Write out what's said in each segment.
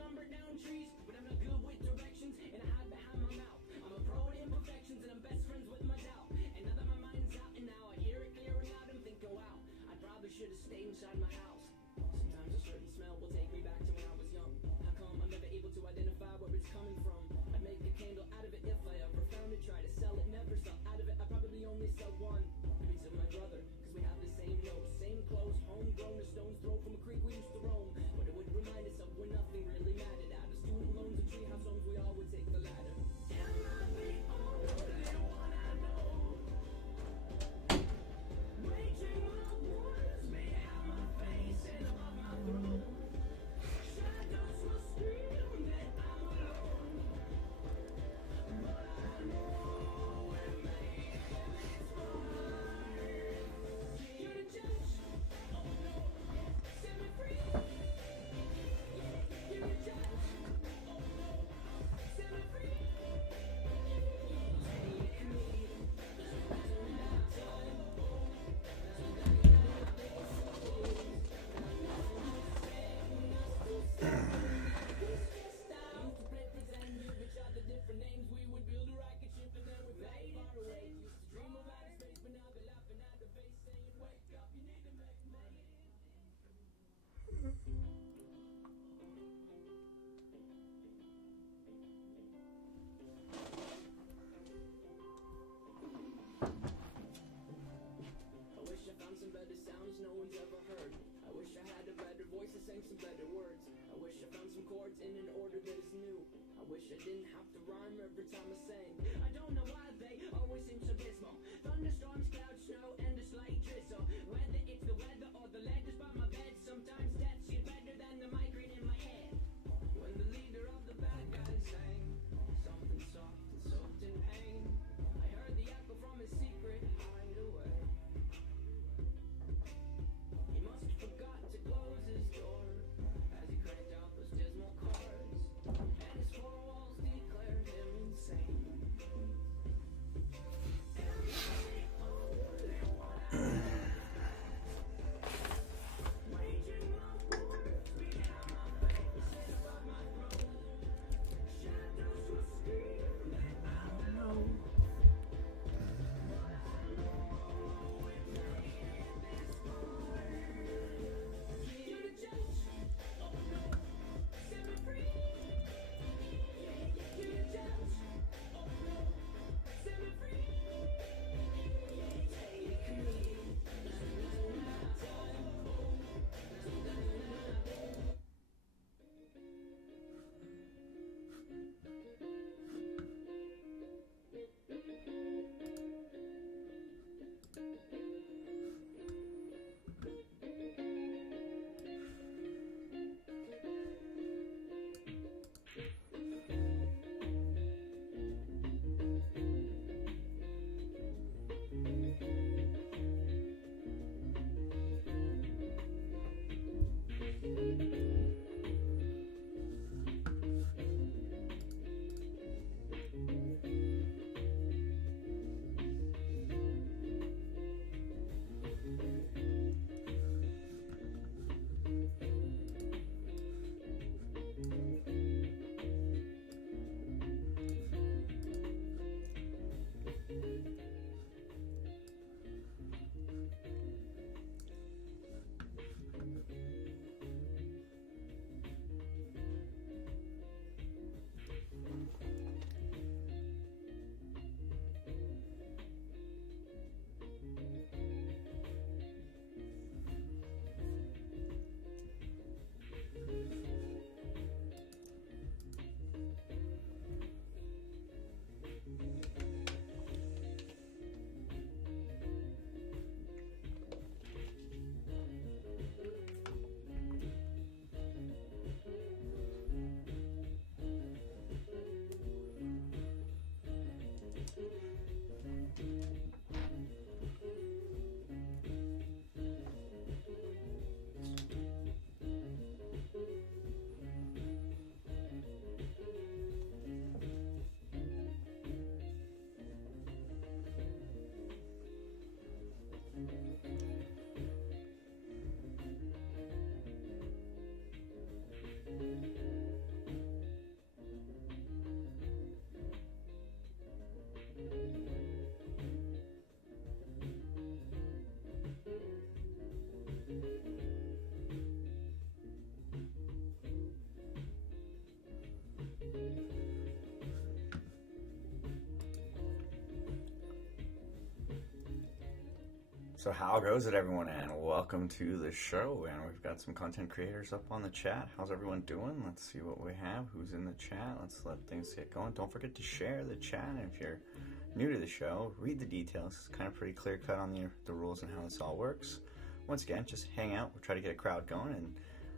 on burnt down trees, but I'm not good with directions, and I hide behind my mouth. I'm a pro at imperfections, and I'm best friends with my doubt. And now that my mind's out, and now I hear it clearing out, I'm thinking, wow, I probably should have stayed inside my house. Sometimes a certain smell will take me back to when I was young. How come I'm never able to identify where it's coming from? I'd make a candle out of it if I ever found it. Try to sell it, never sell out of it. I probably only sell one. Piece of my brother, cause we have the same nose, same clothes, homegrown, a stone's throw from a creek we used to roam. But it would remind us of when nothing really mattered. Out of student loans and treehouse homes, we all would take the ladder. Am I the only one I know? Waging my wars, may have my face and above my throat. Shadows will scream that I'm alone, but I know it may it's fine. You're the judge, oh no, set me free. You're the judge, oh no, set me free. Take me, different names, we would build a rocket ship and then we fly far away. Used to dream of outer space, but now they're laughing at the face, saying, wake up, you need to make money. I wish I found some better sounds no one's ever heard. I wish I had a better voice that sang some better words. I wish I found some chords in an order that is new. I wish I didn't have to rhyme every time I sang. I don't know why they always seem so dismal. Thunderstorms, clouds, snow, and a slight drizzle. Whether it's the weather or the letters by my bed, sometimes that's shit better than the migraine in my head. When the leader of the bad guys sang something soft and soaked in pain, I heard the echo from his secret hideaway. He must have forgot to close his door as he cranked out those dismal chords, and his four walls declared him insane. Am I the only So how goes it, everyone, and welcome to the show. And we've got some content creators up on the chat. How's everyone doing? Let's see what we have. Who's in the chat? Let's let things get going. Don't forget to share the chat. And if you're new to the show, read the details. It's kind of pretty clear cut on the rules and how this all works. Once again, just hang out. We'll try to get a crowd going. And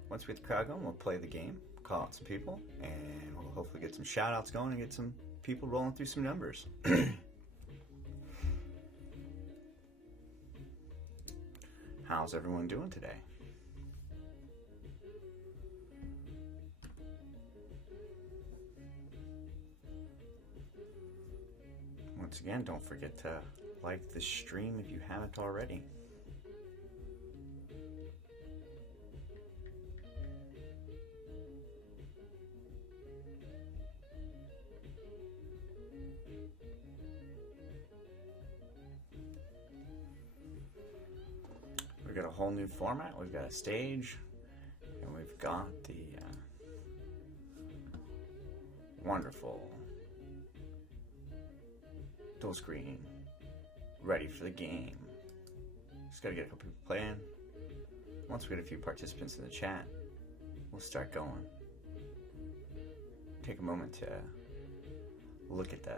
once we get the crowd going, we'll play the game, call out some people, and we'll hopefully get some shout outs going and get some people rolling through some numbers. How's everyone doing today? Once again, don't forget to like the stream if you haven't already. We've got a whole new format. We've got a stage, and we've got the wonderful dual screen ready for the game. Just gotta get a couple people playing. Once we get a few participants in the chat, we'll start going. Take a moment to look at the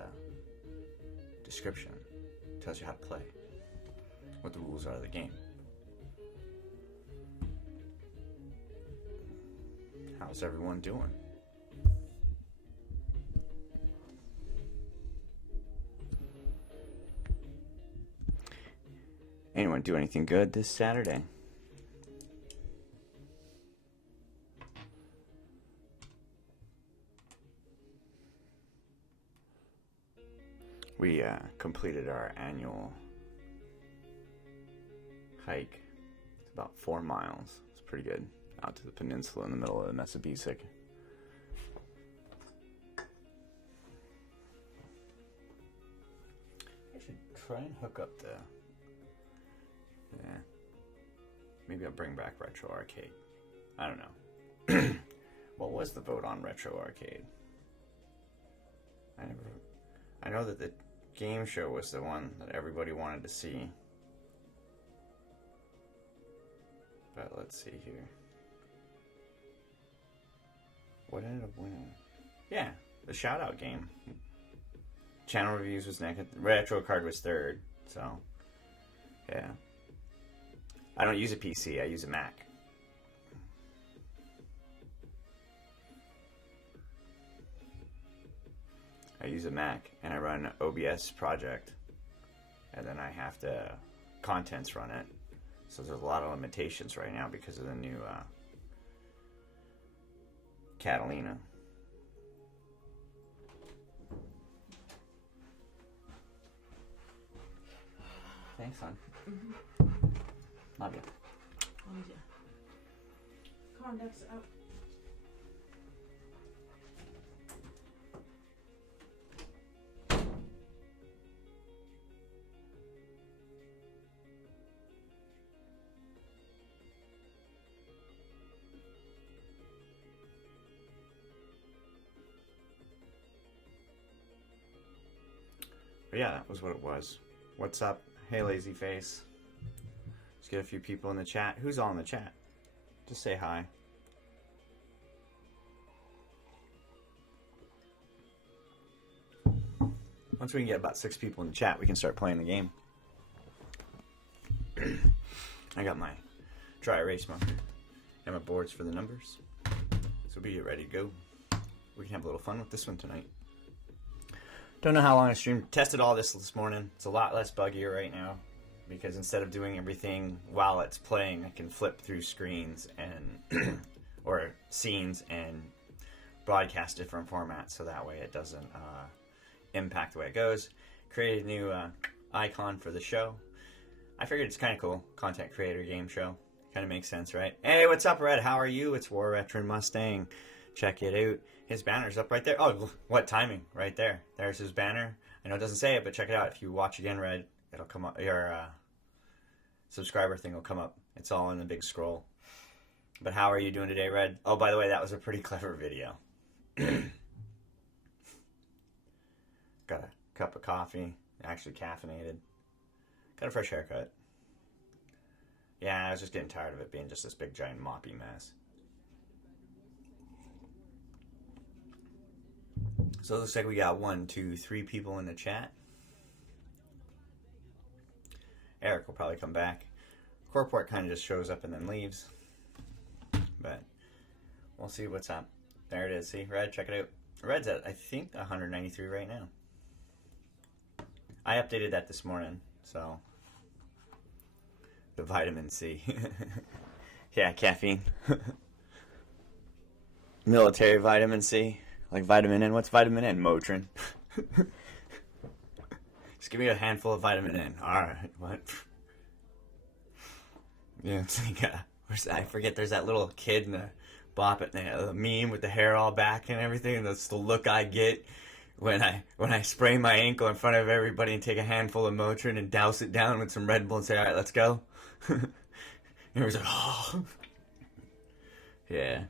description. It tells you how to play, what the rules are of the game. How's everyone doing? Anyone do anything good this Saturday? We completed our annual hike. It's about 4 miles. It's pretty good. Out to the peninsula in the middle of the Messabesic. I should try and hook up the... Yeah. Maybe I'll bring back Retro Arcade. I don't know. What was the vote on Retro Arcade? I know that the Game Show was the one that everybody wanted to see. But let's see here. What ended up winning? Yeah, the Shoutout game. Channel reviews was next. Retro Card was third. So, yeah. I don't use a PC. I use a Mac. I use a Mac, and I run an OBS project, and then I have to contents run it. So there's a lot of limitations right now because of the new Catalina. Thanks, hon. Love you. Love you. Conduct's out. But yeah, that was what it was. What's up? Hey, lazy face. Let's get a few people in the chat. Who's all in the chat? Just say hi. Once we can get about 6 people in the chat, we can start playing the game. I got my dry erase marker and my boards for the numbers. So be ready to go. We can have a little fun with this one tonight. Don't know how long I streamed. Tested all this morning. It's a lot less buggier right now because instead of doing everything while it's playing, I can flip through screens and or scenes and broadcast different formats so that way it doesn't impact the way it goes. Created a new icon for the show. I figured it's kind of cool. Content Creator Game Show. Kind of makes sense, right? Hey, what's up, Red? How are you? It's War Veteran Mustang. Check it out. His banner's up right there. Oh, what timing? Right there. There's his banner. I know it doesn't say it, but check it out. If you watch again, Red, it'll come up. Your subscriber thing will come up. It's all in the big scroll. But how are you doing today, Red? Oh, by the way, that was a pretty clever video. Got a cup of coffee. Actually caffeinated. Got a fresh haircut. Yeah, I was just getting tired of it being just this big giant moppy mess. So it looks like we got 1, 2, 3 people in the chat. Eric will probably come back. Corport kind of just shows up and then leaves. But we'll see what's up. There it is. See, Red, check it out. Red's at, I think, 193 right now. I updated that this morning, so. The vitamin C. Yeah, caffeine. Military vitamin C. Like vitamin N. What's vitamin N? Motrin. Just give me a handful of vitamin N. Alright, what? Yeah, it's like, I forget, there's that little kid in the Bop It, the meme with the hair all back and everything, and that's the look I get when I sprain my ankle in front of everybody and take a handful of Motrin and douse it down with some Red Bull and say, alright, let's go. And everyone's like, oh. Yeah.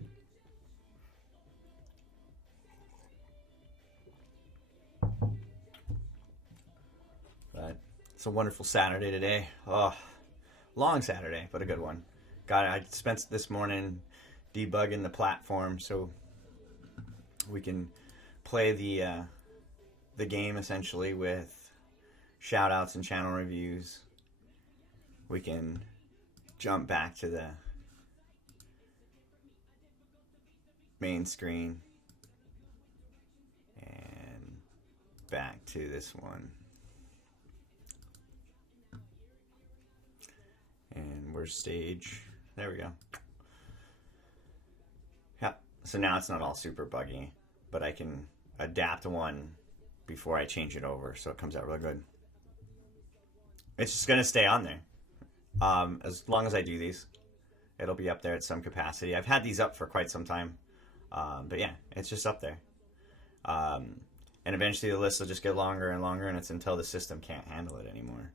But it's a wonderful Saturday today. Oh, long Saturday, but a good one. I spent this morning debugging the platform so we can play the game essentially with shoutouts and channel reviews. We can jump back to the main screen and back to this one. And we're stage. There we go. Yeah. So now it's not all super buggy, but I can adapt one before I change it over, so it comes out really good. It's just gonna stay on there. As long as I do these, it'll be up there at some capacity. I've had these up for quite some time, but yeah, it's just up there. And eventually the list will just get longer and longer, and it's until the system can't handle it anymore.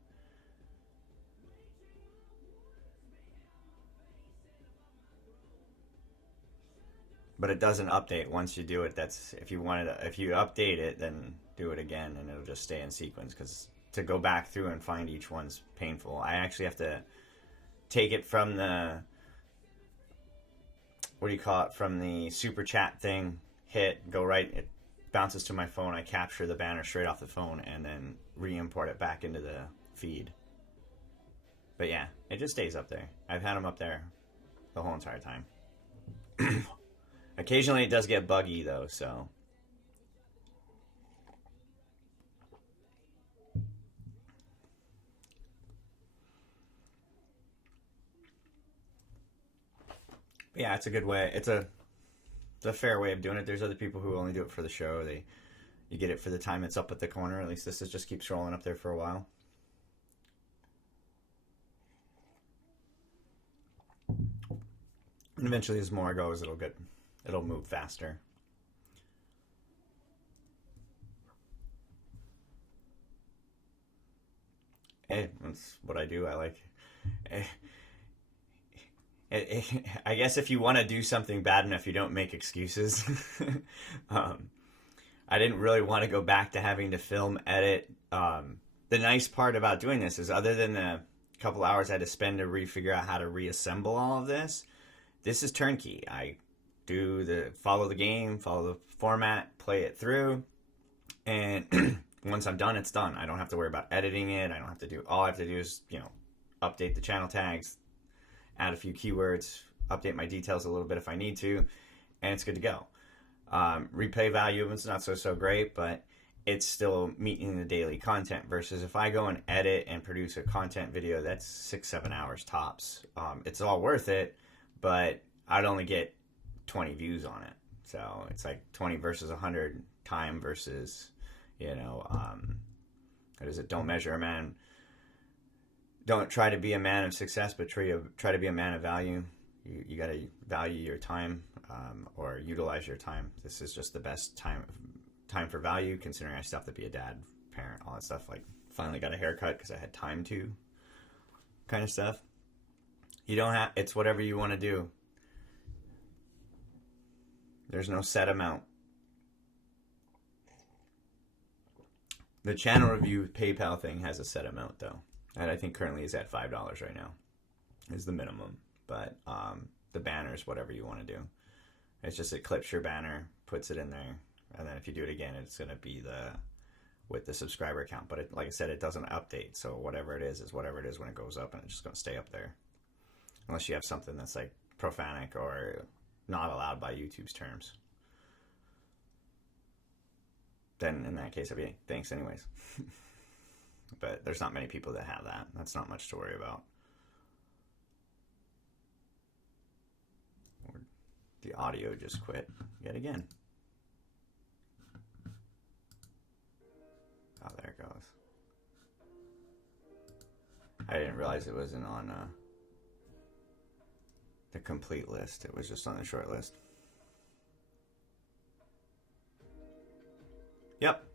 But it doesn't update once you do it. That's if you update it, then do it again, and it'll just stay in sequence. Because to go back through and find each one's painful. I actually have to take it from the from the super chat thing. Go right. It bounces to my phone. I capture the banner straight off the phone, and then re-import it back into the feed. But yeah, it just stays up there. I've had them up there the whole entire time. Occasionally it does get buggy though, so. But yeah, it's a good way. It's a fair way of doing it. There's other people who only do it for the show. You get it for the time it's up at the corner. At least this is just keeps scrolling up there for a while. And eventually as more goes, it'll move faster. Hey, that's what I do. I like. I guess if you want to do something bad enough, you don't make excuses. I didn't really want to go back to having to film, edit. The nice part about doing this is, other than the couple hours I had to spend to figure out how to reassemble all of this, this is turnkey. I follow the game, follow the format, play it through, and once I'm done, it's done. I don't have to worry about editing it. All I have to do is, update the channel tags, add a few keywords, update my details a little bit if I need to, and it's good to go. Replay value, it's not so great, but it's still meeting the daily content, versus if I go and edit and produce a content video, that's 6-7 hours tops. It's all worth it, but I'd only get 20 views on it. So it's like 20 versus 100 time versus, what is it? Don't try to be a man of success, but try to be a man of value. You got to value your time, or utilize your time. This is just the best time for value, considering I still have to be a dad, parent, all that stuff. Like, finally got a haircut because I had time to, kind of stuff. It's whatever you want to do. There's no set amount. The channel review PayPal thing has a set amount, though. And I think currently is at $5 right now. is the minimum. But the banners, whatever you want to do. It's just it clips your banner, puts it in there, and then if you do it again, it's going to be with the subscriber count. But like I said, it doesn't update, so whatever it is whatever it is when it goes up, and it's just going to stay up there. Unless you have something that's like profanic or not allowed by YouTube's terms. Then in that case, I'd be thanks anyways. But there's not many people that have that. That's not much to worry about. The audio just quit yet again. Oh, there it goes. I didn't realize it wasn't on the complete list. It was just on the short list. Yep.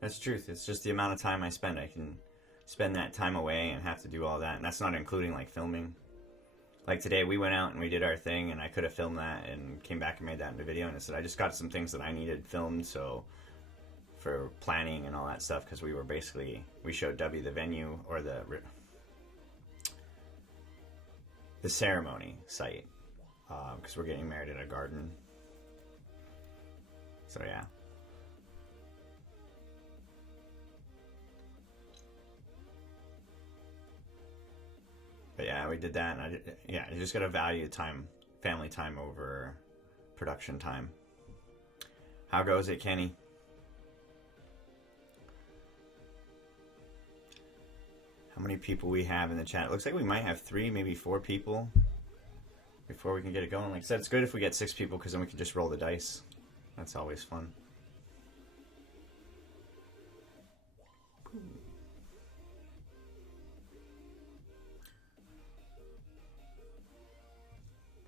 That's the truth. It's just the amount of time I spend. I can spend that time away and have to do all that. And that's not including like filming. Like today we went out and we did our thing and I could have filmed that and came back and made that into video. And I said I just got some things that I needed filmed. So for planning and all that stuff, because we showed W the venue or the ceremony site. Because we're getting married at a garden. So yeah. But yeah, we did that, and you just gotta value time, family time over production time. How goes it, Kenny? How many people we have in the chat? It looks like we might have 3, maybe 4 people before we can get it going. Like I said, it's good if we get 6 people, because then we can just roll the dice. That's always fun.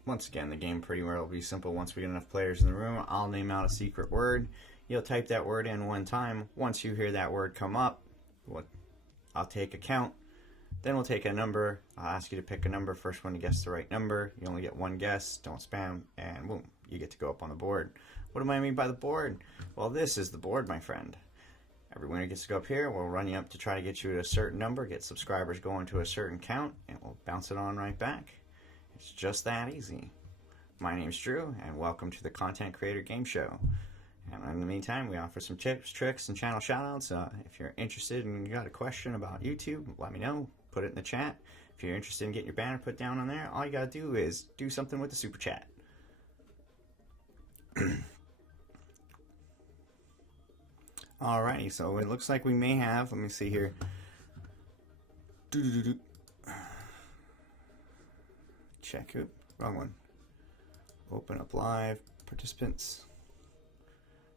Once again, the game pretty well will be simple. Once we get enough players in the room, I'll name out a secret word. You'll type that word in one time. Once you hear that word come up, I'll take a count. Then we'll take a number. I'll ask you to pick a number. First one to guess the right number. You only get one guess. Don't spam. And boom, you get to go up on the board. What do I mean by the board? Well, this is the board, my friend. Every winner gets to go up here. We'll run you up to try to get you to a certain number, get subscribers going to a certain count, and we'll bounce it on right back. It's just that easy. My name's Drew, and welcome to the Content Creator Game Show. And in the meantime, we offer some tips, tricks, and channel shoutouts. If you're interested and you got a question about YouTube, let me know. Put it in the chat. If you're interested in getting your banner put down on there, all you gotta do is do something with the super chat. Alrighty, so it looks like we may have, let me see here. Check it. Wrong one. Open up live. Participants.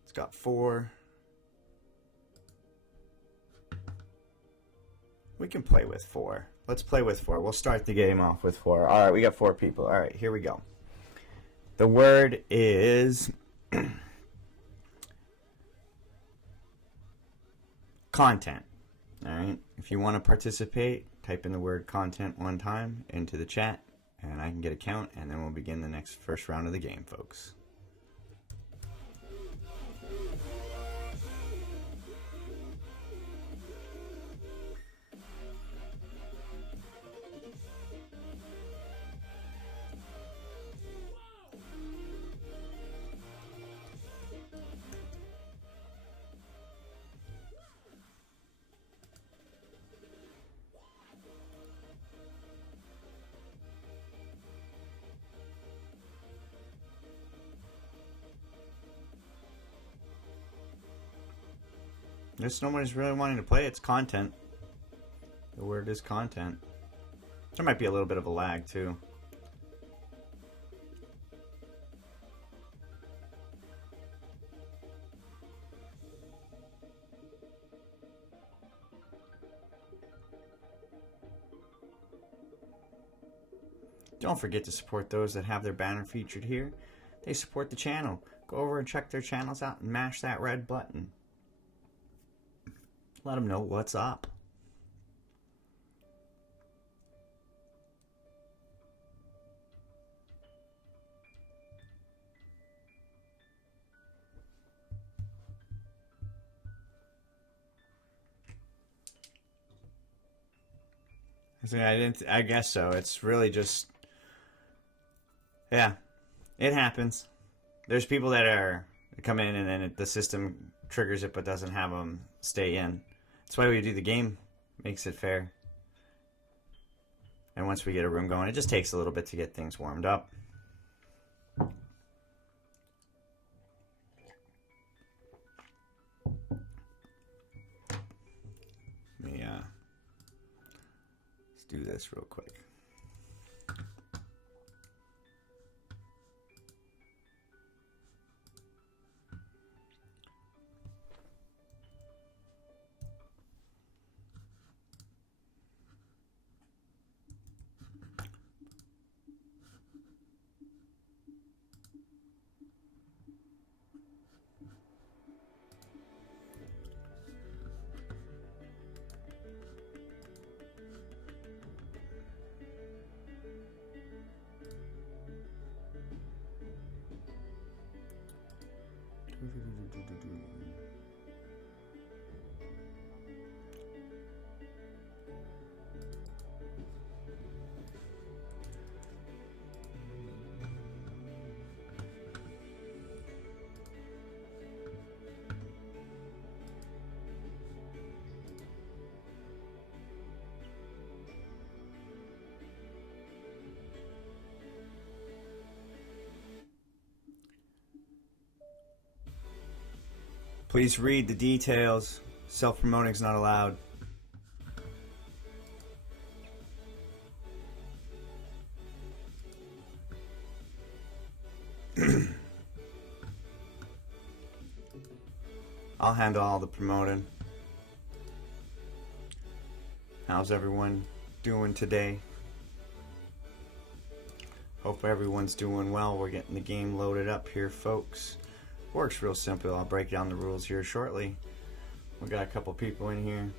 It's got 4. We can play with 4. Let's play with 4. We'll start the game off with 4. Alright, we got 4 people. Alright, here we go. The word is content. Alright, if you want to participate, type in the word content one time into the chat. And I can get a count, and then we'll begin the first round of the game, folks. Just nobody's really wanting to play. It's content. The word is content. There might be a little bit of a lag too. Don't forget to support those that have their banner featured here. They support the channel. Go over and check their channels out and mash that red button. Let them know what's up. I guess so. It's really just, yeah, it happens. There's people that come in and then the system triggers it but doesn't have them stay in. That's why we do the game. Makes it fair. And once we get a room going, it just takes a little bit to get things warmed up. Let me let's do this real quick. Please read the details. Self-promoting is not allowed. I'll handle all the promoting. How's everyone doing today? Hope everyone's doing well. We're getting the game loaded up here, folks. Works real simple. I'll break down the rules here shortly. We got a couple people in here.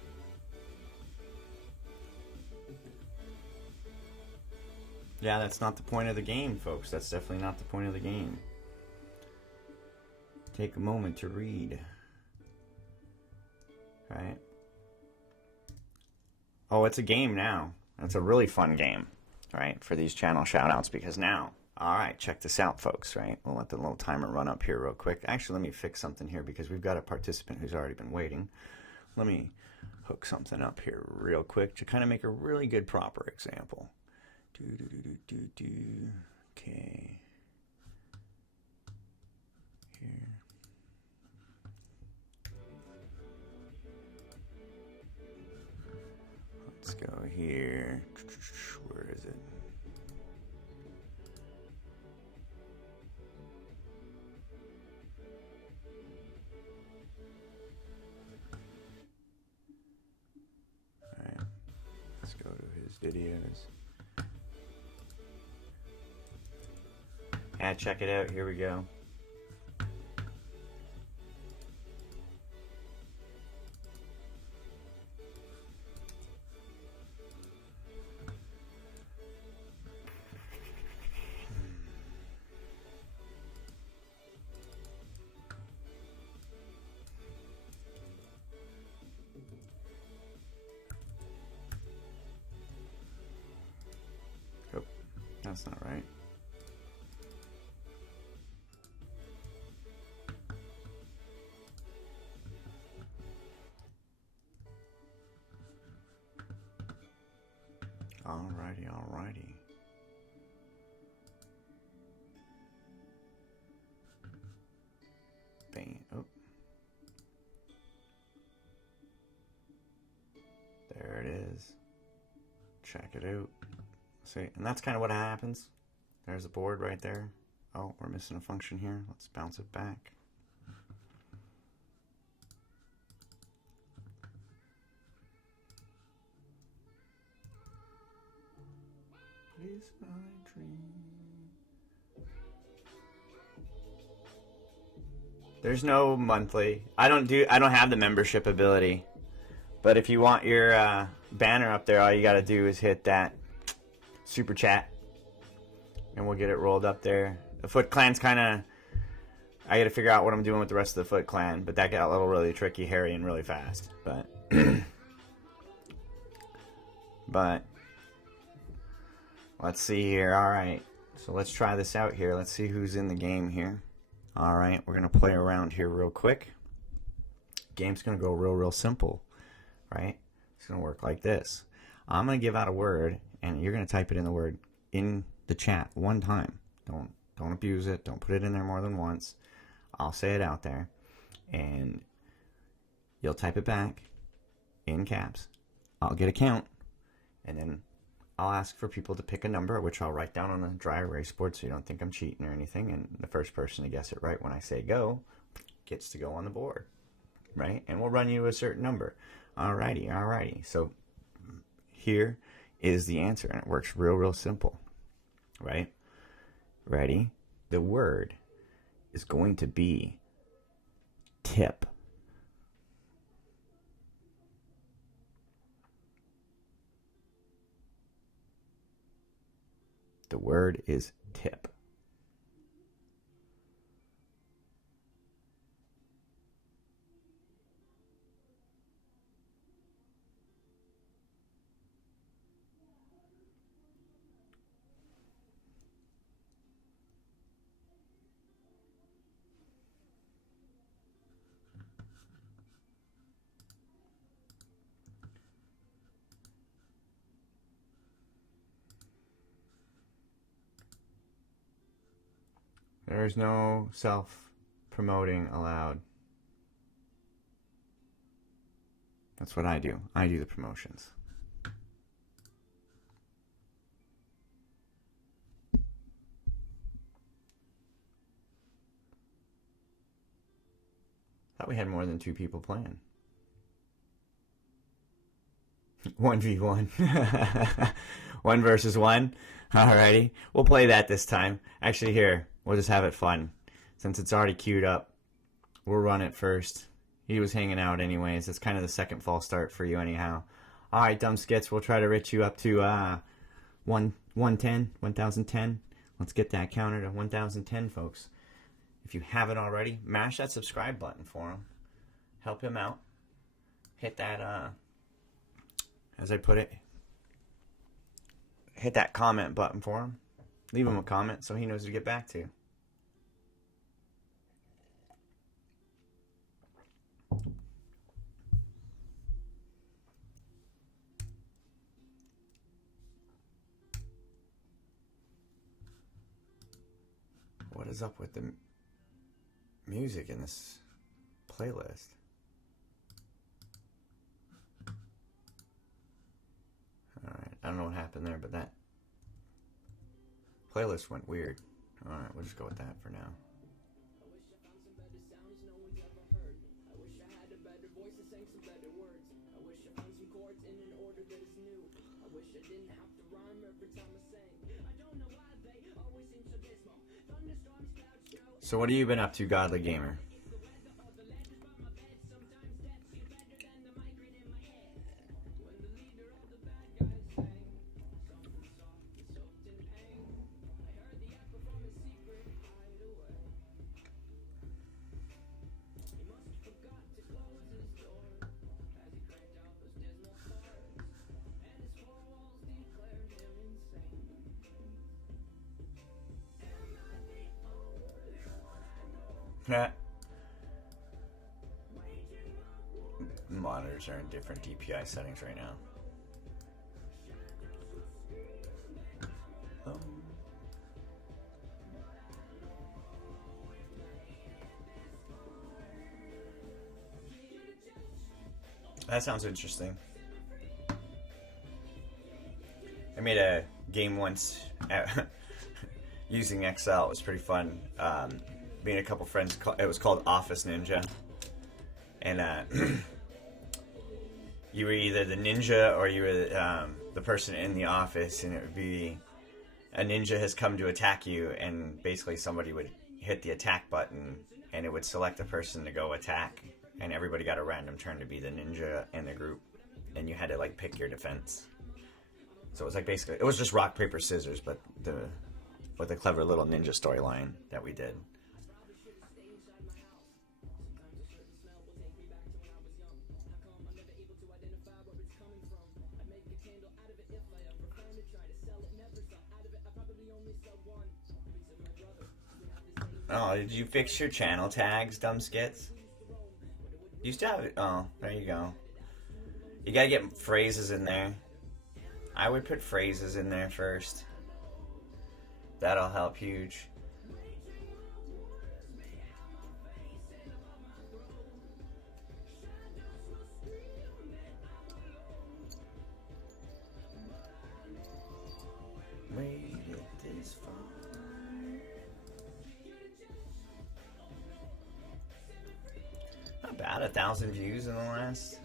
Yeah, that's not the point of the game, folks. That's definitely not the point of the game. Take a moment to read. Right? Oh, it's a game now. It's a really fun game, right? For these channel shoutouts, because now, all right, check this out, folks, right? We'll let the little timer run up here real quick. Actually, let me fix something here because we've got a participant who's already been waiting. Let me hook something up here real quick to kind of make a really good proper example. Okay. Here. Let's go here. Where is it? Alright. Let's go to his videos. Yeah, check it out. Here we go. Oh, that's not right. Alrighty, alrighty. Bang. Oh. There it is. Check it out. See, and that's kind of what happens. There's a board right there. Oh, we're missing a function here. Let's bounce it back. Is my dream. There's no monthly. I don't have the membership ability. But if you want your banner up there, all you got to do is hit that super chat, and we'll get it rolled up there. The Foot Clan's kind of, I got to figure out what I'm doing with the rest of the Foot Clan, but that got a little really tricky, hairy, and really fast. But Let's see here. All right. So let's try this out here. Let's see who's in the game here. All right. We're going to play around here real quick. Game's going to go real simple, right? It's going to work like this. I'm going to give out a word, and you're going to type it in the word in the chat one time. Don't abuse it. Don't put it in there more than once. I'll say it out there, and you'll type it back in caps. I'll get a count, and then I'll ask for people to pick a number, which I'll write down on a dry erase board so you don't think I'm cheating or anything. And the first person to guess it right when I say go gets to go on the board, right? And we'll run you a certain number. Alrighty. So here is the answer, and it works real simple, right? Ready? The word is going to be tip. The word is tip. There's no self-promoting allowed. That's what I do. I do the promotions. Thought we had more than 2 people playing. 1v1. 1 versus 1. Alrighty. We'll play that this time. Actually, here. We'll just have it fun. Since it's already queued up, we'll run it first. He was hanging out anyways. It's kind of the second false start for you anyhow. Alright, Dumb Skits. We'll try to reach you up to 1010. Let's get that counter to 1010, folks. If you haven't already, mash that subscribe button for him. Help him out. Hit that, as I put it, hit that comment button for him. Leave him a comment so he knows to get back to. What is up with the music in this playlist? Alright, I don't know what happened there, but that playlist went weird. Alright, we'll just go with that for now. I wish I found some better sounds no one's ever heard. I wish I had a better voice that sang some better words. I wish I found some chords in an order that is new. I wish I didn't have to rhyme every time I sang. I don't know why they always seem so dismal. Thunderstorms, clouds show. So what have you been up to, Godly Gamer? Monitors are in different DPI settings right now. That sounds interesting. I made a game once using Excel. It was pretty fun. Me and a couple friends, it was called Office Ninja. And you were either the ninja or you were the person in the office, and it would be a ninja has come to attack you, and basically somebody would hit the attack button, and it would select a person to go attack, and everybody got a random turn to be the ninja in the group, and you had to like pick your defense. So it was like basically, it was just rock, paper, scissors, but with a clever little ninja storyline that we did. Oh, did you fix your channel tags, dumb skits? Used to have it. Oh, there you go. You gotta get phrases in there. I would put phrases in there first. That'll help huge. Waited this far. Not bad, 1,000 views in the last.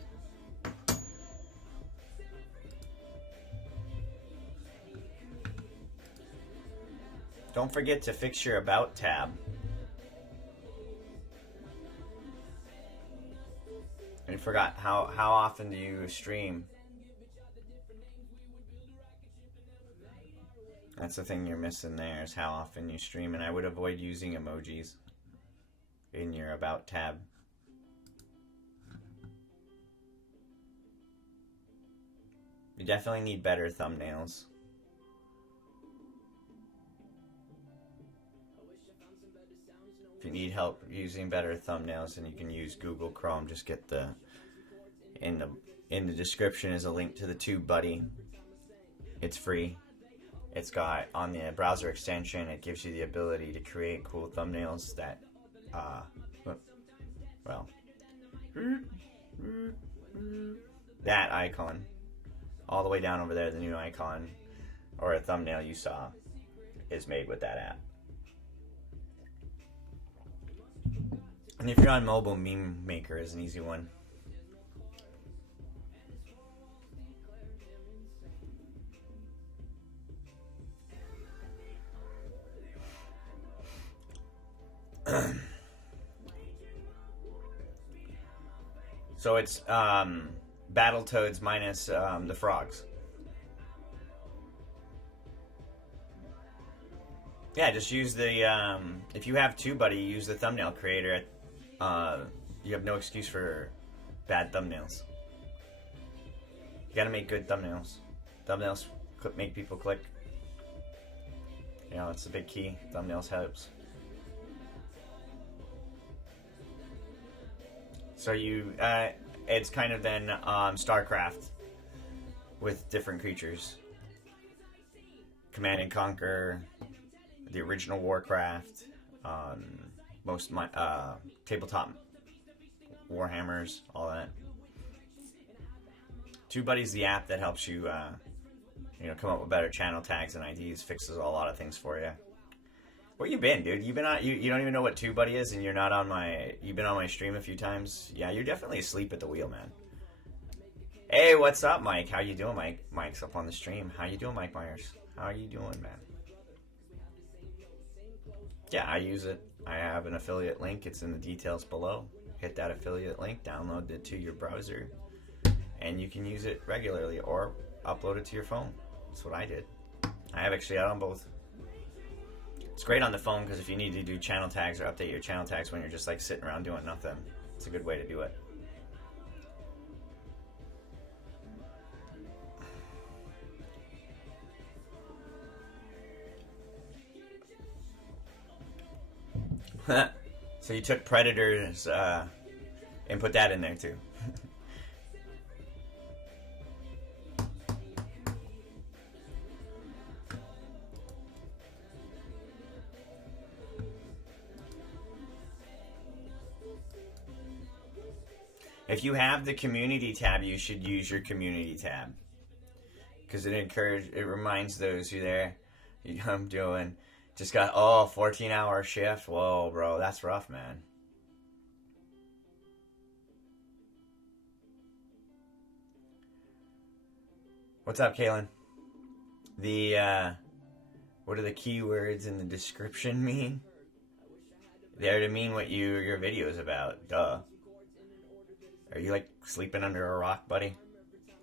Don't forget to fix your About tab. I forgot, how often do you stream? That's the thing you're missing there, is how often you stream, and I would avoid using emojis in your About tab. You definitely need better thumbnails. If you need help using better thumbnails, then you can use Google Chrome. Just get the in the description is a link to the TubeBuddy. It's free. It's got on the browser extension. It gives you the ability to create cool thumbnails that, well, that icon, all the way down over there, the new icon, or a thumbnail you saw, is made with that app. And if you're on mobile, Meme Maker is an easy one. So it's Battletoads minus the frogs. Yeah, just use the if you have TubeBuddy, use the thumbnail creator. You have no excuse for bad thumbnails. You gotta make good thumbnails. Thumbnails make people click. You know, it's a big key. Thumbnails helps. So you, it's kind of then StarCraft with different creatures. Command and Conquer, the original Warcraft, most tabletop Warhammers, all that. TubeBuddy's the app that helps you, come up with better channel tags and IDs, fixes a lot of things for you. Where you been, dude? You been on? You don't even know what TubeBuddy is, and you're not on my. You've been on my stream a few times. Yeah, you're definitely asleep at the wheel, man. Hey, what's up, Mike? How you doing, Mike? Mike's up on the stream. How you doing, Mike Myers? How are you doing, man? Yeah, I use it. I have an affiliate link. It's in the details below. Hit that affiliate link, download it to your browser, and you can use it regularly or upload it to your phone. That's what I did. I have actually out on both. It's great on the phone because if you need to do channel tags or update your channel tags when you're just like sitting around doing nothing, it's a good way to do it. So you took Predators and put that in there too. If you have the community tab, you should use your community tab because it reminds those who there. I'm doing just got 14-hour shift. Whoa, bro, that's rough, man. What's up, Kaylin? What do the keywords in the description mean? They're to mean what your video is about. Duh. Are you like sleeping under a rock, buddy?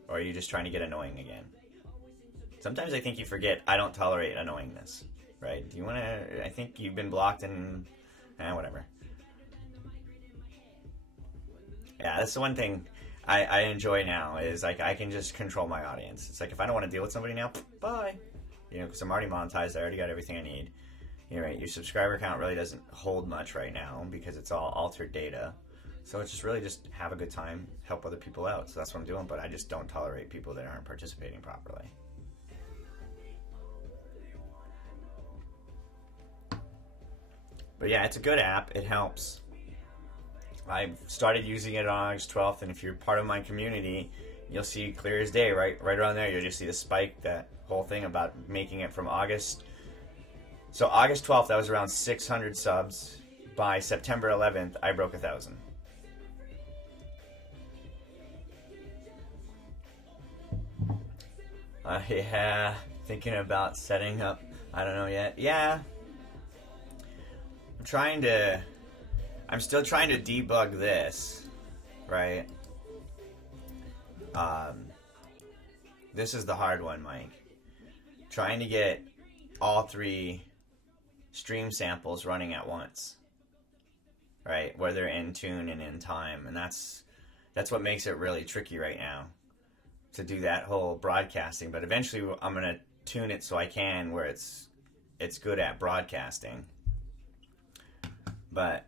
Or are you just trying to get annoying again? Sometimes I think you forget I don't tolerate annoyingness, right? Do you want to... I think you've been blocked and... whatever. Yeah, that's the one thing I enjoy now is like I can just control my audience. It's like if I don't want to deal with somebody now, bye. You know, because I'm already monetized. I already got everything I need. right, your subscriber count really doesn't hold much right now because it's all altered data. So it's just really just have a good time, help other people out. So that's what I'm doing, but I just don't tolerate people that aren't participating properly. But yeah, it's a good app. It helps. I started using it on August 12th, and if you're part of my community, you'll see clear as day, right around there. You'll just see the spike, that whole thing about making it from August. So August 12th, I was around 600 subs. By September 11th, I broke 1,000. Yeah, thinking about setting up. I don't know yet. Yeah. I'm still trying to debug this, right? This is the hard one, Mike. Trying to get all 3 stream samples running at once, right? Where they're in tune and in time, and that's what makes it really tricky right now to do that whole broadcasting. But eventually, I'm gonna tune it so I can where it's good at broadcasting. But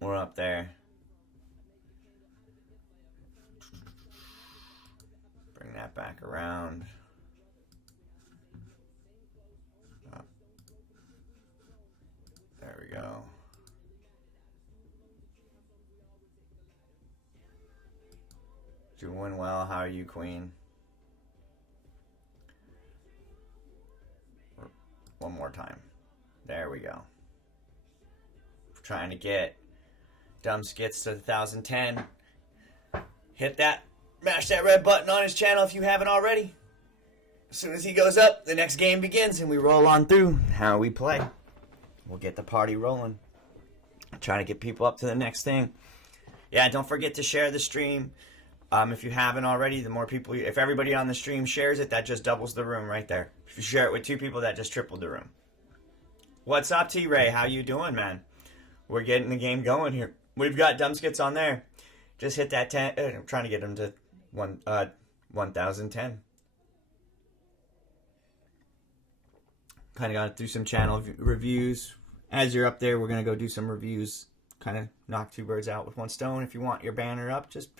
we're up there. Bring that back around. Oh. There we go. Doing well. How are you, Queen? One more time. There we go. Trying to get Dumb Skits to 1,010. Hit that. Mash that red button on his channel if you haven't already. As soon as he goes up, the next game begins and we roll on through how we play. We'll get the party rolling. Trying to get people up to the next thing. Yeah, don't forget to share the stream. If you haven't already, the more people, if everybody on the stream shares it, that just doubles the room right there. If you share it with 2 people, that just tripled the room. What's up, T-Ray? How you doing, man? We're getting the game going here. We've got Dumb Skits on there. Just hit that 10. I'm trying to get them to 1,010. Kind of got to do some channel reviews. As you're up there, we're going to go do some reviews. Kind of knock 2 birds out with 1 stone. If you want your banner up, just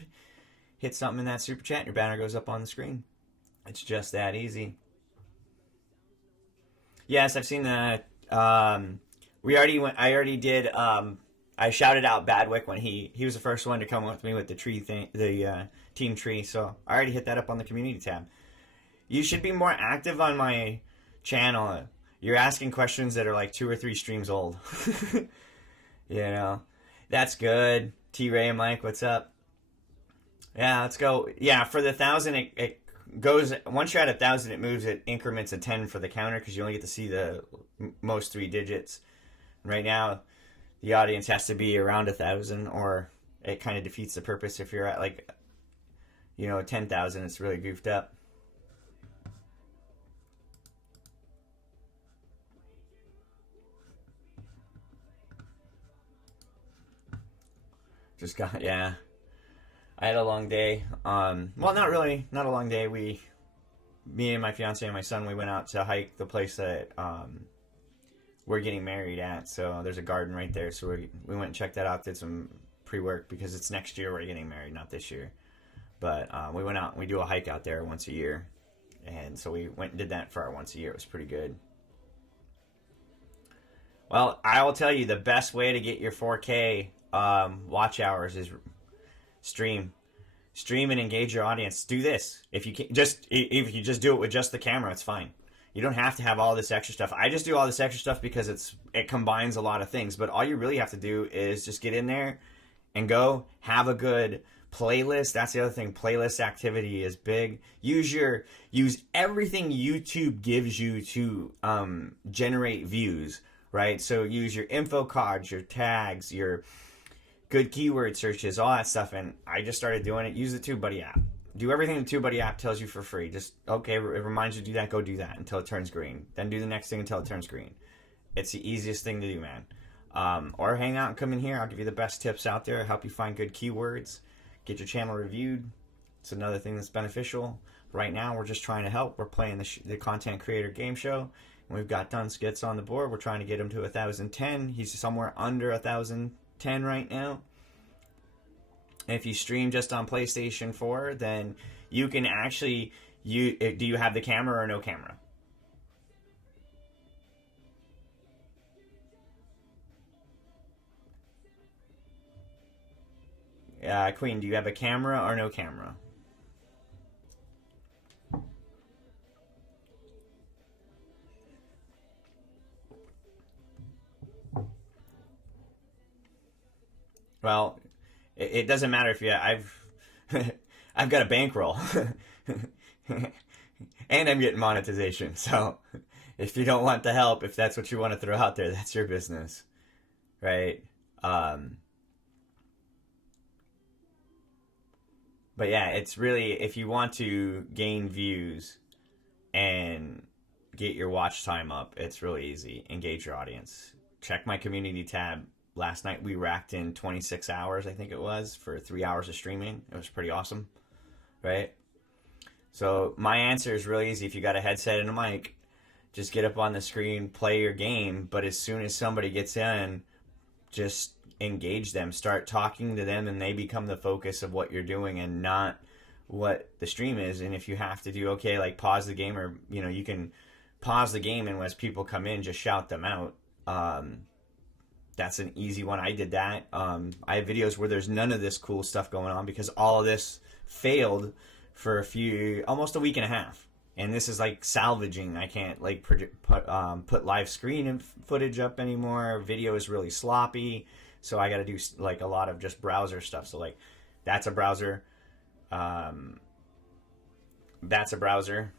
hit something in that super chat and your banner goes up on the screen. It's just that easy. Yes, I've seen that. I already did. I shouted out Badwick when he was the first one to come with me with the tree thing, the team tree. So I already hit that up on the community tab. You should be more active on my channel. You're asking questions that are like 2 or 3 streams old. You know, that's good. T-Ray and Mike, what's up? Yeah, let's go. Yeah, for the 1,000, it goes, once you're at 1,000, it moves at increments of 10 for the counter because you only get to see the most 3 digits. Right now, the audience has to be around 1,000 or it kind of defeats the purpose. If you're at 10,000, it's really goofed up. Just got, yeah. I had a long day. Well, not really. Not a long day. Me and my fiance and my son, we went out to hike the place that we're getting married at. So there's a garden right there. So we went and checked that out. Did some pre-work because it's next year we're getting married, not this year. But we went out and we do a hike out there once a year. And so we went and did that for our once a year. It was pretty good. Well, I will tell you the best way to get your 4K watch hours is stream and engage your audience. Do this. If you just do it with just the camera, it's fine. You don't have to have all this extra stuff. I just do all this extra stuff because it combines a lot of things. But all you really have to do is just get in there and go have a good playlist. That's the other thing. Playlist activity is big. Use everything YouTube gives you to generate views, right? So use your info cards, your tags, your good keyword searches, all that stuff. And I just started doing it. Use the TubeBuddy app. Do everything the TubeBuddy app tells you for free. Just, okay, it reminds you to do that, go do that until it turns green. Then do the next thing until it turns green. It's the easiest thing to do, man. Or hang out and come in here. I'll give you the best tips out there. I'll help you find good keywords. Get your channel reviewed. It's another thing that's beneficial. Right now, we're just trying to help. We're playing the Content Creator Game Show. We've got Dunskits on the board. We're trying to get him to 1,010. He's somewhere under 1,010 right now. If you stream just on PlayStation 4, then you can actually... do you have the camera or no camera? Queen, do you have a camera or no camera? Well, it doesn't matter if you... I've got a bankroll. And I'm getting monetization. So if you don't want the help, if that's what you want to throw out there, that's your business. Right? But yeah, it's really, if you want to gain views and get your watch time up, it's really easy. Engage your audience. Check my community tab. Last night we racked in 26 hours, I think it was, for 3 hours of streaming. It was pretty awesome, right? So my answer is really easy. If you got a headset and a mic, just get up on the screen, play your game. But as soon as somebody gets in, just engage them. Start talking to them, and they become the focus of what you're doing and not what the stream is. And if you have to do, okay, like pause the game, or, you know, you can pause the game, and as people come in, just shout them out. That's an easy one. I did that. I have videos where there's none of this cool stuff going on because all of this failed for almost a week and a half. And this is like salvaging. I can't like put live screen footage up anymore. Video is really sloppy. So I got to do like a lot of just browser stuff. So like that's a browser. That's a browser.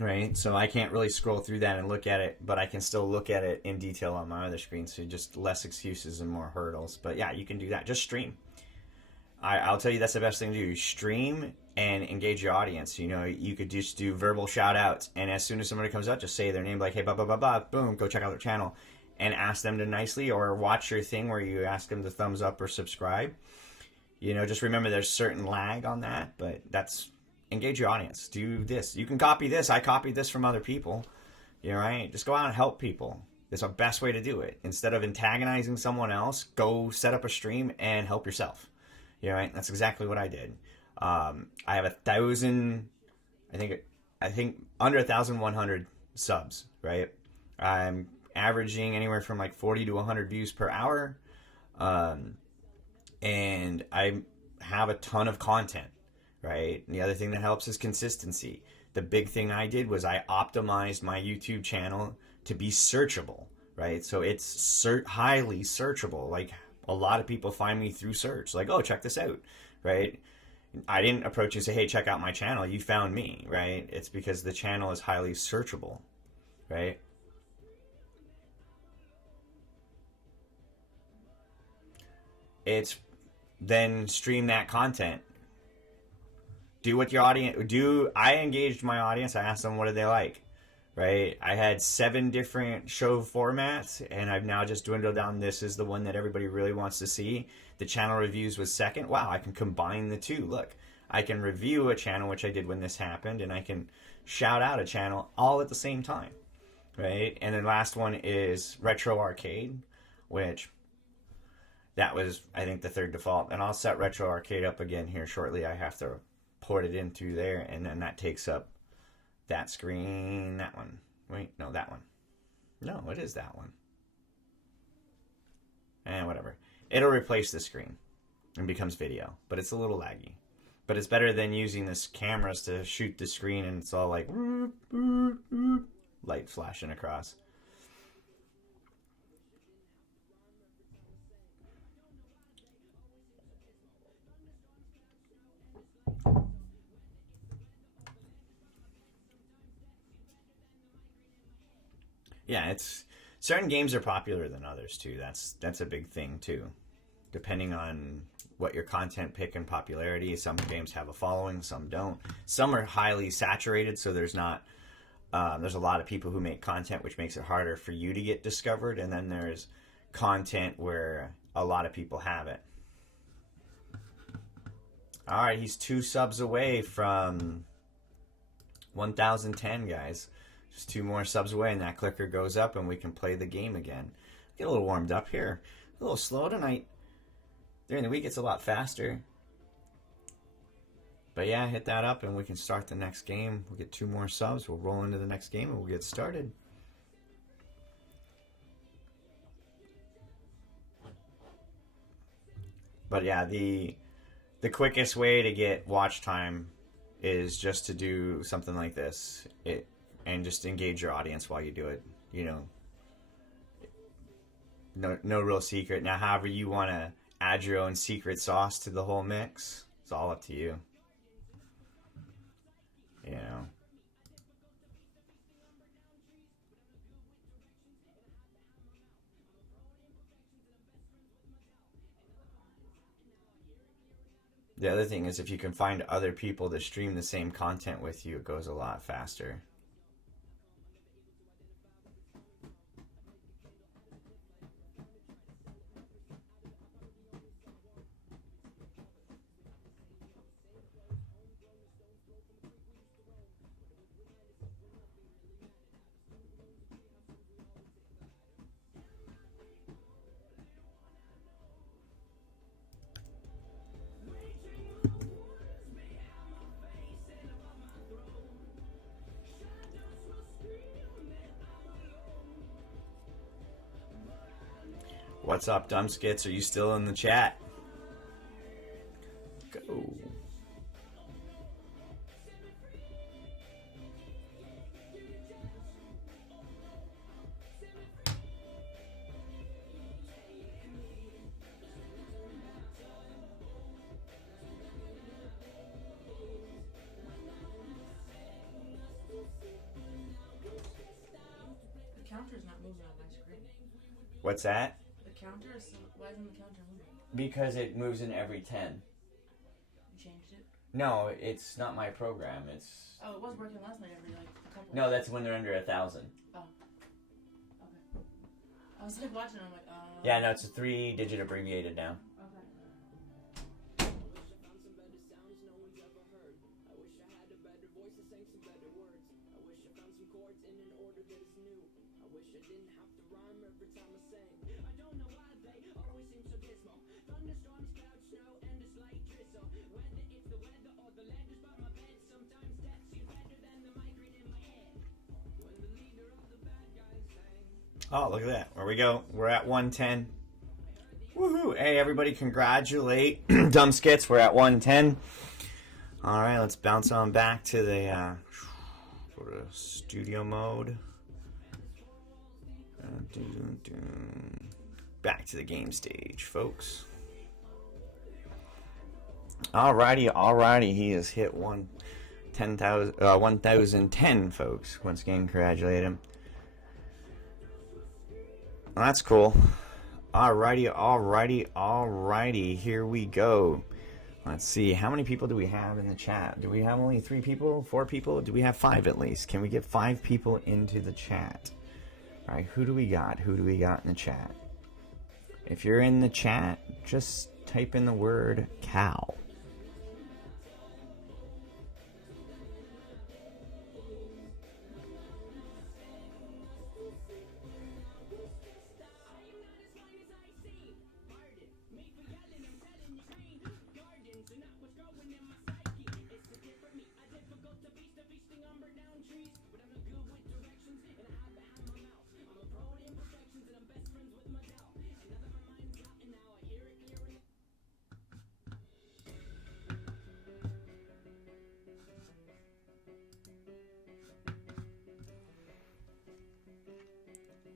Right, so I can't really scroll through that and look at it, but I can still look at it in detail on my other screen, so just less excuses and more hurdles. But yeah, you can do that. Just stream. I'll tell you that's the best thing to do. Stream and engage your audience. You know, you could just do verbal shout-outs, and as soon as somebody comes up, just say their name, like, hey, blah, blah, blah, blah, boom, go check out their channel, and ask them to nicely, or watch your thing where you ask them to thumbs up or subscribe. You know, just remember there's certain lag on that, but that's... Engage your audience. Do this. You can copy this. I copied this from other people. You know, right? Just go out and help people. It's the best way to do it. Instead of antagonizing someone else, go set up a stream and help yourself. You know, right? That's exactly what I did. I have 1,000, I think under 1,100 subs, right? I'm averaging anywhere from like 40 to 100 views per hour. And I have a ton of content. Right? And the other thing that helps is consistency. The big thing I did was I optimized my YouTube channel to be searchable, right? So it's highly searchable. Like a lot of people find me through search. Like, oh, check this out, right? I didn't approach you and say, hey, check out my channel. You found me, right? It's because the channel is highly searchable, right? It's then stream that content. Do what your audience do. I engaged my audience. I asked them what did they like, right? I had 7 different show formats, and I've now just dwindled down. This is the one that everybody really wants to see. The channel reviews was second. Wow, I can combine the two. Look, I can review a channel, which I did when this happened, and I can shout out a channel all at the same time, right? And then last one is Retro Arcade, which that was, I think, the third default. And I'll set Retro Arcade up again here shortly. I have to port it in through there, and then that takes up that screen, that one. Wait, no, that one. No, it is that one. And whatever. It'll replace the screen and becomes video, but it's a little laggy. But it's better than using this cameras to shoot the screen and it's all like light flashing across. Yeah, it's certain games are popular than others too. That's a big thing too. Depending on what your content pick and popularity, some games have a following, some don't. Some are highly saturated, so there's not there's a lot of people who make content, which makes it harder for you to get discovered. And then there's content where a lot of people have it. All right, he's 2 subs away from 1,010, guys. Just 2 more subs away, and that clicker goes up, and we can play the game again. Get a little warmed up here. A little slow tonight. During the week, it's a lot faster. But yeah, hit that up, and we can start the next game. We'll get 2 more subs. We'll roll into the next game, and we'll get started. But yeah, the quickest way to get watch time is just to do something like this. And just engage your audience while you do it. You know, no real secret. Now, however you want to add your own secret sauce to the whole mix, it's all up to you. You know. The other thing is if you can find other people to stream the same content with you, it goes a lot faster. What's up, Dumb Skits? Are you still in the chat? Go. The counter's not moving on my screen. What's that? Counter? Why isn't the counter moving? Because it moves in every 10. You changed it? No, it's not my program. It's... Oh, it was working last night every, like, a couple. No, that's when they're under 1,000. Oh. Okay. I was, like, watching, I'm like, Yeah, no, it's a 3-digit abbreviated now. Okay. Oh, look at that. There we go. We're at 110. Woohoo. Hey, everybody, congratulate Dumb Skits. We're at 110. All right, let's bounce on back to the go to studio mode. Back to the game stage, folks. Alrighty. He has hit 1,010, folks. Once again, congratulate him. Well, that's cool. Alrighty. Here we go. Let's see. How many people do we have in the chat? Do we have only 3 people? 4 people? Do we have 5 at least? Can we get 5 people into the chat? All right. Who do we got? Who do we got in the chat? If you're in the chat, just type in the word cow.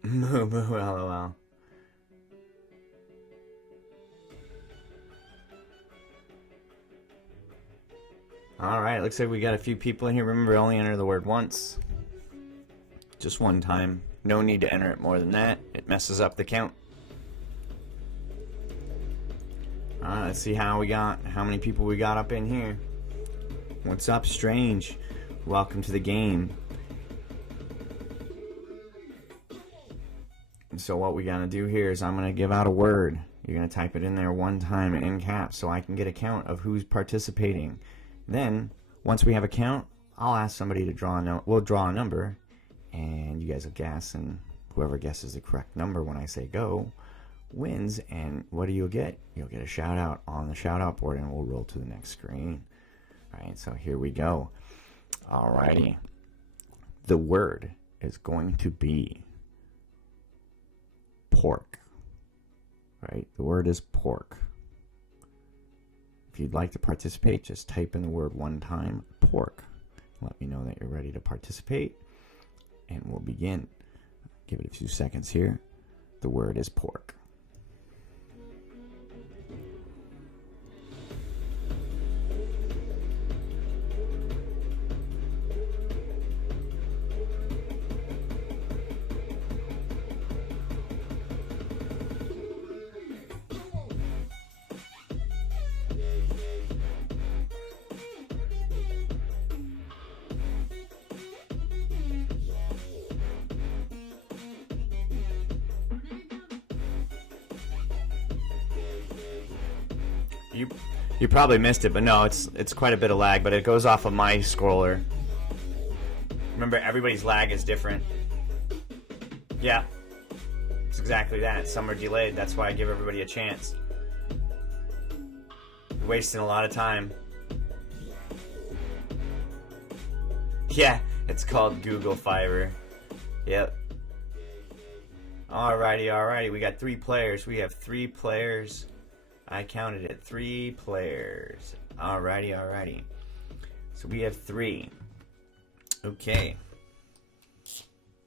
Moo moo lol. Alright, looks like we got a few people in here. Remember, only enter the word once. Just one time. No need to enter it more than that. It messes up the count. Alright, let's see how many people we got up in here. What's up, Strange? Welcome to the game. So what we gotta do here is I'm gonna give out a word. You're gonna type it in there one time in caps so I can get a count of who's participating. Then, once we have a count, I'll ask somebody to draw we'll draw a number, and you guys will guess, and whoever guesses the correct number when I say go wins. And what do you get? You'll get a shout out on the shout out board, and we'll roll to the next screen. All right, so here we go. Alrighty. The word is going to be pork. Right? The word is pork. If you'd like to participate, just type in the word one time, pork. Let me know that you're ready to participate, and we'll begin. Give it a few seconds here. The word is pork. You probably missed it, but no, it's quite a bit of lag, but it goes off of my scroller. Remember, everybody's lag is different. Yeah, it's exactly that. Some are delayed. That's why I give everybody a chance. You're wasting a lot of time. Yeah, it's called Google Fiber. Yep. Alrighty. We got 3 players. We have 3 players. I counted it. 3 players. Alrighty. So we have 3. Okay.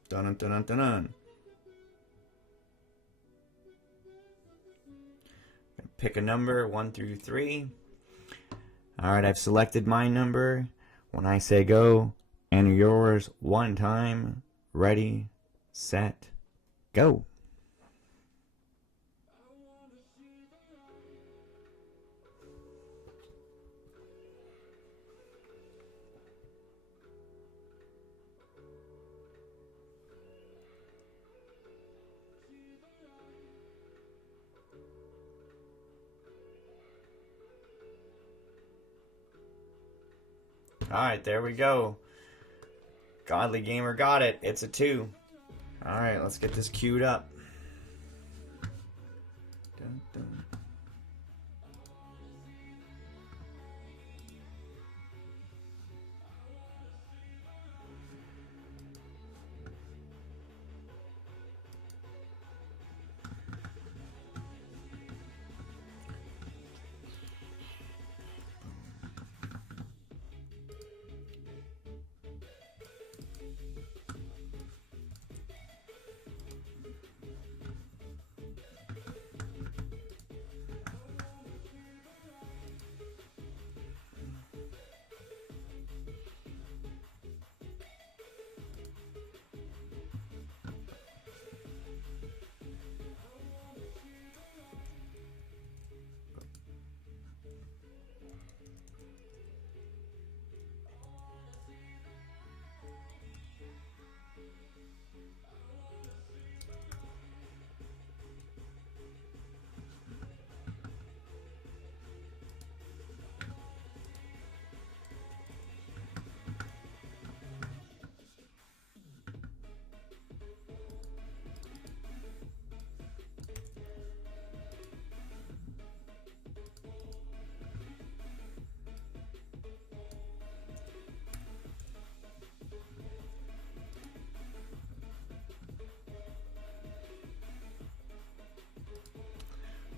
Dun. Pick a number, 1 through 3. Alright, I've selected my number. When I say go, enter yours one time. Ready, set, go. Alright, there we go. Godly Gamer got it. It's a 2. Alright, let's get this queued up. Dun.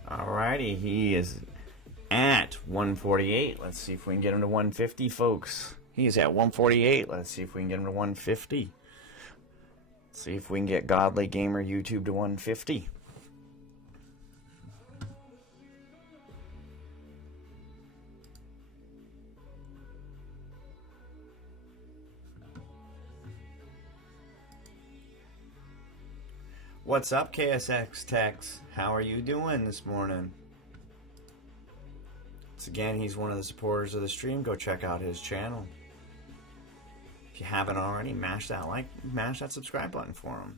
Alrighty, he is at 148. Let's see if we can get him to 150, folks. He's at 148. Let's see if we can get him to 150. Let's see if we can get Godly Gamer YouTube to 150. What's up, KSX Tex? How are you doing this morning? Once again, he's one of the supporters of the stream. Go check out his channel. If you haven't already, mash that subscribe button for him.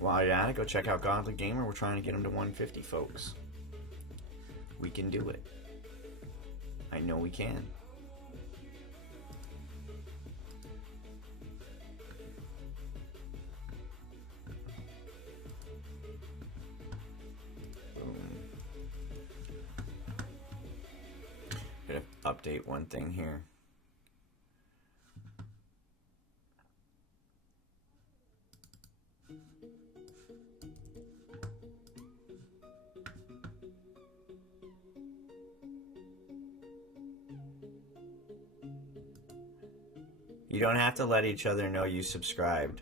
While you're at it, go check out Godly Gamer. We're trying to get him to 150, folks. We can do it. I know we can. update one thing here. You don't have to let each other know you subscribed.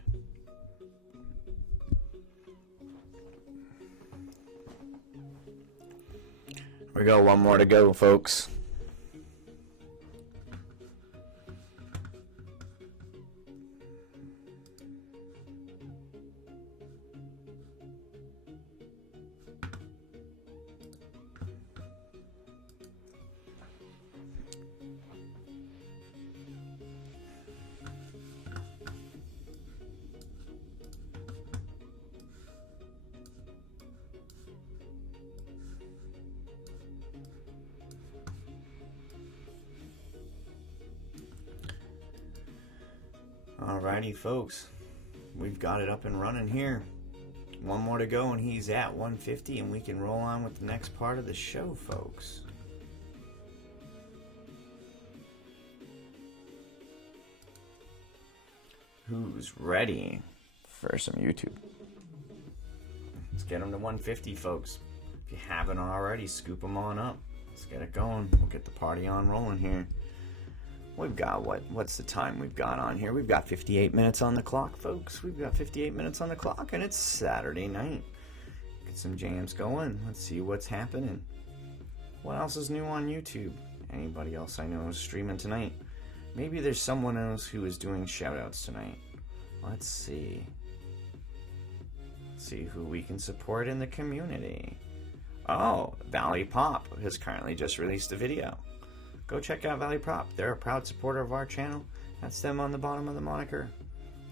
We got one more to go, folks. Alrighty, folks, we've got it up and running here. One more to go and he's at 150, and we can roll on with the next part of the show, folks. Who's ready for some YouTube? Let's get them to 150, folks. If you haven't already, scoop them on up. Let's get it going. We'll get the party on rolling here. We've got, what's the time we've got on here? We've got 58 minutes on the clock, folks. We've got 58 minutes on the clock, and it's Saturday night. Get some jams going. Let's see what's happening. What else is new on YouTube? Anybody else I know is streaming tonight? Maybe there's someone else who is doing shoutouts tonight. Let's see. Let's see who we can support in the community. Oh, Valley Pop has currently just released a video. Go check out Valley Prop. They're a proud supporter of our channel. That's them on the bottom of the moniker.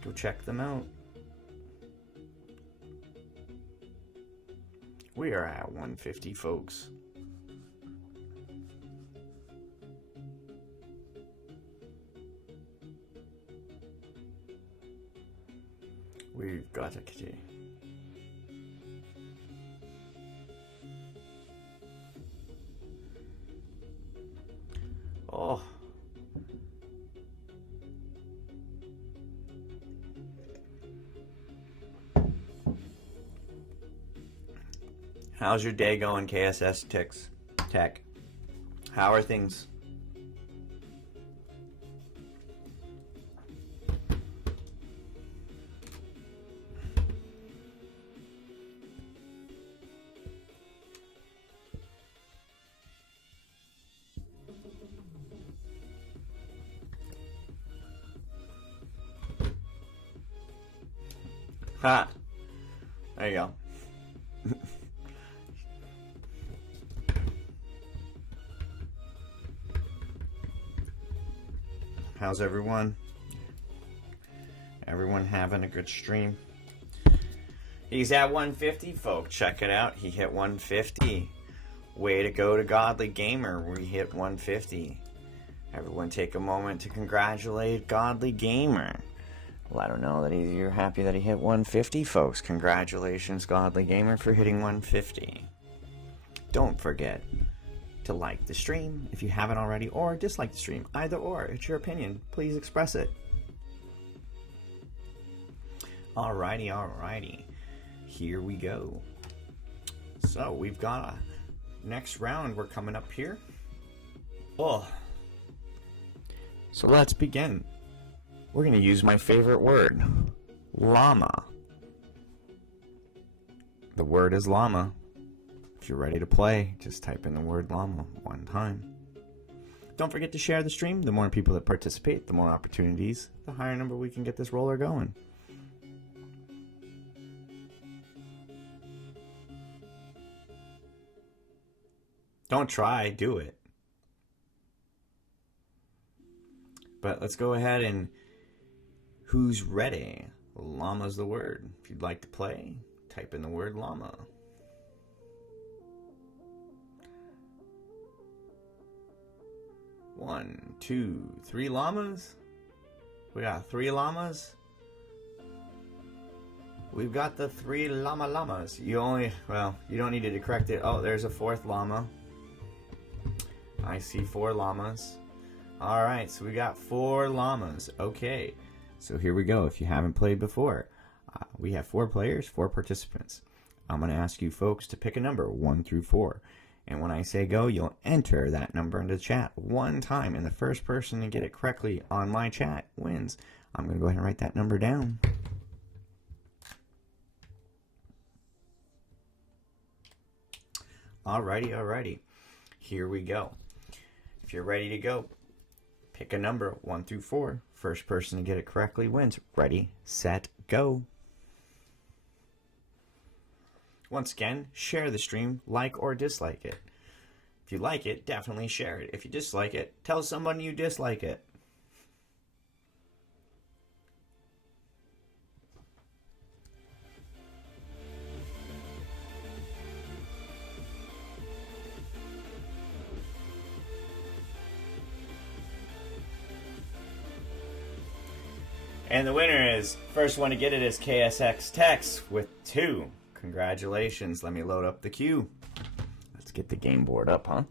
Go check them out. We are at 150, folks. We've got a kitty. Oh. How's your day going, KSS Tech? How are things? Ha! There you go. How's everyone? Everyone having a good stream? He's at 150, folks. Check it out. He hit 150. Way to go to Godly Gamer. We hit 150. Everyone take a moment to congratulate Godly Gamer. Let him know that you're happy that he hit 150, folks. Congratulations, Godly Gamer, for hitting 150. Don't forget to like the stream if you haven't already, or dislike the stream. Either or. It's your opinion. Please express it. Alrighty. Here we go. So, we've got a next round. We're coming up here. Oh. So, let's begin. We're going to use my favorite word, llama. The word is llama. If you're ready to play, just type in the word llama one time. Don't forget to share the stream. The more people that participate, the more opportunities, the higher number we can get this roller going. Don't try, do it. But let's go ahead and who's ready? Llama's the word. If you'd like to play, type in the word llama. One, two, three llamas? We got 3 llamas? We've got the 3 llamas. You don't need to correct it. Oh, there's a 4th llama. I see 4 llamas. All right, so we got 4 llamas. Okay, so here we go. If you haven't played before, we have 4 players, 4 participants. I'm going to ask you folks to pick a number, 1 through 4. And when I say go, you'll enter that number into chat 1 time. And the first person to get it correctly on my chat wins. I'm going to go ahead and write that number down. Alrighty. Here we go. If you're ready to go, pick a number, 1 through 4. First person to get it correctly wins. Ready, set, go. Once again, share the stream, like or dislike it. If you like it, definitely share it. If you dislike it, tell someone you dislike it. And the winner is, first one to get it is KSX Tex with 2. Congratulations. Let me load up the queue. Let's get the game board up, huh?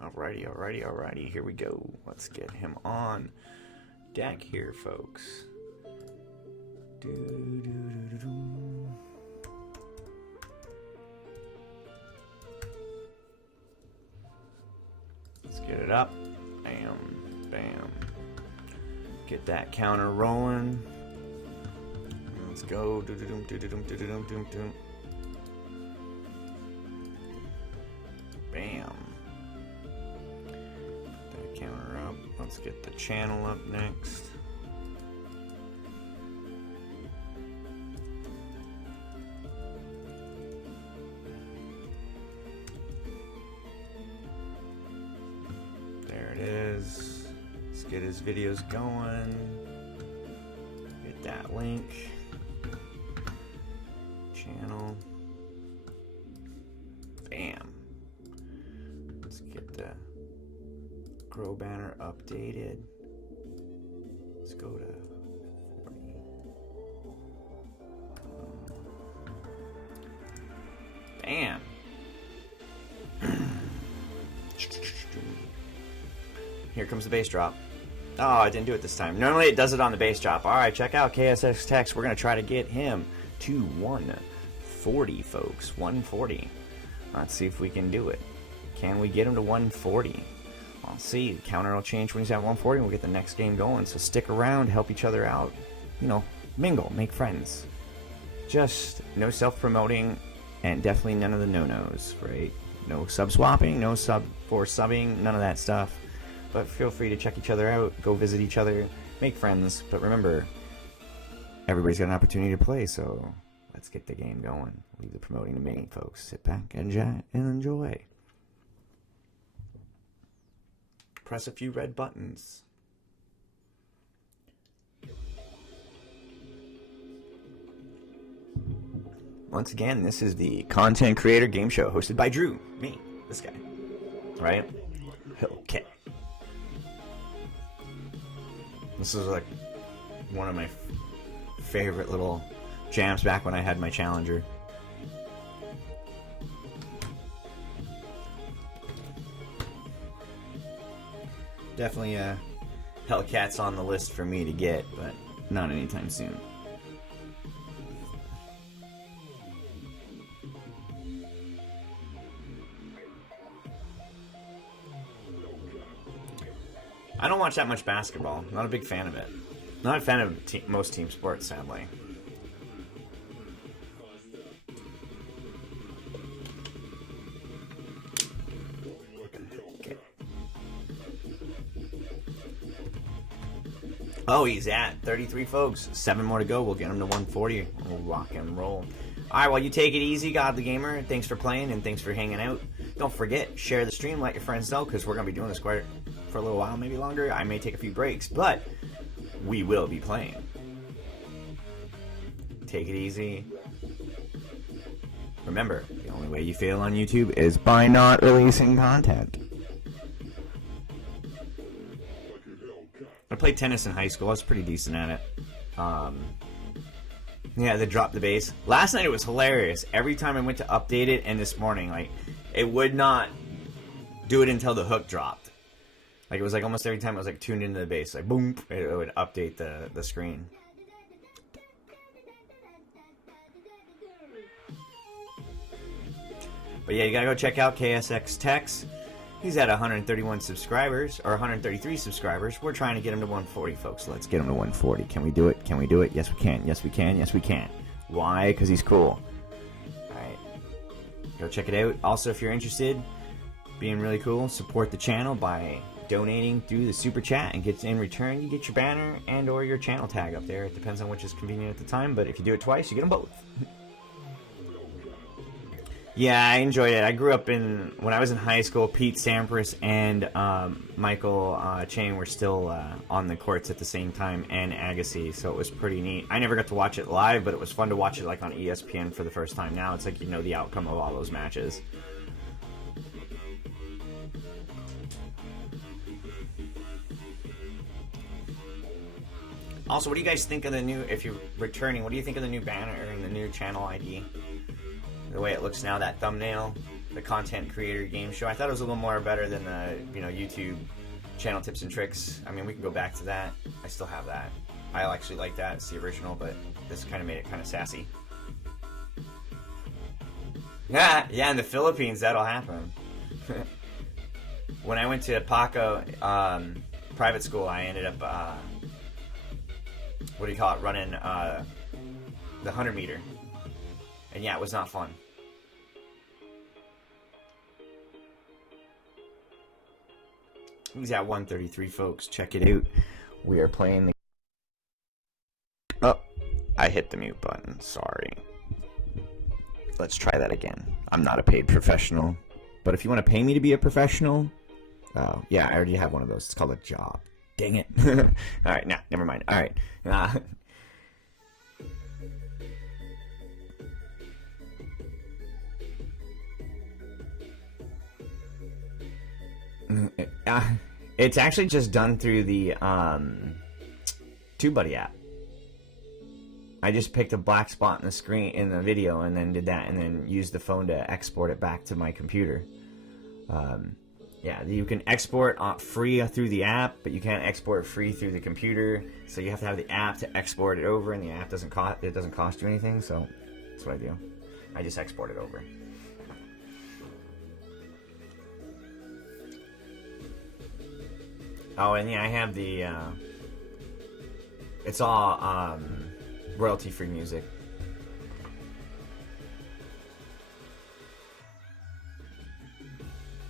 Alrighty. Here we go. Let's get him on deck here, folks. Let's get it up. Bam. Get that counter rolling. Let's go. Bam. Put that counter up. Let's get the channel up next. There it is. Let's get his videos going. Get that link. Channel. Bam. Let's get the grow banner updated. Let's go to 40. Bam. Here comes the bass drop. Oh, I didn't do it this time. Normally it does it on the bass drop. Alright, check out KSX Tex. We're going to try to get him to 140, folks. 140. Let's see if we can do it. Can we get him to 140? I'll see. The counter will change when he's at 140 and we'll get the next game going. So stick around, help each other out. You know, mingle, make friends. Just no self-promoting and definitely none of the no-nos, right? No sub-swapping, no sub-for-subbing, none of that stuff. But feel free to check each other out, go visit each other, make friends. But remember, everybody's got an opportunity to play, so let's get the game going. Leave the promoting to me, folks. Sit back and chat and enjoy. Press a few red buttons. Once again, this is the Content Creator Game Show hosted by Drew, me, this guy, right? Okay. This is like one of my favorite little jams back when I had my Challenger. Definitely Hellcat's on the list for me to get, but not anytime soon. I don't watch that much basketball. Not a big fan of it. Not a fan of most team sports, sadly. Okay. Oh, he's at 33, folks. 7 more to go. We'll get him to 140. We'll rock and roll. All right, well, you take it easy, Godly Gamer. Thanks for playing and thanks for hanging out. Don't forget, share the stream, let your friends know, because we're going to be doing this for a little while, maybe longer. I may take a few breaks, but we will be playing. Take it easy. Remember, the only way you fail on YouTube is by not releasing content. I played tennis in high school. I was pretty decent at it. Yeah, they dropped the bass. Last night it was hilarious. Every time I went to update it, and this morning, like, it would not do it until the hook dropped. Like, it was like almost every time I was like tuned into the bass, like boom, it would update the screen. But yeah, you gotta go check out KSX Techs. He's at 131 subscribers, or 133 subscribers. We're trying to get him to 140, folks. Let's get him to 140. Can we do it? Can we do it? Yes, we can. Yes, we can. Yes, we can. Why? Because he's cool. Alright. Go check it out. Also, if you're interested, being really cool, support the channel by donating through the super chat, and in return, you get your banner and or your channel tag up there. It depends on which is convenient at the time, but if you do it twice, you get them both. Yeah, I enjoyed it. I grew up when I was in high school, Pete Sampras and Michael Chang were still on the courts at the same time, and Agassi, so it was pretty neat. I never got to watch it live, but it was fun to watch it like on ESPN for the first time. Now it's like you know the outcome of all those matches. Also, what do you guys think of the new, if you're returning, what do you think of the new banner and the new channel ID? The way it looks now, that thumbnail, the content creator game show. I thought it was a little more better than the, YouTube channel tips and tricks. I mean, we can go back to that. I still have that. I actually like that. It's the original, but this kind of made it kind of sassy. Yeah, in the Philippines, that'll happen. When I went to Paco private school, I ended up, running the 100 meter. And yeah, it was not fun. He's at 133, folks. Check it out. We are playing the... Oh, I hit the mute button. Sorry. Let's try that again. I'm not a paid professional. But if you want to pay me to be a professional... Oh, yeah, I already have one of those. It's called a job. Dang it. Alright, nah, never mind. Alright. It's actually just done through the TubeBuddy app. I just picked a black spot in the screen in the video and then did that, and then used the phone to export it back to my computer. Yeah, you can export free through the app, but you can't export free through the computer. So you have to have the app to export it over, and the app doesn't cost you anything. So that's what I do. I just export it over. Oh, and yeah, I have the, it's all, royalty-free music.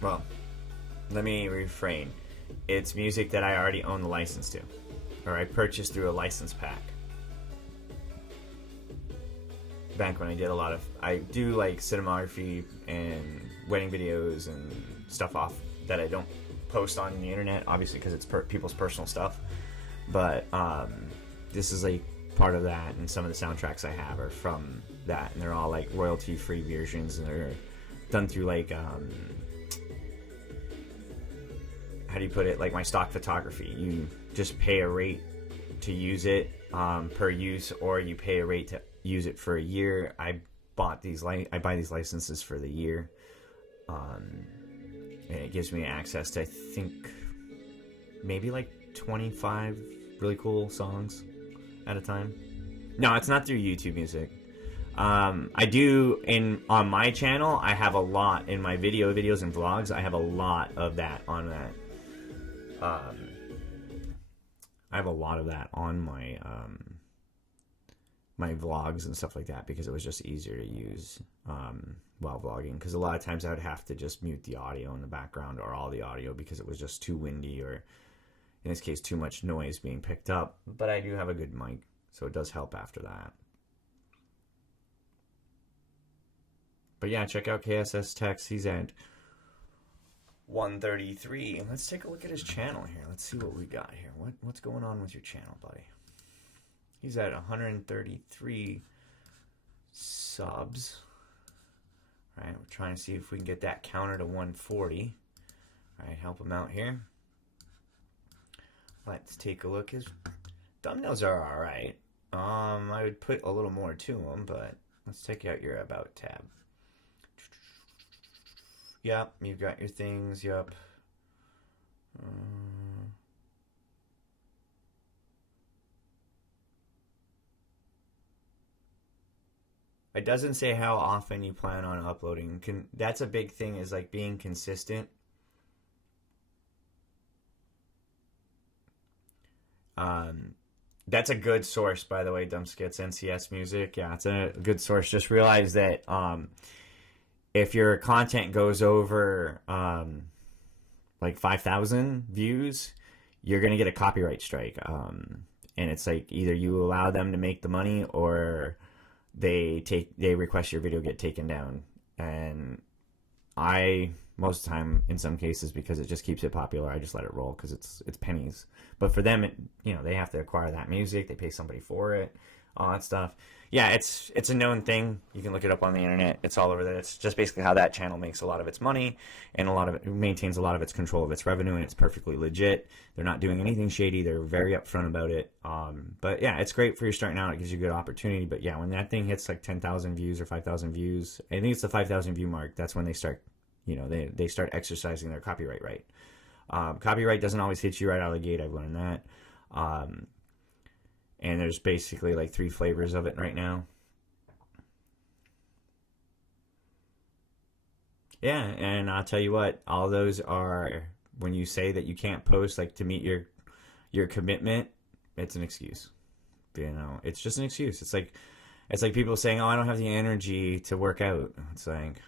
Well, let me refrain. It's music that I already own the license to, or I purchased through a license pack. Back when I did I do like cinematography and wedding videos and stuff off that I don't post on the internet, obviously, because it's people's personal stuff. But this is like part of that, and some of the soundtracks I have are from that, and they're all like royalty-free versions, and they're done through like how do you put it? Like my stock photography. You just pay a rate to use it per use, or you pay a rate to use it for a year. I buy these licenses for the year. And it gives me access to, I think, maybe like 25 really cool songs at a time. No, it's not through YouTube Music. I do on my channel. I have a lot in my videos and vlogs. I have a lot of that on that. I have a lot of that on my my vlogs and stuff like that, because it was just easier to use while vlogging, because a lot of times I would have to just mute the audio in the background, or all the audio, because it was just too windy, or in this case too much noise being picked up. But I do have a good mic, so it does help after that. But yeah, check out KSS Techs. He's at 133. Let's take a look at his channel here. Let's see what we got here. What's going on with your channel, buddy? He's at 133 subs. All right, we're trying to see if we can get that counter to 140. All right, help him out here. Let's take a look. His thumbnails are all right. I would put a little more to them, but let's take out your About tab. Yep, you've got your things. Yep. It doesn't say how often you plan on uploading. That's a big thing, is like being consistent. That's a good source, by the way, Dumpskits, NCS Music. Yeah, it's a good source. Just realize that if your content goes over like 5,000 views, you're going to get a copyright strike. And it's like either you allow them to make the money or they request your video get taken down. And most of the time, in some cases, because it just keeps it popular, I just let it roll because it's pennies. But for them, they have to acquire that music. They pay somebody for it, all that stuff. Yeah, it's a known thing. You can look it up on the internet. It's all over there. It's just basically how that channel makes a lot of its money, and a lot of it maintains a lot of its control of its revenue, and it's perfectly legit. They're not doing anything shady. They're very upfront about it. But yeah, it's great for you starting out. It gives you a good opportunity. But yeah, when that thing hits like 10,000 views or 5,000 views, I think it's the 5,000 view mark. That's when they start. They start exercising their copyright right. Copyright doesn't always hit you right out of the gate. I've learned that. And there's basically like 3 flavors of it right now. Yeah, and I'll tell you what, all those are, when you say that you can't post like to meet your commitment, it's an excuse. It's just an excuse. It's like people saying, "Oh, I don't have the energy to work out." It's like,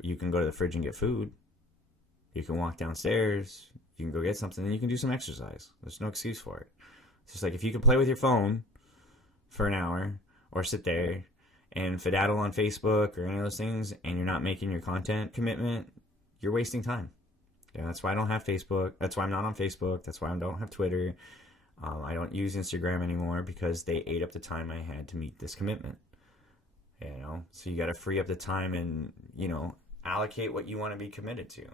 you can go to the fridge and get food. You can walk downstairs. You can go get something, and you can do some exercise. There's no excuse for it. It's just like if you can play with your phone for an hour or sit there and fidaddle on Facebook or any of those things and you're not making your content commitment, you're wasting time. Yeah, that's why I don't have Facebook. That's why I'm not on Facebook. That's why I don't have Twitter. I don't use Instagram anymore because they ate up the time I had to meet this commitment. So you got to free up the time and, allocate what you want to be committed to.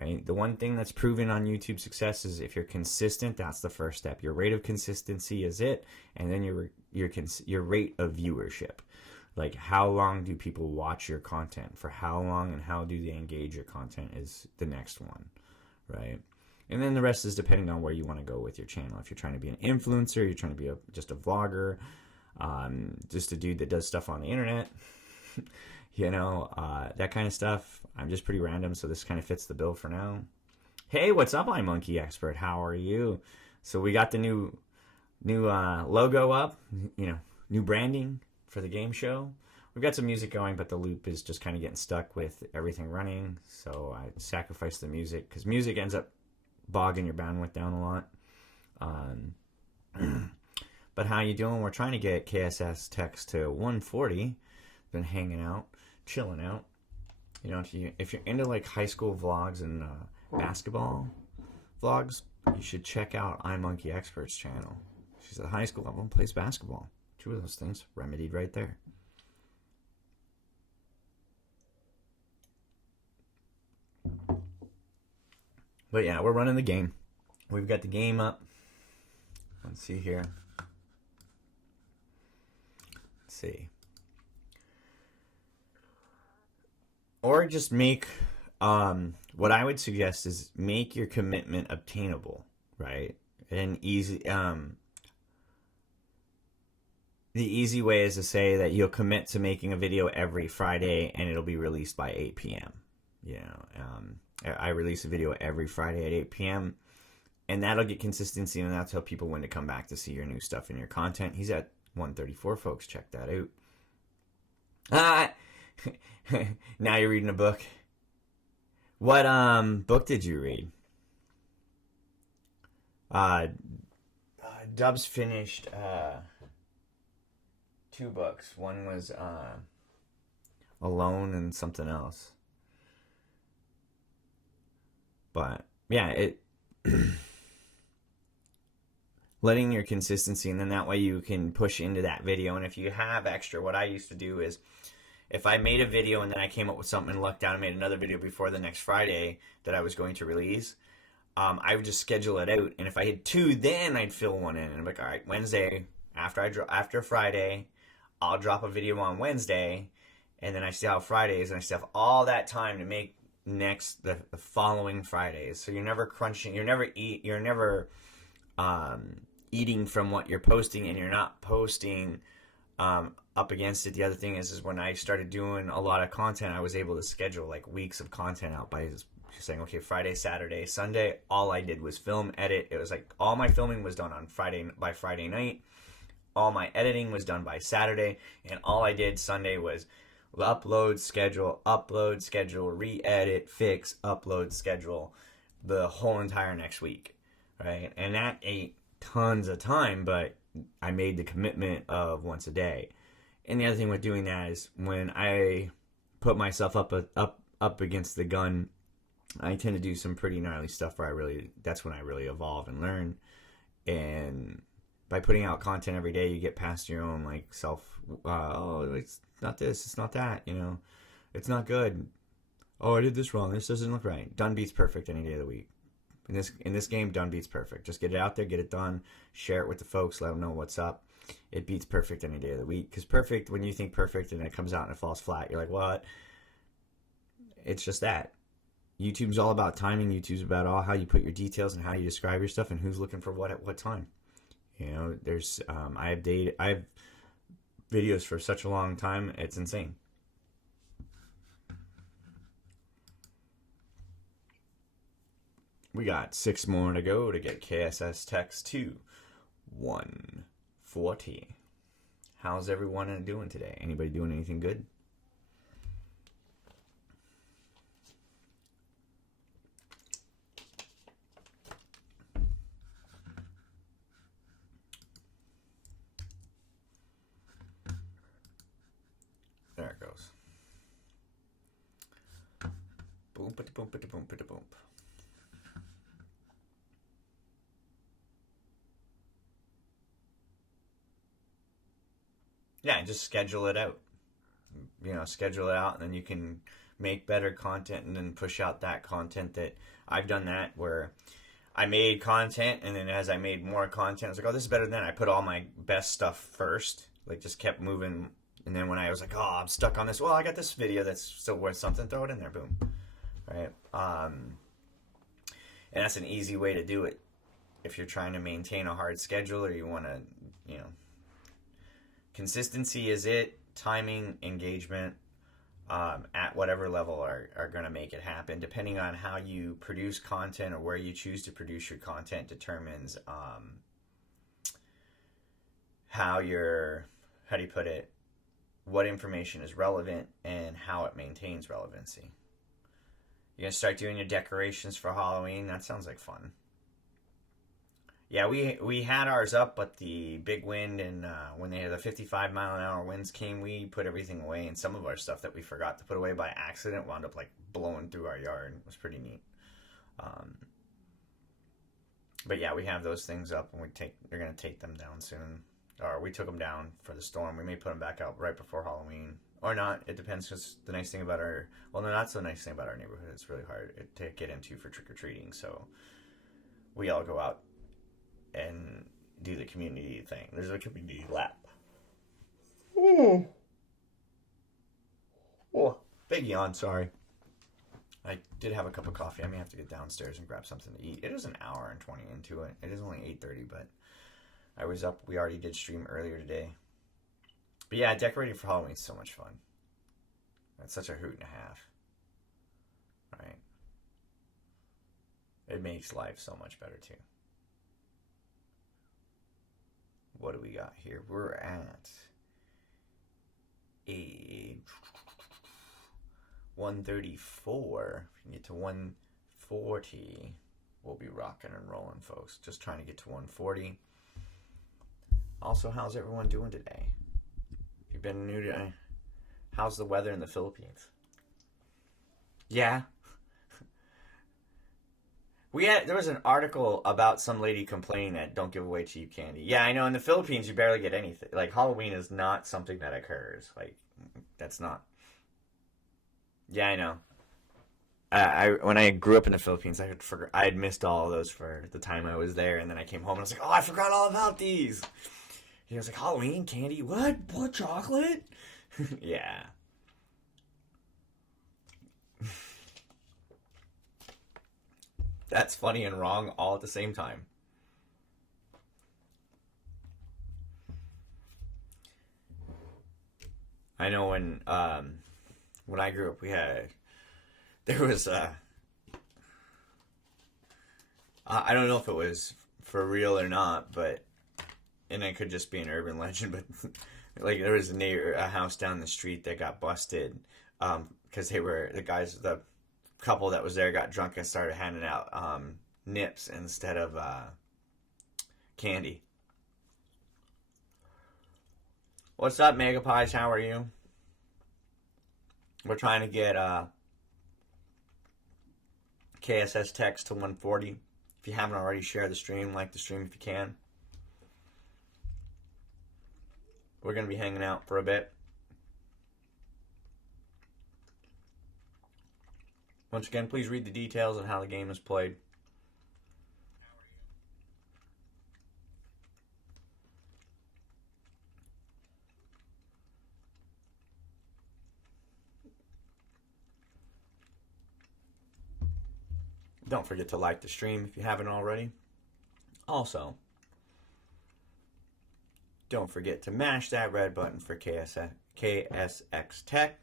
Right? The one thing that's proven on YouTube success is if you're consistent, that's the first step. Your rate of consistency is it, and then your rate of viewership. Like, how long do people watch your content? For how long and how do they engage your content is the next one, right? And then the rest is depending on where you want to go with your channel. If you're trying to be an influencer, you're trying to be just a vlogger, just a dude that does stuff on the internet, that kind of stuff. I'm just pretty random, so this kind of fits the bill for now. Hey, what's up, iMonkey Expert? How are you? So we got the new logo up, new branding for the game show. We've got some music going, but the loop is just kind of getting stuck with everything running, so I sacrificed the music, because music ends up bogging your bandwidth down a lot. But how you doing? We're trying to get KSS text to 140. Been hanging out, chilling out. If you're into like high school vlogs and basketball vlogs, you should check out iMonkey Expert's channel. She's at high school level and plays basketball. 2 of those things remedied right there. But yeah, we're running the game. We've got the game up. Let's see here. Let's see. Or just make, what I would suggest is make your commitment obtainable, right? And easy, the easy way is to say that you'll commit to making a video every Friday and it'll be released by 8 p.m. I release a video every Friday at 8 p.m. and that'll get consistency, and that'll tell people when to come back to see your new stuff and your content. He's at 134, folks. Check that out. Now you're reading a book. What book did you read? Dubs finished 2 books. One was Alone and something else. But yeah, letting your consistency, and then that way you can push into that video. And if you have extra, what I used to do is, if I made a video and then I came up with something and lucked down and made another video before the next Friday that I was going to release, I would just schedule it out. And if I had 2, then I'd fill one in. And I'm like, all right, Wednesday, after Friday, I'll drop a video on Wednesday. And then I still have Fridays, and I still have all that time to make the following Fridays. So you're never crunching, you're never eating from what you're posting, and you're not posting up against it. The other thing is when I started doing a lot of content, I was able to schedule like weeks of content out by just saying, okay, Friday, Saturday, Sunday, all I did was film, edit. It was like all my filming was done on by Friday night. All my editing was done by Saturday, and all I did Sunday was upload, schedule, re-edit, fix, upload, schedule the whole entire next week, right? And that ate tons of time, but I made the commitment of once a day. And the other thing with doing that is when I put myself up against the gun, I tend to do some pretty gnarly stuff where that's when I really evolve and learn. And by putting out content every day, you get past your own like it's not this, it's not that, it's not good. Oh, I did this wrong. This doesn't look right. Done beats perfect any day of the week. In this game, done beats perfect. Just get it out there, get it done, share it with the folks, let them know what's up. It beats perfect any day of the week. Because perfect, when you think perfect and it comes out and it falls flat, you're like, what? It's just that. YouTube's all about timing. YouTube's about how you put your details and how you describe your stuff and who's looking for what at what time. There's I have videos for such a long time, it's insane. We got 6 more to go to get KSS text to 140. How's everyone doing today? Anybody doing anything good? There it goes. Boom, ba boom, ba boom, ba boom. Yeah, just schedule it out. Schedule it out, and then you can make better content and then push out that content. That I've done that where I made content, and then as I made more content, I was like, oh, this is better than that. I put all my best stuff first, like just kept moving. And then when I was like, oh, I'm stuck on this, well, I got this video that's still worth something, throw it in there, boom. Right? And that's an easy way to do it if you're trying to maintain a hard schedule or you want to, consistency is it. Timing, engagement, at whatever level are going to make it happen. Depending on how you produce content or where you choose to produce your content determines how do you put it, what information is relevant and how it maintains relevancy. You're going to start doing your decorations for Halloween? That sounds like fun. Yeah, we had ours up, but the big wind and when the 55-mile-an-hour winds came, we put everything away, and some of our stuff that we forgot to put away by accident wound up like blowing through our yard. It was pretty neat. But yeah, we have those things up, and they're going to take them down soon. Or we took them down for the storm. We may put them back out right before Halloween. Or not. It depends, because the nice thing about the not so nice thing about our neighborhood, it's really hard to get into for trick-or-treating. So we all go out and do the community thing. There's a community lap. Oh, big yawn, sorry. I did have a cup of coffee. I may have to get downstairs and grab something to eat. It is an hour and 20 into it. It is only 8:30, but I was up. We already did stream earlier today. But yeah, decorating for Halloween is so much fun. That's such a hoot and a half. Right? It makes life so much better too. What do we got here? We're at a 134. If we can get to 140, we'll be rocking and rolling, folks. Just trying to get to 140. Also, how's everyone doing today? If you've been new to, how's the weather in the Philippines? Yeah. There was an article about some lady complaining that don't give away cheap candy. Yeah, I know. In the Philippines, you barely get anything. Like, Halloween is not something that occurs. Like, that's not. Yeah, I know. When I grew up in the Philippines, I had missed all of those for the time I was there, and then I came home and I was like, oh, I forgot all about these. He was like, Halloween candy? What? Blood chocolate? Yeah. That's funny and wrong all at the same time. I know when I grew up, there was I don't know if it was for real or not, but, and it could just be an urban legend, but like there was a house down the street that got busted because the couple that was there got drunk and started handing out nips instead of candy. What's up, Megapies? How are you? We're trying to get KSS text to 140. If you haven't already, share the stream, like the stream if you can. We're going to be hanging out for a bit. Once again, please read the details on how the game is played. Don't forget to like the stream if you haven't already. Also, don't forget to mash that red button for KSX Tech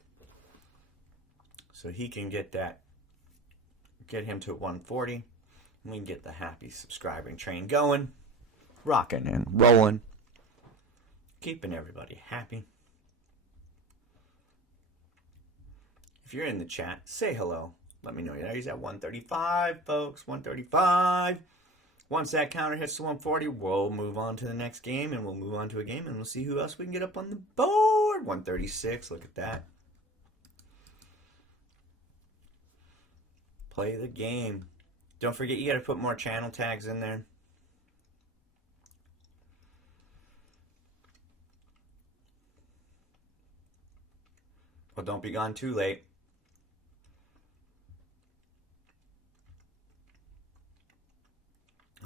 so he can get him to 140, and we can get the happy subscribing train going, rocking and rolling, keeping everybody happy. If you're in the chat, say hello. Let me know you're there. He's at 135, folks. 135. Once that counter hits to 140, we'll move on to the next game, and we'll move on to a game, and we'll see who else we can get up on the board. 136. Look at that. Play the game. Don't forget, you got to put more channel tags in there. Well, don't be gone too late.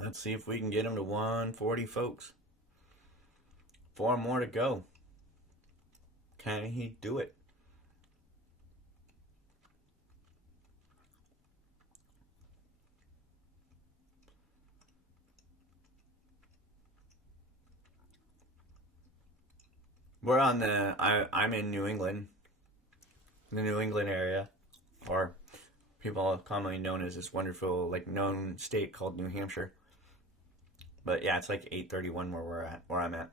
Let's see if we can get him to 140, folks. 4 more to go. Can he do it? We're on the, I'm in New England, the New England area, or people commonly known as this wonderful, like, known state called New Hampshire. But yeah, it's like 8:31 where I'm at.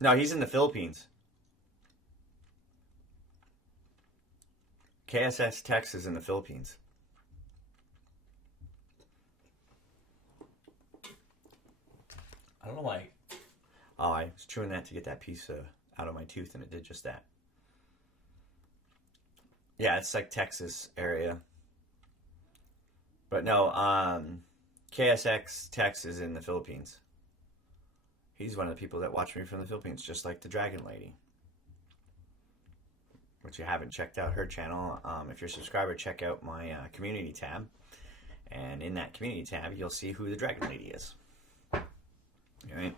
No, he's in the Philippines. KSS Texas in the Philippines. I don't know why. Oh, I was chewing that to get that piece out of my tooth, and it did just that. Yeah, it's like Texas area. But no, KSX Tex is in the Philippines. He's one of the people that watch me from the Philippines, just like the Dragon Lady. Which you haven't checked out her channel. If you're a subscriber, check out my community tab. And in that community tab, you'll see who the Dragon Lady is. Alright.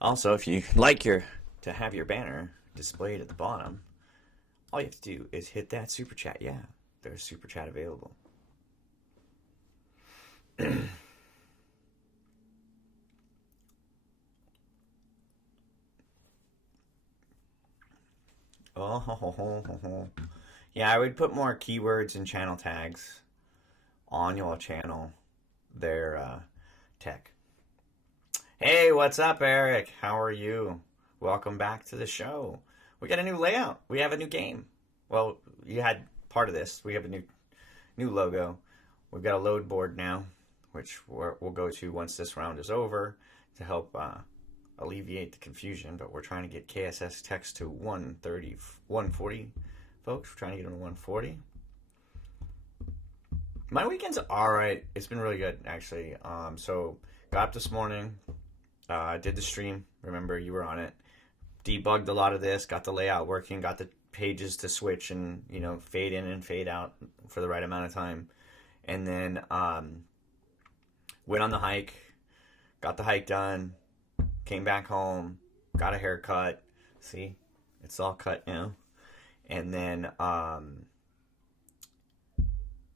Also, if you like to have your banner displayed at the bottom, all you have to do is hit that super chat. Yeah, there's super chat available. Yeah, I would put more keywords and channel tags on your channel there, Tech. Hey, what's up, Eric? How are you? Welcome back to the show. We got a new layout. We have a new game. Well, you had part of this. We have a new logo. We've got a load board now, which we'll go to once this round is over to help alleviate the confusion. But we're trying to get KSS text to 140, folks. We're trying to get them to 140. My weekend's all right. It's been really good, actually. So got up this morning, did the stream. Remember, you were on it. Debugged a lot of this, got the layout working, got the pages to switch and, fade in and fade out for the right amount of time. And then went on the hike, got the hike done, came back home, got a haircut. See, it's all cut now. And then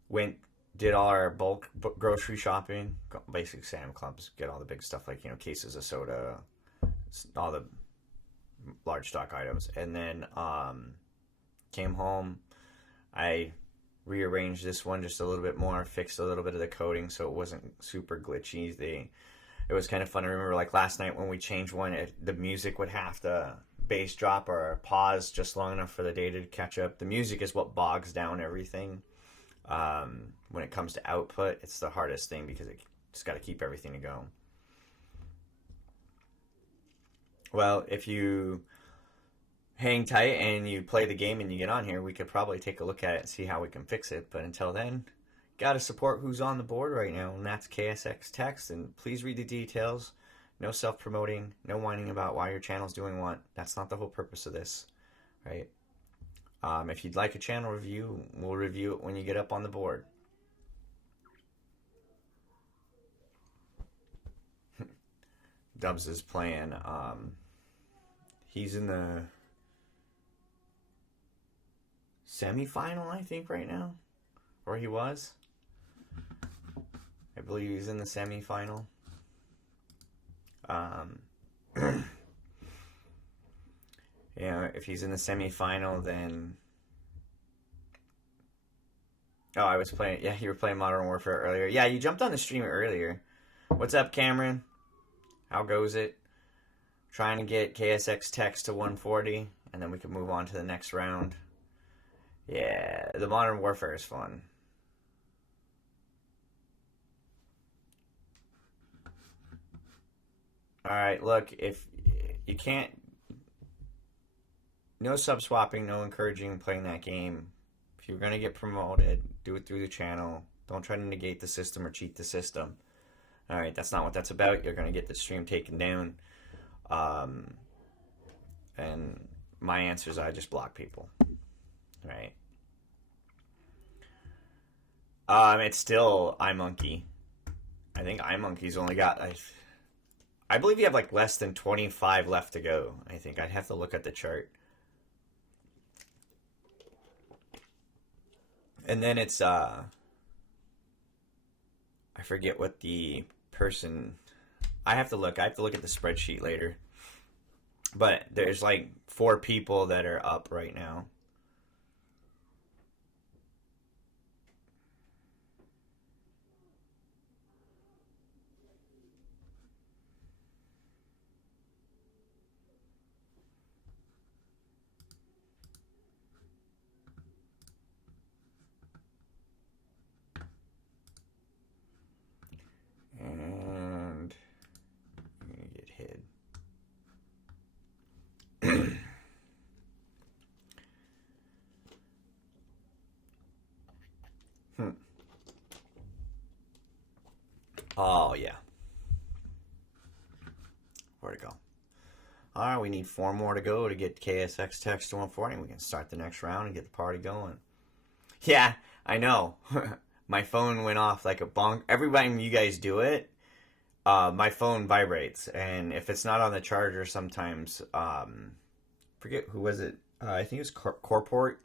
went did all our bulk grocery shopping, basic Sam Clubs, get all the big stuff like, cases of soda, all the large stock items. And then came home. I rearranged this one just a little bit more, fixed a little bit of the coding so it wasn't super glitchy. It was kind of fun. I remember like last night when we changed one, the music would have to bass drop or pause just long enough for the data to catch up. The music is what bogs down everything. When it comes to output, it's the hardest thing because it just got to keep everything to go. Well, if you hang tight and you play the game and you get on here, we could probably take a look at it and see how we can fix it. But until then, got to support who's on the board right now, and that's KSX Text. And please read the details. No self-promoting, no whining about why your channel's doing what. That's not the whole purpose of this, right? If you'd like a channel review, we'll review it when you get up on the board. Dubs is playing. He's in the semi-final, I think, right now. Or he was. I believe he's in the semi-final. If he's in the semi-final, then... Oh, I was playing... Yeah, you were playing Modern Warfare earlier. Yeah, you jumped on the stream earlier. What's up, Cameron? How goes it? Trying to get KSX Text to 140, and then we can move on to the next round. Yeah, the Modern Warfare is fun. Alright, look, if you can't... No sub-swapping, no encouraging playing that game. If you're going to get promoted, do it through the channel. Don't try to negate the system or cheat the system. Alright, that's not what that's about. You're going to get the stream taken down. And my answer is I just block people. Right? It's still iMonkey. I think iMonkey's only got... I believe you have like less than 25 left to go. I think I'd have to look at the chart. And then it's I forget what the person... I have to look at the spreadsheet later. But there's like 4 people that are up right now. And I'm gonna get hit. Oh yeah. Where'd it go? Alright, we need 4 more to go to get KSX Text to 140. We can start the next round and get the party going. Yeah, I know. My phone went off like a bonk. Every time you guys do it, my phone vibrates. And if it's not on the charger sometimes, forget who was it? I think it was Corport.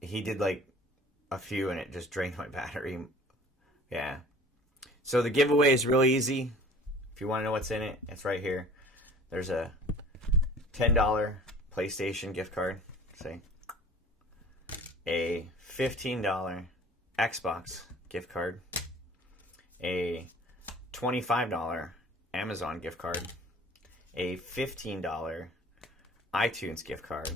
He did like a few and it just drained my battery. Yeah. So the giveaway is really easy. If you want to know what's in it, it's right here. There's a $10 PlayStation gift card. Say. A $15 Xbox gift card, a $25 Amazon gift card, a $15 iTunes gift card,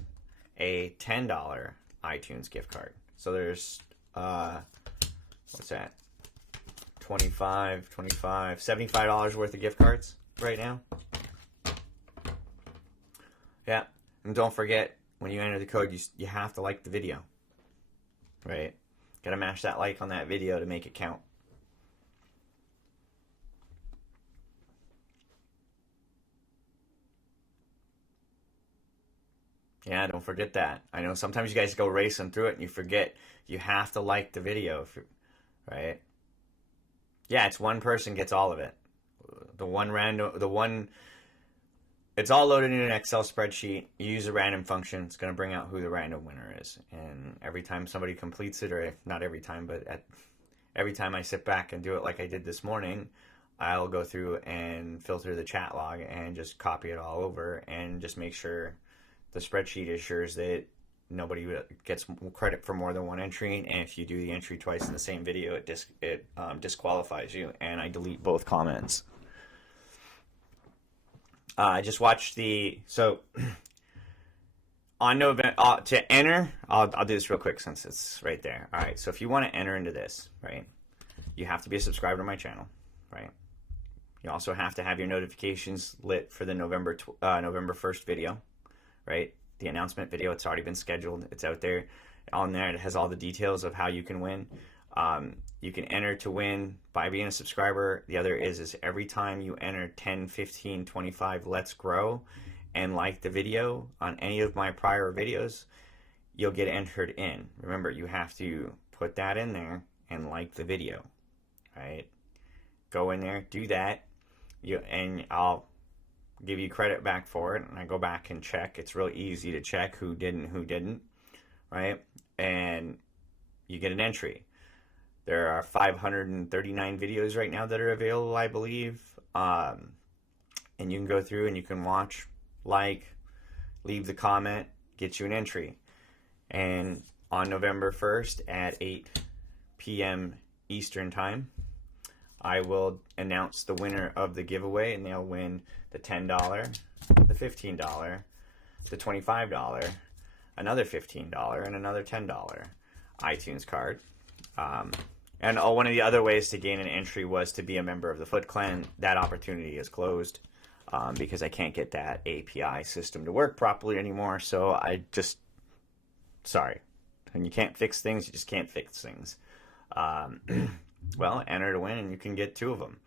a $10 iTunes gift card. So there's what's that? $25, $75 worth of gift cards right now. Yeah, and don't forget when you enter the code, you have to like the video. Right? Gotta mash that like on that video to make it count. Yeah, don't forget that. I know sometimes you guys go racing through it and you forget you have to like the video, right? it's all loaded in an Excel spreadsheet. You use a random function. It's going to bring out who the random winner is. And every time somebody completes it, or if not every time, but every time I sit back and do it like I did this morning, I'll go through and filter the chat log and just copy it all over and just make sure the spreadsheet assures that nobody gets credit for more than one entry. And if you do the entry twice in the same video, it disqualifies you. And I delete both comments. I just watched on November, to enter, I'll do this real quick since it's right there. All right, so if you want to enter into this, right, you have to be a subscriber to my channel, right? You also have to have your notifications lit for the November 1st video, right? The announcement video, it's already been scheduled. It's out there. On there, it has all the details of how you can win. You can enter to win by being a subscriber. The other is every time you enter 10, 15, 25, let's grow, and like the video on any of my prior videos, you'll get entered in. Remember, you have to put that in there and like the video, right? Go in there, do that, and I'll give you credit back for it. And I go back and check. It's real easy to check who did and who didn't, right? And you get an entry. There are 539 videos right now that are available, I believe. And you can go through and you can watch, like, leave the comment, get you an entry. And on November 1st at 8 p.m. Eastern Time, I will announce the winner of the giveaway, and they'll win the $10, the $15, the $25, another $15, and another $10 iTunes card. And one of the other ways to gain an entry was to be a member of the Foot Clan. That opportunity is closed because I can't get that API system to work properly anymore. So sorry. When you can't fix things, you just can't fix things. Well, enter to win, and you can get 2 of them,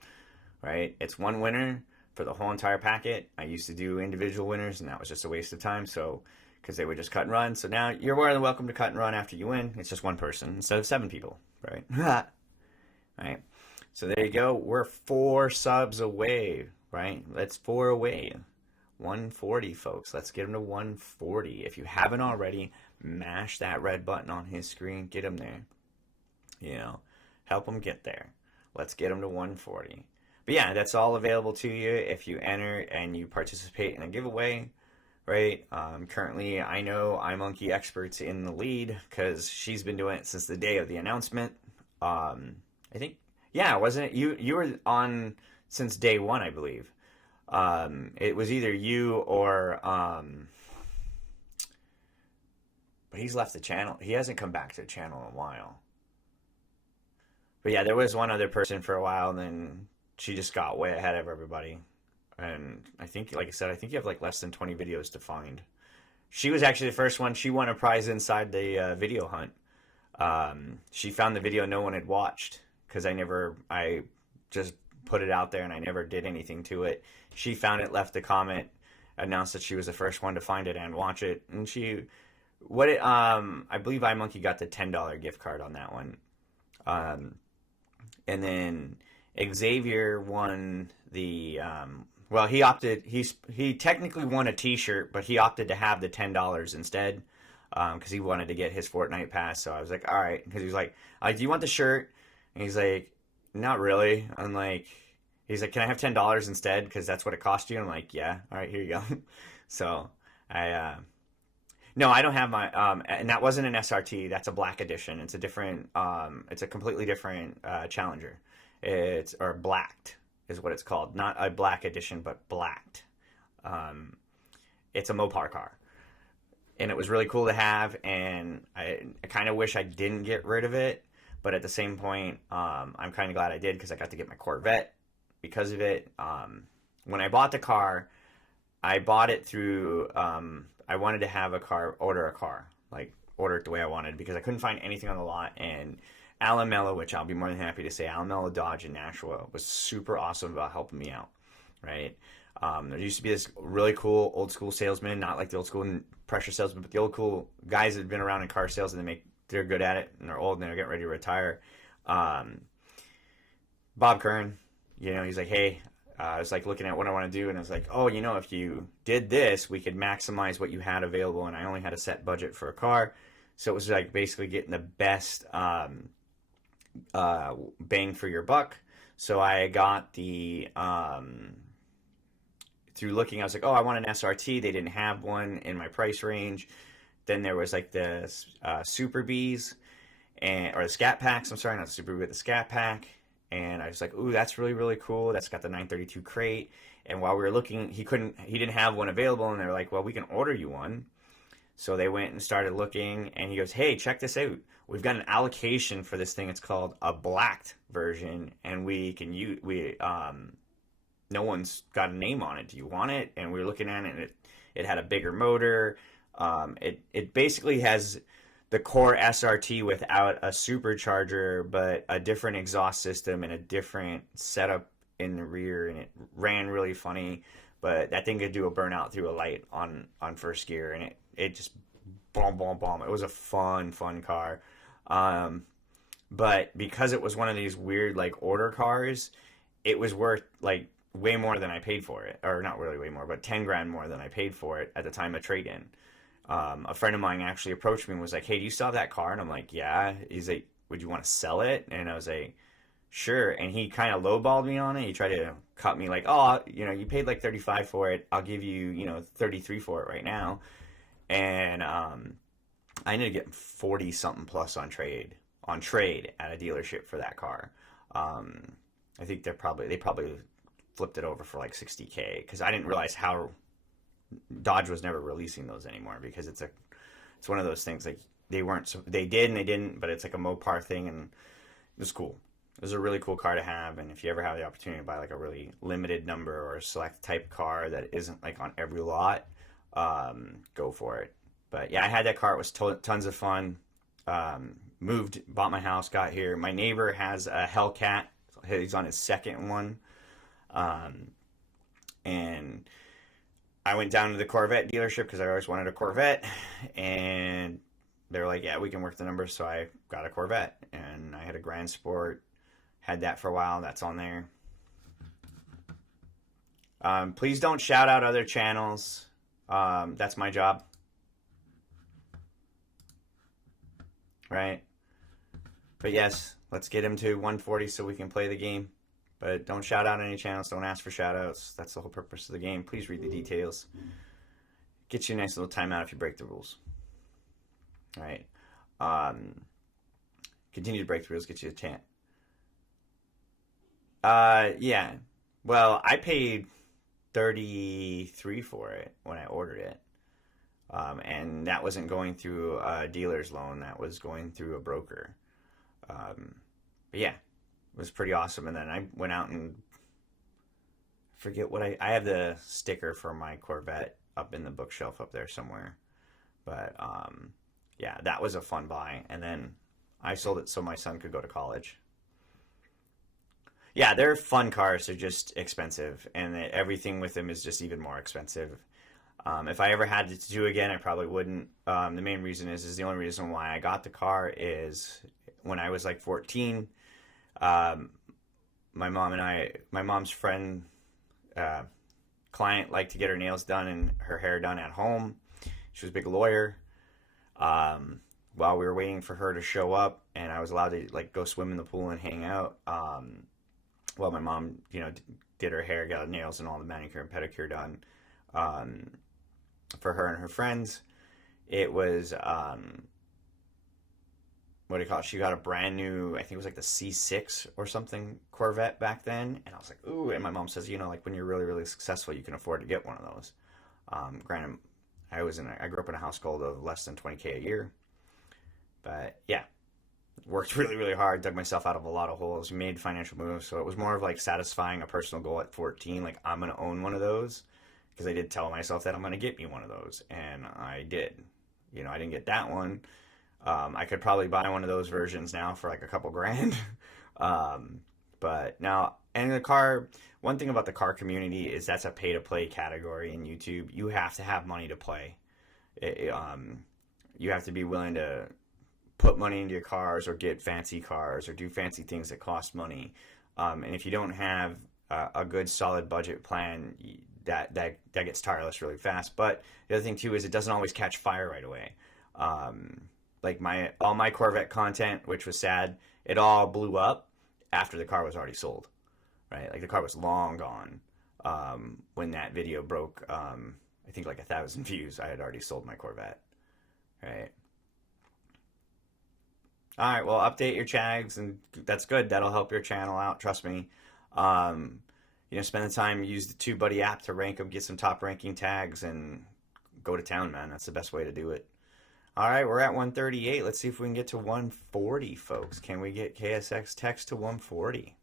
right? It's one winner for the whole entire packet. I used to do individual winners, and that was just a waste of time. So, because they would just cut and run. So now you're more than welcome to cut and run after you win. It's just one person instead of 7 people, right? Right. So there you go. We're 4 subs away, right? That's 4 away. 140, folks. Let's get him to 140. If you haven't already, mash that red button on his screen. Get him there. You know, help him get there. Let's get him to 140. But yeah, that's all available to you if you enter and you participate in a giveaway. Right, currently I know iMonkey Expert's in the lead because she's been doing it since the day of the announcement. I think, yeah, wasn't it? You were on since day 1, I believe. It was either you or, but he's left the channel. He hasn't come back to the channel in a while. But yeah, there was one other person for a while, and then she just got way ahead of everybody. And I think, like I said, I think you have like less than 20 videos to find. She was actually the first one. She won a prize inside the video hunt. She found the video no one had watched because I just put it out there and I never did anything to it. She found it, left a comment, announced that she was the first one to find it and watch it. And I believe iMonkey got the $10 gift card on that one. And then Xavier won the, well, he opted, he technically won a t-shirt, but he opted to have the $10 instead, because he wanted to get his Fortnite pass. So I was like, all right, because he was like, do you want the shirt? And he's like, not really. I'm like, he's like, can I have $10 instead? Because that's what it cost you. I'm like, yeah, all right, here you go. So no, I don't have my, and that wasn't an SRT. That's a black edition. It's a different, it's a completely different Challenger. Or blacked is what it's called. Not a black edition, but blacked. It's a Mopar car. And it was really cool to have, and I kind of wish I didn't get rid of it, but at the same point, I'm kind of glad I did because I got to get my Corvette because of it. When I bought the car, I bought it through, I wanted to have order a car, like order it the way I wanted because I couldn't find anything on the lot, and Alan Mello, which I'll be more than happy to say, Alan Mello Dodge in Nashua was super awesome about helping me out, right? There used to be this really cool old school salesman, not like the old school pressure salesman, but the old cool guys that have been around in car sales and they're good at it and they're old and they're getting ready to retire. Bob Curran, he's like, hey, I was like looking at what I want to do, and I was like, oh, if you did this, we could maximize what you had available, and I only had a set budget for a car, so it was like basically getting the best bang for your buck. So I got the through looking, I was like, oh, I want an SRT. They didn't have one in my price range. Then there was like the Super Bs or the Scat Packs. I'm sorry, not the Super B, but the Scat Pack. And I was like, ooh, that's really, really cool. That's got the 932 crate. And while we were looking, he didn't have one available. And they were like, well, we can order you one. So they went and started looking, and he goes, hey, check this out. We've got an allocation for this thing. It's called a blacked version, and no one's got a name on it. Do you want it? And we were looking at it, and it had a bigger motor. It basically has the core SRT without a supercharger, but a different exhaust system and a different setup in the rear, and it ran really funny. But that thing could do a burnout through a light on first gear, and it just boom, boom, boom. It was a fun car. But because it was one of these weird like order cars, it was worth like way more than I paid for it, or not really way more, but 10 grand more than I paid for it at the time of trade-in. A friend of mine actually approached me and was like, hey, do you still have that car? And I'm like, yeah. He's like, would you want to sell it? And I was like, sure. And he kind of lowballed me on it. He tried to cut me like, oh, you paid like 35 for it. I'll give you, 33 for it right now. And I ended up getting 40 something plus on trade at a dealership for that car. I think they probably flipped it over for like 60K, because I didn't realize how Dodge was never releasing those anymore, because it's one of those things like they did and they didn't, but it's like a Mopar thing, and it was cool. It was a really cool car to have, and if you ever have the opportunity to buy like a really limited number or a select type car that isn't like on every lot, go for it. But yeah, I had that car. It was tons of fun. Bought my house, got here. My neighbor has a Hellcat. He's on his second one. And I went down to the Corvette dealership because I always wanted a Corvette, and they were like, yeah, we can work the numbers. So I got a Corvette, and I had a Grand Sport, had that for a while. That's on there. Please don't shout out other channels. That's my job. Right? But yes, let's get him to 140 so we can play the game. But don't shout out any channels. Don't ask for shout outs. That's the whole purpose of the game. Please read the details. Get you a nice little timeout if you break the rules. All right. Continue to break the rules. Get you a chant. Yeah. Well, I paid $33 for it when I ordered it. And that wasn't going through a dealer's loan. That was going through a broker. But yeah. It was pretty awesome. And then I went out and forget what I have the sticker for my Corvette up in the bookshelf up there somewhere. But yeah, that was a fun buy. And then I sold it so my son could go to college. Yeah, they're fun cars. They're just expensive, and everything with them is just even more expensive. If I ever had to do again, I probably wouldn't. The main reason is the only reason why I got the car is when I was like 14. My mom's friend, client liked to get her nails done and her hair done at home. She was a big lawyer. While we were waiting for her to show up, and I was allowed to like go swim in the pool and hang out, while my mom, did her hair, got her nails and all the manicure and pedicure done, for her and her friends. It was, what do you call it? She got a brand new, I think it was like the C6 or something Corvette back then. And I was like, ooh. And my mom says, like when you're really, really successful, you can afford to get one of those. Granted, I grew up in a household of less than 20K a year. But yeah, worked really, really hard, dug myself out of a lot of holes, made financial moves. So it was more of like satisfying a personal goal at 14. Like, I'm going to own one of those, because I did tell myself that I'm going to get me one of those. And I did. I didn't get that one. I could probably buy one of those versions now for like a couple grand. But now, and the car, one thing about the car community is that's a pay to play category in YouTube. You have to have money to play. You have to be willing to put money into your cars or get fancy cars or do fancy things that cost money. And if you don't have a good solid budget plan, that gets tireless really fast. But the other thing too is it doesn't always catch fire right away. Like all my Corvette content, which was sad, it all blew up after the car was already sold, right? Like the car was long gone when that video broke. I think like 1,000 views. I had already sold my Corvette, right? All right, well, update your chags, and that's good. That'll help your channel out. Trust me. You know, spend the time, use the TubeBuddy app to rank them, get some top ranking tags, and go to town, man. That's the best way to do it. All right, we're at 138. Let's see if we can get to 140, folks. Can we get KSX text to 140?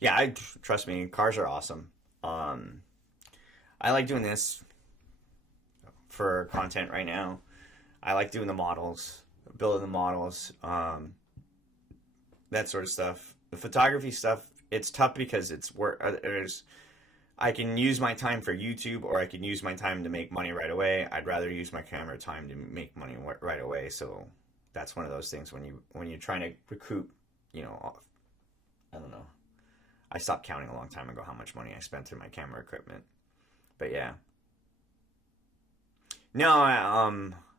Yeah, trust me, cars are awesome. I like doing this for content right now. I like doing the models, building the models, that sort of stuff. The photography stuff, it's tough because it's work. I can use my time for YouTube, or I can use my time to make money right away. I'd rather use my camera time to make money right away. So that's one of those things when you're trying to recoup, you know, I don't know. I stopped counting a long time ago how much money I spent through my camera equipment. But yeah. No,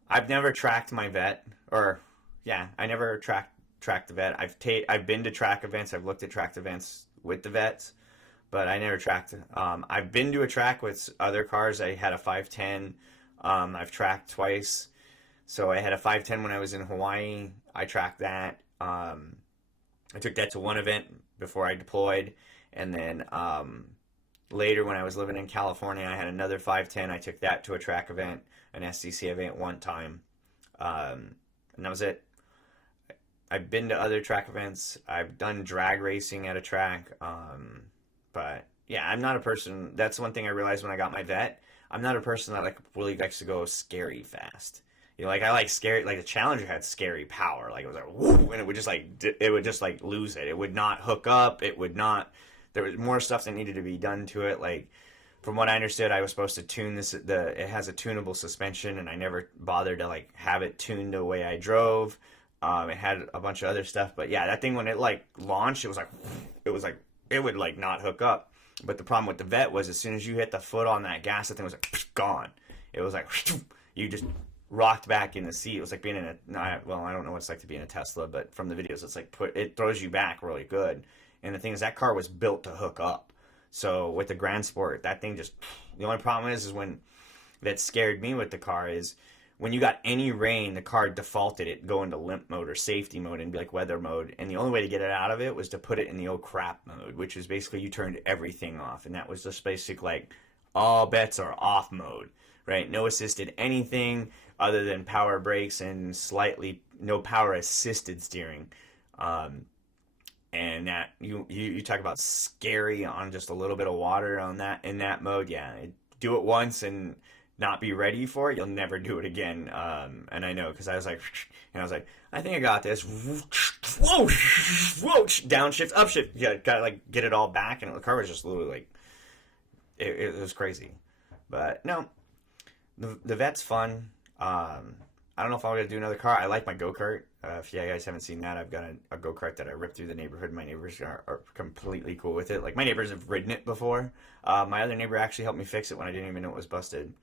I've never tracked my vet, or yeah, I never tracked the vet. I've been to track events. I've looked at tracked events with the vets, but I never tracked. I've been to a track with other cars. I had a 510. I've tracked twice. So I had a 510 when I was in Hawaii. I tracked that. I took that to one event before I deployed, and then later when I was living in California, I had another 510. I took that to a track event, an SCC event one time, and that was it. I've been to other track events. I've done drag racing at a track, but yeah, I'm not a person. That's one thing I realized when I got my vet. I'm not a person that like really likes to go scary fast. You know, like I like scary. Like the Challenger had scary power. Like it was like whoo, and it would just like lose it. It would not hook up. It would not. There was more stuff that needed to be done to it. Like from what I understood, I was supposed to tune this. It has a tunable suspension, and I never bothered to like have it tuned the way I drove. It had a bunch of other stuff, but yeah, that thing when it like launched, it was like it would like not hook up. But the problem with the vet was as soon as you hit the foot on that gas, the thing was like gone. It was like you just rocked back in the seat. It was like being in I don't know what it's like to be in a Tesla, but from the videos, it's like it throws you back really good. And the thing is, that car was built to hook up. So with the Grand Sport, that thing just, the only problem is when that scared me with the car is when you got any rain, the car defaulted it go into limp mode or safety mode and be like weather mode. And the only way to get it out of it was to put it in the oh crap mode, which is basically you turned everything off. And that was just basic like all bets are off mode, right? No assisted anything other than power brakes and slightly no power assisted steering. And that you talk about scary on just a little bit of water on that in that mode. Yeah, do it once and not be ready for it, you'll never do it again. And I know because I was like, I think I got this. Whoa, downshift, upshift. Yeah, gotta like get it all back, and the car was just literally like, it was crazy. But no, the vet's fun. I don't know if I'm gonna do another car. I like my go-kart. If you guys haven't seen that, I've got a go-kart that I ripped through the neighborhood. My neighbors are completely cool with it. Like my neighbors have ridden it before. My other neighbor actually helped me fix it when I didn't even know it was busted.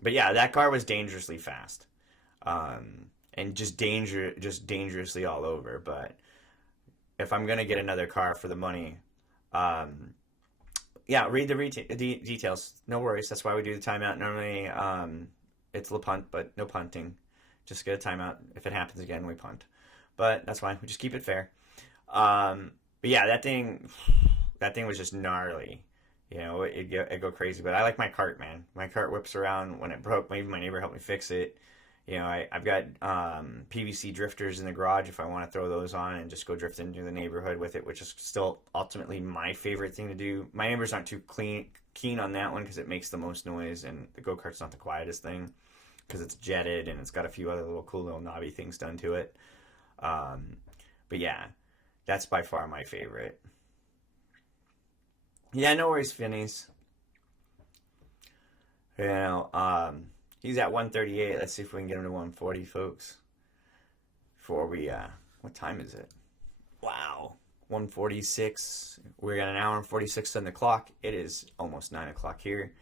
But yeah, that car was dangerously fast, and just dangerously all over. But if I'm gonna get another car for the money, yeah, read the details. No worries. That's why we do the timeout. Normally, it's Le Punt, but no punting. Just get a timeout. If it happens again, we punt. But that's fine. We just keep it fair. But yeah, that thing was just gnarly. You know, it go crazy. But I like my cart, man. My cart whips around. When it broke, maybe my neighbor helped me fix it. You know, I've got PVC drifters in the garage if I want to throw those on and just go drift into the neighborhood with it, which is still ultimately my favorite thing to do. My neighbors aren't too keen on that one because it makes the most noise, and the go-kart's not the quietest thing because it's jetted and it's got a few other cool little knobby things done to it. But yeah, that's by far my favorite. Yeah, no worries, Finnies. You know, he's at 138. Let's see if we can get him to 140, folks. Before we, what time is it? Wow. 1:46. We got an hour and 46 on the clock. It is almost 9 o'clock here.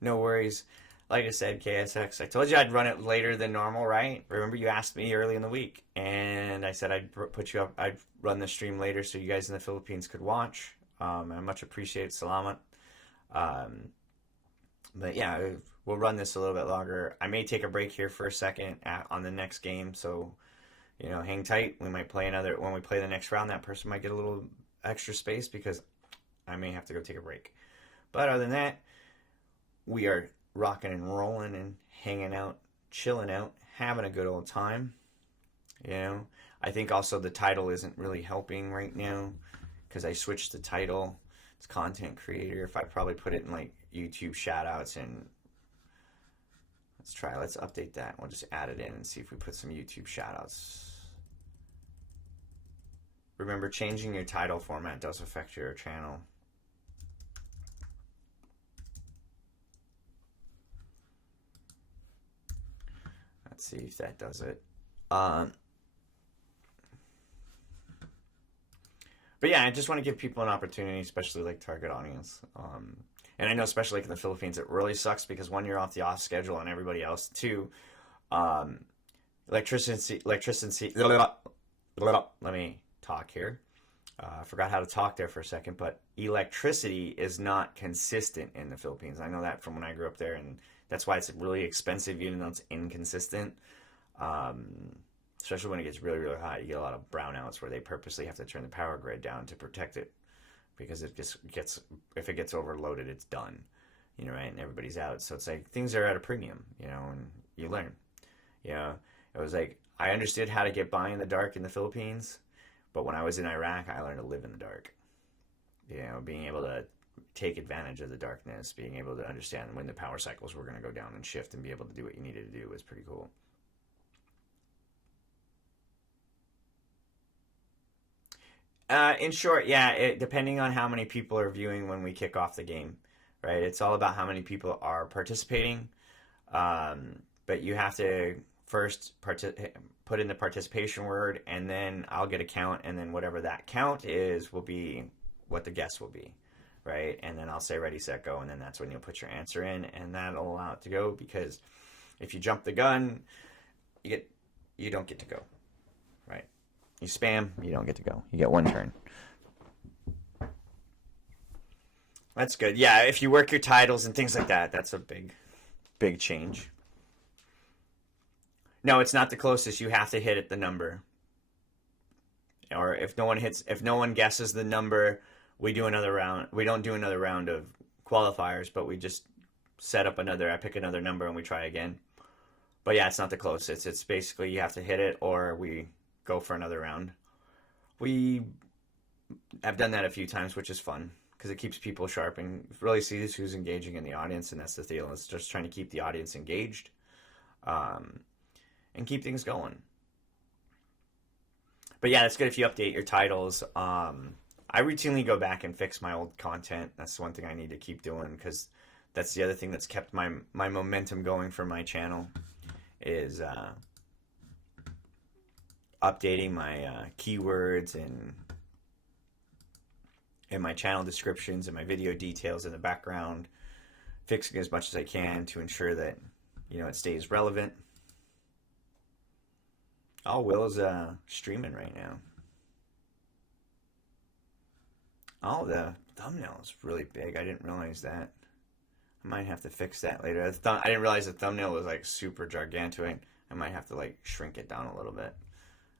No worries. Like I said, KSX, I told you I'd run it later than normal, right? Remember you asked me early in the week, and I said I'd put you up, I'd run the stream later so you guys in the Philippines could watch. I much appreciate Salamat. But yeah, we'll run this a little bit longer. I may take a break here for a second on the next game, so you know, hang tight. We might play another, when we play the next round, that person might get a little extra space because I may have to go take a break. But other than that, we are rocking and rolling and hanging out, chilling out, having a good old time. You know, I think also the title isn't really helping right now because I switched the title. It's content creator. If I probably put it in like YouTube shoutouts, and let's update that. We'll just add it in and see if we put some YouTube shoutouts. Remember, changing your title format does affect your channel. Let's see if that does it. But yeah, I just want to give people an opportunity, especially like target audience. And I know, especially like in the Philippines, it really sucks because one, you're off the off schedule, and everybody else. Two, electricity. Let me talk here. I forgot how to talk there for a second, but electricity is not consistent in the Philippines. I know that from when I grew up there, and that's why it's really expensive, even though it's inconsistent. Especially when it gets really, really hot, you get a lot of brownouts where they purposely have to turn the power grid down to protect it, because it just gets, if it gets overloaded, it's done, you know, right? And everybody's out. So it's like things are at a premium, you know, and you learn. You know, it was like I understood how to get by in the dark in the Philippines, but when I was in Iraq, I learned to live in the dark. You know, being able to take advantage of the darkness, being able to understand when the power cycles were going to go down and shift and be able to do what you needed to do was pretty cool. In short, yeah, depending on how many people are viewing when we kick off the game, right? It's all about how many people are participating. But you have to first put in the participation word, and then I'll get a count, and then whatever that count is will be what the guess will be, right? And then I'll say ready, set, go, and then that's when you'll put your answer in, and that'll allow it to go, because if you jump the gun, you don't get to go, right? You spam, you don't get to go. You get one turn. That's good. Yeah, if you work your titles and things like that, that's a big change. No, it's not the closest. You have to hit it the number. Or if no one guesses the number, we do another round. We don't do another round of qualifiers, but we just I pick another number and we try again. But yeah, it's not the closest. It's basically you have to hit it or we go for another round. We have done that a few times, which is fun because it keeps people sharp and really sees who's engaging in the audience, and that's the deal. It's just trying to keep the audience engaged and keep things going. But yeah, it's good if you update your titles. I routinely go back and fix my old content. That's the one thing I need to keep doing, because that's the other thing that's kept my momentum going for my channel is updating my keywords and my channel descriptions and my video details in the background, fixing as much as I can to ensure that, you know, it stays relevant. Oh, Will's streaming right now. Oh, the thumbnail is really big. I didn't realize that. I might have to fix that later. I didn't realize the thumbnail was like super gigantic. I might have to like shrink it down a little bit.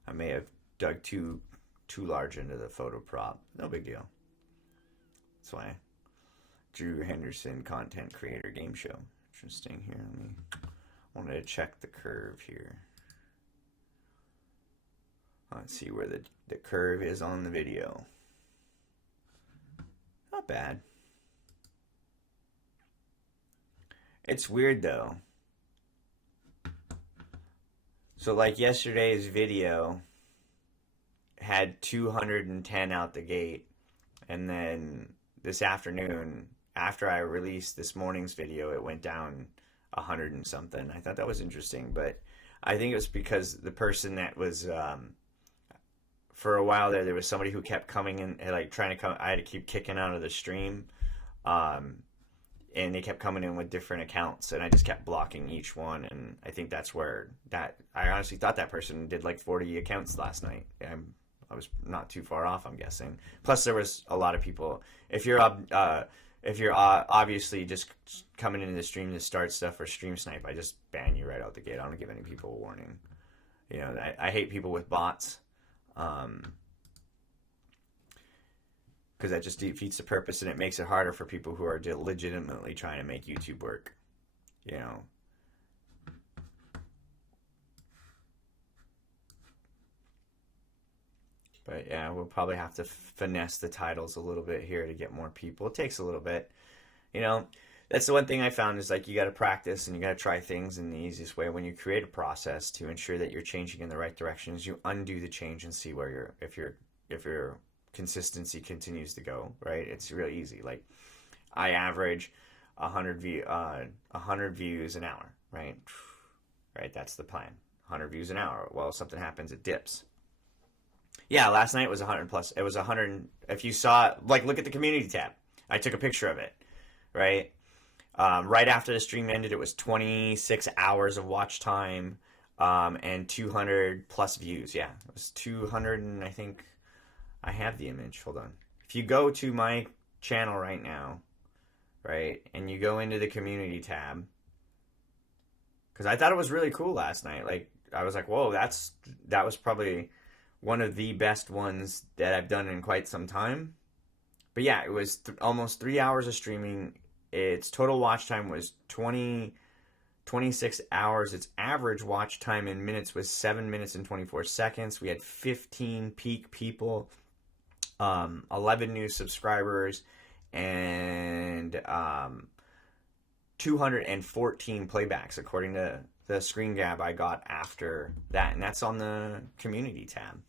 I may have dug too large into the photo prop. No big deal. That's why. Drew Henderson, Content Creator Game Show. Interesting here. I wanted to check the curve here. Let's see where the curve is on the video. Not bad. It's weird though. So like yesterday's video had 210 out the gate, and then this afternoon, after I released this morning's video, it went down 100 and something. I thought that was interesting, but I think it was because the person that was for a while there was somebody who kept coming in and like trying to come. I had to keep kicking out of the stream, and they kept coming in with different accounts, and I just kept blocking each one. And I think that's where I honestly thought that person did like 40 accounts last night. I was not too far off, I'm guessing. Plus, there was a lot of people. If you're obviously just coming into the stream to start stuff or stream snipe, I just ban you right out the gate. I don't give any people a warning. You know, I hate people with bots, because that just defeats the purpose, and it makes it harder for people who are legitimately trying to make YouTube work. You know. But yeah, we'll probably have to finesse the titles a little bit here to get more people. It takes a little bit. You know, that's the one thing I found is like you got to practice and you got to try things in the easiest way. When you create a process to ensure that you're changing in the right directions, you undo the change and see where if your consistency continues to go, right? It's really easy. Like I average 100 views an hour, right? Right, that's the plan. 100 views an hour. Well, if something happens, it dips. Yeah, last night was 100 plus. It was 100. If you saw it, like, look at the community tab. I took a picture of it, right? Right after the stream ended, it was 26 hours of watch time, and 200 plus views. Yeah, it was 200, and I think I have the image. Hold on. If you go to my channel right now, right, and you go into the community tab, because I thought it was really cool last night. Like, I was like, whoa, that was probably one of the best ones that I've done in quite some time. But yeah, it was almost 3 hours of streaming. Its total watch time was 26 hours. Its average watch time in minutes was 7 minutes and 24 seconds. We had 15 peak people, 11 new subscribers, and 214 playbacks, according to the screen grab I got after that. And that's on the community tab.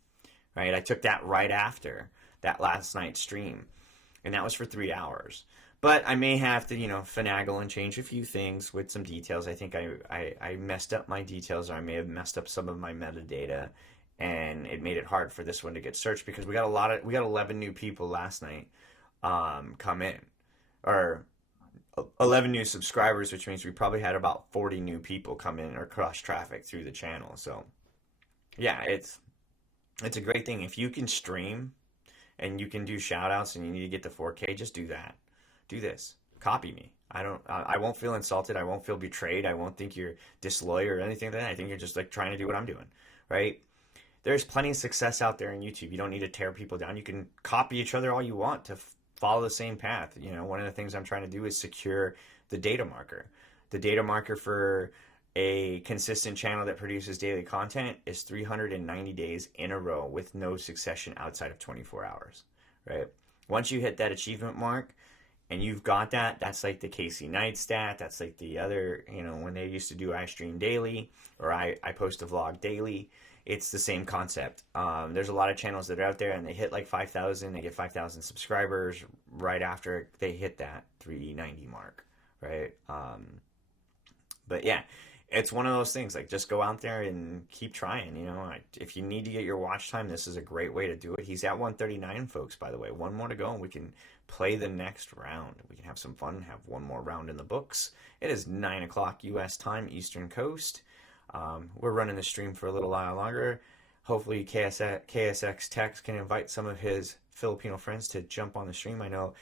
Right, I took that right after that last night's stream, and that was for 3 hours. But I may have to, finagle and change a few things with some details. I think I messed up my details, or I may have messed up some of my metadata, and it made it hard for this one to get searched because we got 11 new people last night come in, or 11 new subscribers, which means we probably had about 40 new people come in or cross traffic through the channel. So yeah, it's a great thing. If you can stream and you can do shout outs and you need to get to 4K, just do that. Do this. Copy me. I won't feel insulted. I won't feel betrayed. I won't think you're disloyal or anything like that. I think you're just like trying to do what I'm doing, right? There's plenty of success out there in YouTube. You don't need to tear people down. You can copy each other all you want to follow the same path. One of the things I'm trying to do is secure the data marker. The data marker for a consistent channel that produces daily content is 390 days in a row with no succession outside of 24 hours, right? Once you hit that achievement mark and you've got that, that's like the Casey Knight stat. That's like the other, when they used to do I stream daily or I post a vlog daily, it's the same concept. There's a lot of channels that are out there and they hit like 5,000, they get 5,000 subscribers right after they hit that 390 mark, right? But yeah, it's one of those things, like just go out there and keep trying, if you need to get your watch time, this is a great way to do it. He's at 139, folks, by the way. One more to go and we can play the next round. We can have some fun, have one more round in the books. It is 9 o'clock U.S. time, Eastern Coast. We're running the stream for a little while longer. Hopefully KSX Tex can invite some of his Filipino friends to jump on the stream. I know,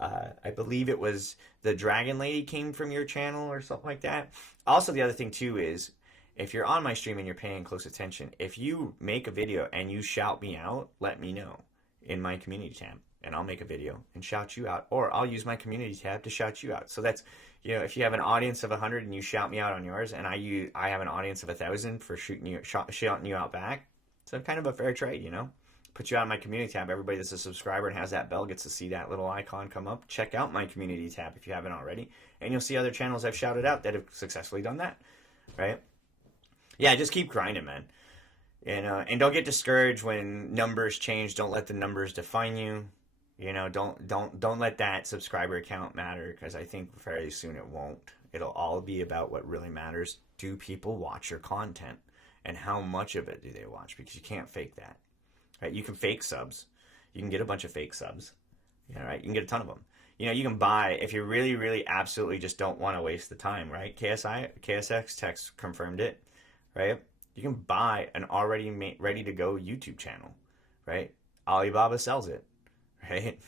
I believe it was the Dragon Lady came from your channel or something like that. Also, the other thing too is if you're on my stream and you're paying close attention, if you make a video and you shout me out, let me know in my community tab and I'll make a video and shout you out, or I'll use my community tab to shout you out. So that's, if you have an audience of 100 and you shout me out on yours, and I have an audience of 1,000 for shouting you out back. So kind of a fair trade, Put you out in my community tab. Everybody that's a subscriber and has that bell gets to see that little icon come up. Check out my community tab if you haven't already, and you'll see other channels I've shouted out that have successfully done that, right? Yeah, just keep grinding, man. And don't get discouraged when numbers change. Don't let the numbers define you. Don't let that subscriber count matter, because I think very soon it won't. It'll all be about what really matters. Do people watch your content, and how much of it do they watch? Because you can't fake that. right? You can fake subs. You can get a bunch of fake subs. Right? You can get a ton of them. You can buy, if you really, really absolutely just don't want to waste the time, right? KSX Text confirmed it, right? You can buy an already ready to go YouTube channel, right? Alibaba sells it, right?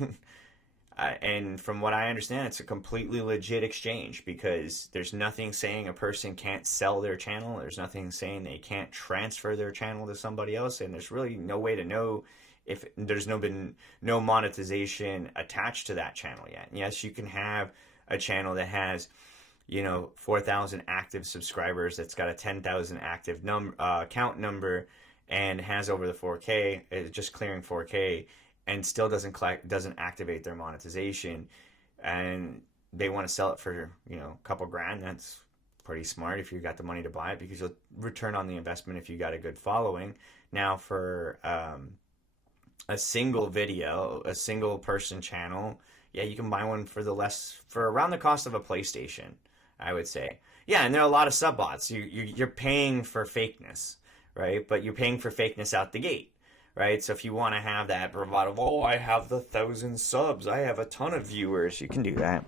And from what I understand, it's a completely legit exchange, because there's nothing saying a person can't sell their channel. There's nothing saying they can't transfer their channel to somebody else. And there's really no way to know if there's been no monetization attached to that channel yet. And yes, you can have a channel that has, 4,000 active subscribers, that's got a 10,000 active count number, and has over the 4K, is just clearing 4K, and still doesn't activate their monetization, and they want to sell it for a couple grand. That's pretty smart if you got the money to buy it, because you'll return on the investment if you got a good following. Now for a single video, a single person channel, yeah, you can buy one for around the cost of a PlayStation, I would say. Yeah, and there are a lot of sub bots. You're paying for fakeness, right? But you're paying for fakeness out the gate, right? So if you want to have that bravado, oh, I have the 1,000 subs, I have a ton of viewers, you can do that.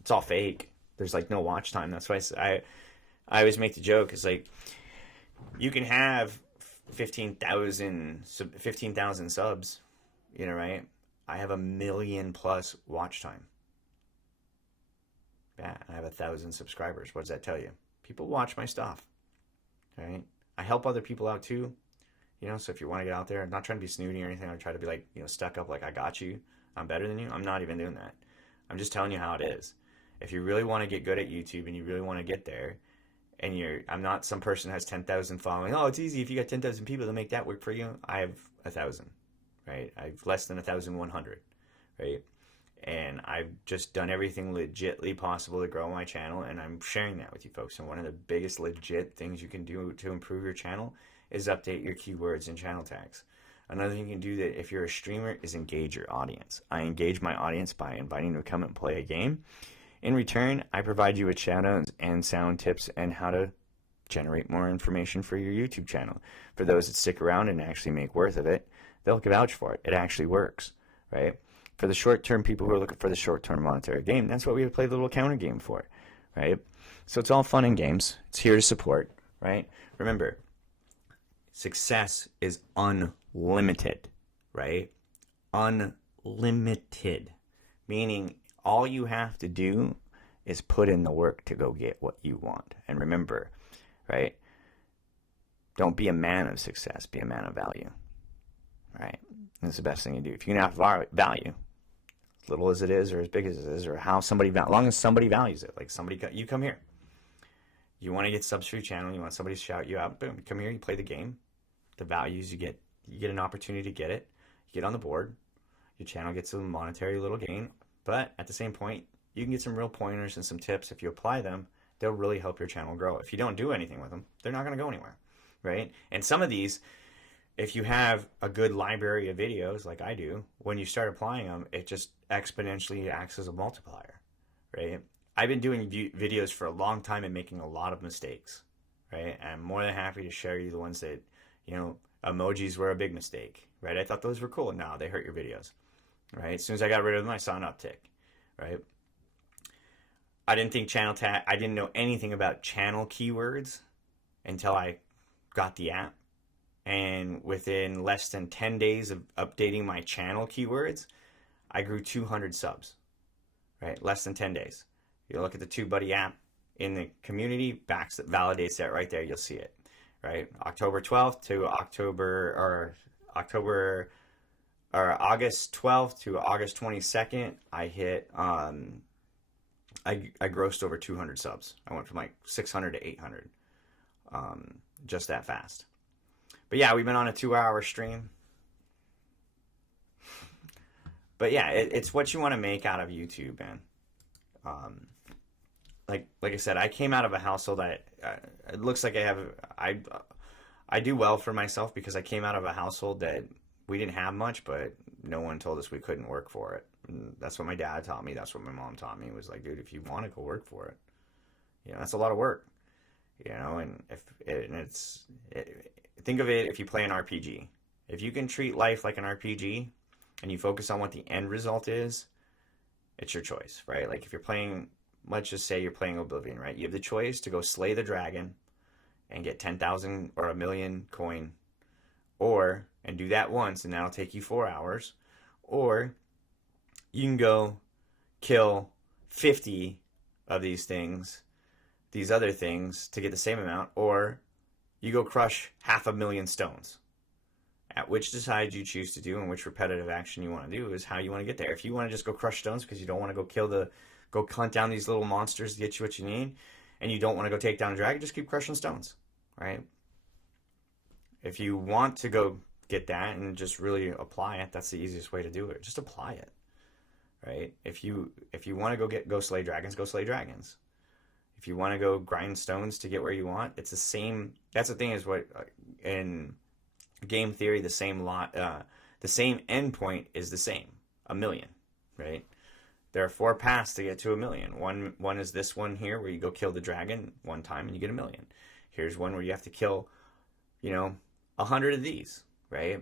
It's all fake. There's no watch time. That's why I always make the joke. It's you can have 15,000 subs, right? I have 1 million plus watch time. Yeah, I have 1,000 subscribers. What does that tell you? People watch my stuff, right? I help other people out too, so if you want to get out there, I'm not trying to be snooty or anything. I try to be stuck up, I got you, I'm better than you. I'm not even doing that. I'm just telling you how it is. If you really want to get good at YouTube and you really want to get there, and I'm not some person who has 10,000 following. Oh, it's easy. If you got 10,000 people to make that work for you. I have 1,000, right? I have less than 1,100, right? And I've just done everything legitly possible to grow my channel, and I'm sharing that with you folks. And one of the biggest legit things you can do to improve your channel is update your keywords and channel tags. Another thing you can do that if you're a streamer is engage your audience. I engage my audience by inviting them to come and play a game. In return, I provide you with shoutouts and sound tips and how to generate more information for your YouTube channel. For those that stick around and actually make worth of it, they'll vouch for it. It actually works, right? For the short-term people who are looking for the short-term monetary gain, that's what we play the little counter game for, right? So it's all fun and games. It's here to support, right? Remember, success is unlimited, right? Unlimited, meaning all you have to do is put in the work to go get what you want. And remember, right? Don't be a man of success, be a man of value, right? That's the best thing to do. If you can have value, as little as it is or as big as it is, or how somebody, as long as somebody values it, you come here. You want to get subs for your channel, you want somebody to shout you out, boom, come here, you play the game. The values you get an opportunity to get it. You get on the board. Your channel gets a monetary little gain. But at the same point, you can get some real pointers and some tips. If you apply them, they'll really help your channel grow. If you don't do anything with them, they're not going to go anywhere, right? And some of these, if you have a good library of videos like I do, when you start applying them, it just exponentially acts as a multiplier, right? I've been doing videos for a long time and making a lot of mistakes, right? And I'm more than happy to share you the ones that, emojis were a big mistake, right? I thought those were cool. No, they hurt your videos. Right? As soon as I got rid of them, I saw an uptick, right? I didn't know anything about channel keywords until I got the app. And within less than 10 days of updating my channel keywords, I grew 200 subs, right? Less than 10 days. You look at the TubeBuddy app in the community, validates that right there. You'll see it, right? October 12th to August 12th to August 22nd, I hit, I grossed over 200 subs. I went from 600 to 800, just that fast. But yeah, we've been on a 2-hour stream. But yeah, it's what you want to make out of YouTube, man. Like I said, I came out of a household that it looks like I do well for myself because I came out of a household that we didn't have much, but no one told us we couldn't work for it. And that's what my dad taught me. That's what my mom taught me. It was like, dude, if you want to go work for it, that's a lot of work, and think of it, if you play an RPG, If you can treat life like an RPG and you focus on what the end result is, it's your choice, right? Like if you're playing, let's just say you're playing Oblivion, right? You have the choice to go slay the dragon and get 10,000 or a million coin, and do that once and that'll take you 4 hours, or you can go kill 50 of these other things to get the same amount, or you go crush 500,000 stones. At which decide you choose to do and which repetitive action you want to do is how you want to get there. If you want to just go crush stones because you don't want to go hunt down these little monsters to get you what you need, and you don't want to go take down a dragon, just keep crushing stones, right? If you want to go get that and just really apply it, that's the easiest way to do it. Just apply it, right? If you want to go slay dragons, go slay dragons. If you want to go grind stones to get where you want, it's the same. That's the thing is what in game theory, the same end point is the same, 1 million, right? There are 4 paths to get to 1 million. One is this one here where you go kill the dragon one time and you get 1 million. Here's one where you have to kill, 100 of these, right?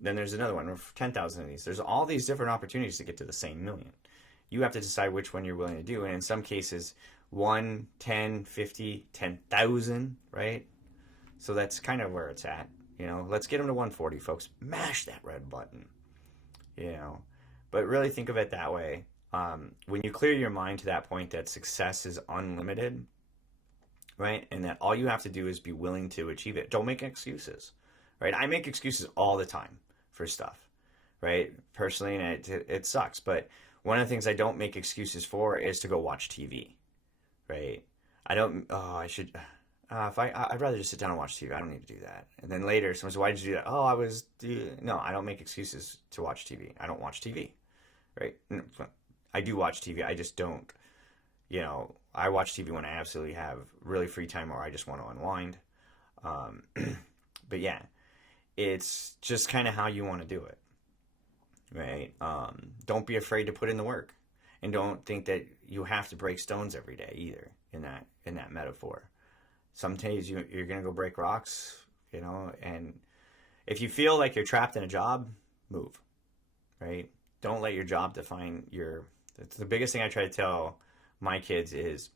Then there's another one with 10,000 of these. There's all these different opportunities to get to the same million. You have to decide which one you're willing to do. And in some cases, 1, 10, 50, 10,000, right? So that's kind of where it's at. Let's get them to 140, folks. Mash that red button. But really think of it that way. When you clear your mind to that point that success is unlimited, right? And that all you have to do is be willing to achieve it. Don't make excuses, right? I make excuses all the time for stuff, right? Personally, and it sucks. But one of the things I don't make excuses for is to go watch TV, right? I'd rather just sit down and watch TV. I don't need to do that. And then later, someone says, why did you do that? No, I don't make excuses to watch TV. I don't watch TV, right? I do watch TV. I just don't, I watch TV when I absolutely have really free time or I just want to unwind. But yeah, it's just kind of how you want to do it, right? Don't be afraid to put in the work, and don't think that you have to break stones every day either in that metaphor. Some days you're going to go break rocks, and if you feel like you're trapped in a job, move, right? Don't let your job define that's the biggest thing I try to tell my kids is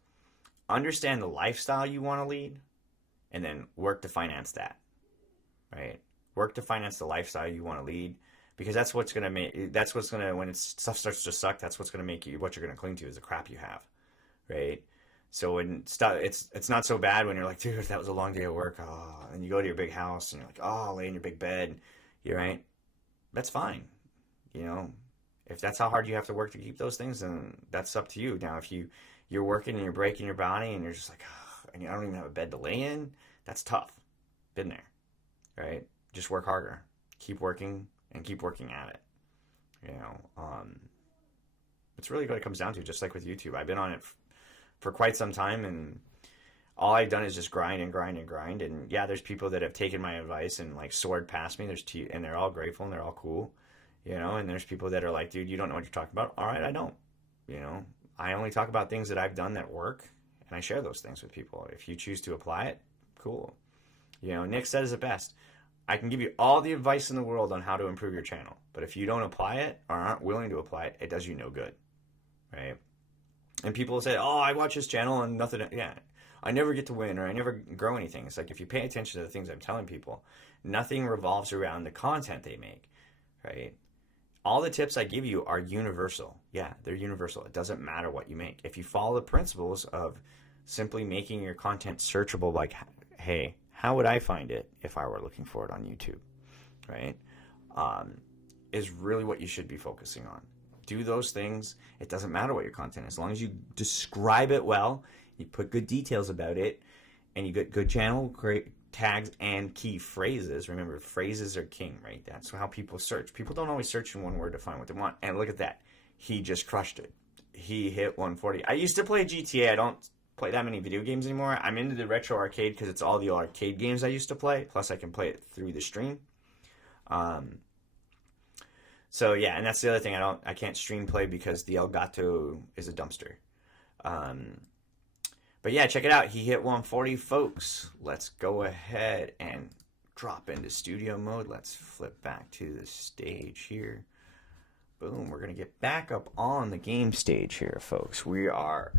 understand the lifestyle you want to lead and then work to finance that, right? Work to finance the lifestyle you want to lead, because that's what's going to, when stuff starts to suck, that's what's going to make you, what you're going to cling to is the crap you have, right? So when stuff, it's not so bad when you're like, dude, that was a long day of work. Oh, and you go to your big house and you're like, oh, lay in your big bed. You're right. That's fine. If that's how hard you have to work to keep those things, then that's up to you. Now, if you're working and you're breaking your body and you're just like, oh, and I don't even have a bed to lay in, that's tough. Been there, right? Just work harder. Keep working and keep working at it. It's really what it comes down to, just like with YouTube. I've been on it for quite some time, and all I've done is just grind and grind and grind. And yeah, there's people that have taken my advice and like soared past me. And they're all grateful and they're all cool, and there's people that are like, dude, you don't know what you're talking about. All right, I don't, I only talk about things that I've done that work, and I share those things with people. If you choose to apply it, cool. Nick says it best. I can give you all the advice in the world on how to improve your channel, but if you don't apply it or aren't willing to apply it, it does you no good, right? And people will say, oh, I watch this channel and nothing. Yeah, I never get to win or I never grow anything. It's like, if you pay attention to the things I'm telling people, nothing revolves around the content they make, right? All the tips I give you are universal. Yeah, they're universal. It doesn't matter what you make. If you follow the principles of simply making your content searchable, like, hey, how would I find it if I were looking for it on YouTube, right? Is really what you should be focusing on. Do those things. It doesn't matter what your content is. As long as you describe it well, you put good details about it, and you get good channel tags and key phrases. Remember, phrases are king, right? That's how people search. People don't always search in one word to find what they want. And look at that. He just crushed it. He hit 140. I used to play GTA. I don't play that many video games anymore. I'm into the retro arcade because it's all the arcade games I used to play. Plus, I can play it through the stream. So yeah, and that's the other thing. I can't stream play because the Elgato is a dumpster. But yeah, check it out. He hit 140, folks. Let's go ahead and drop into studio mode. Let's flip back to the stage here. Boom, we're going to get back up on the game stage here, folks. We are...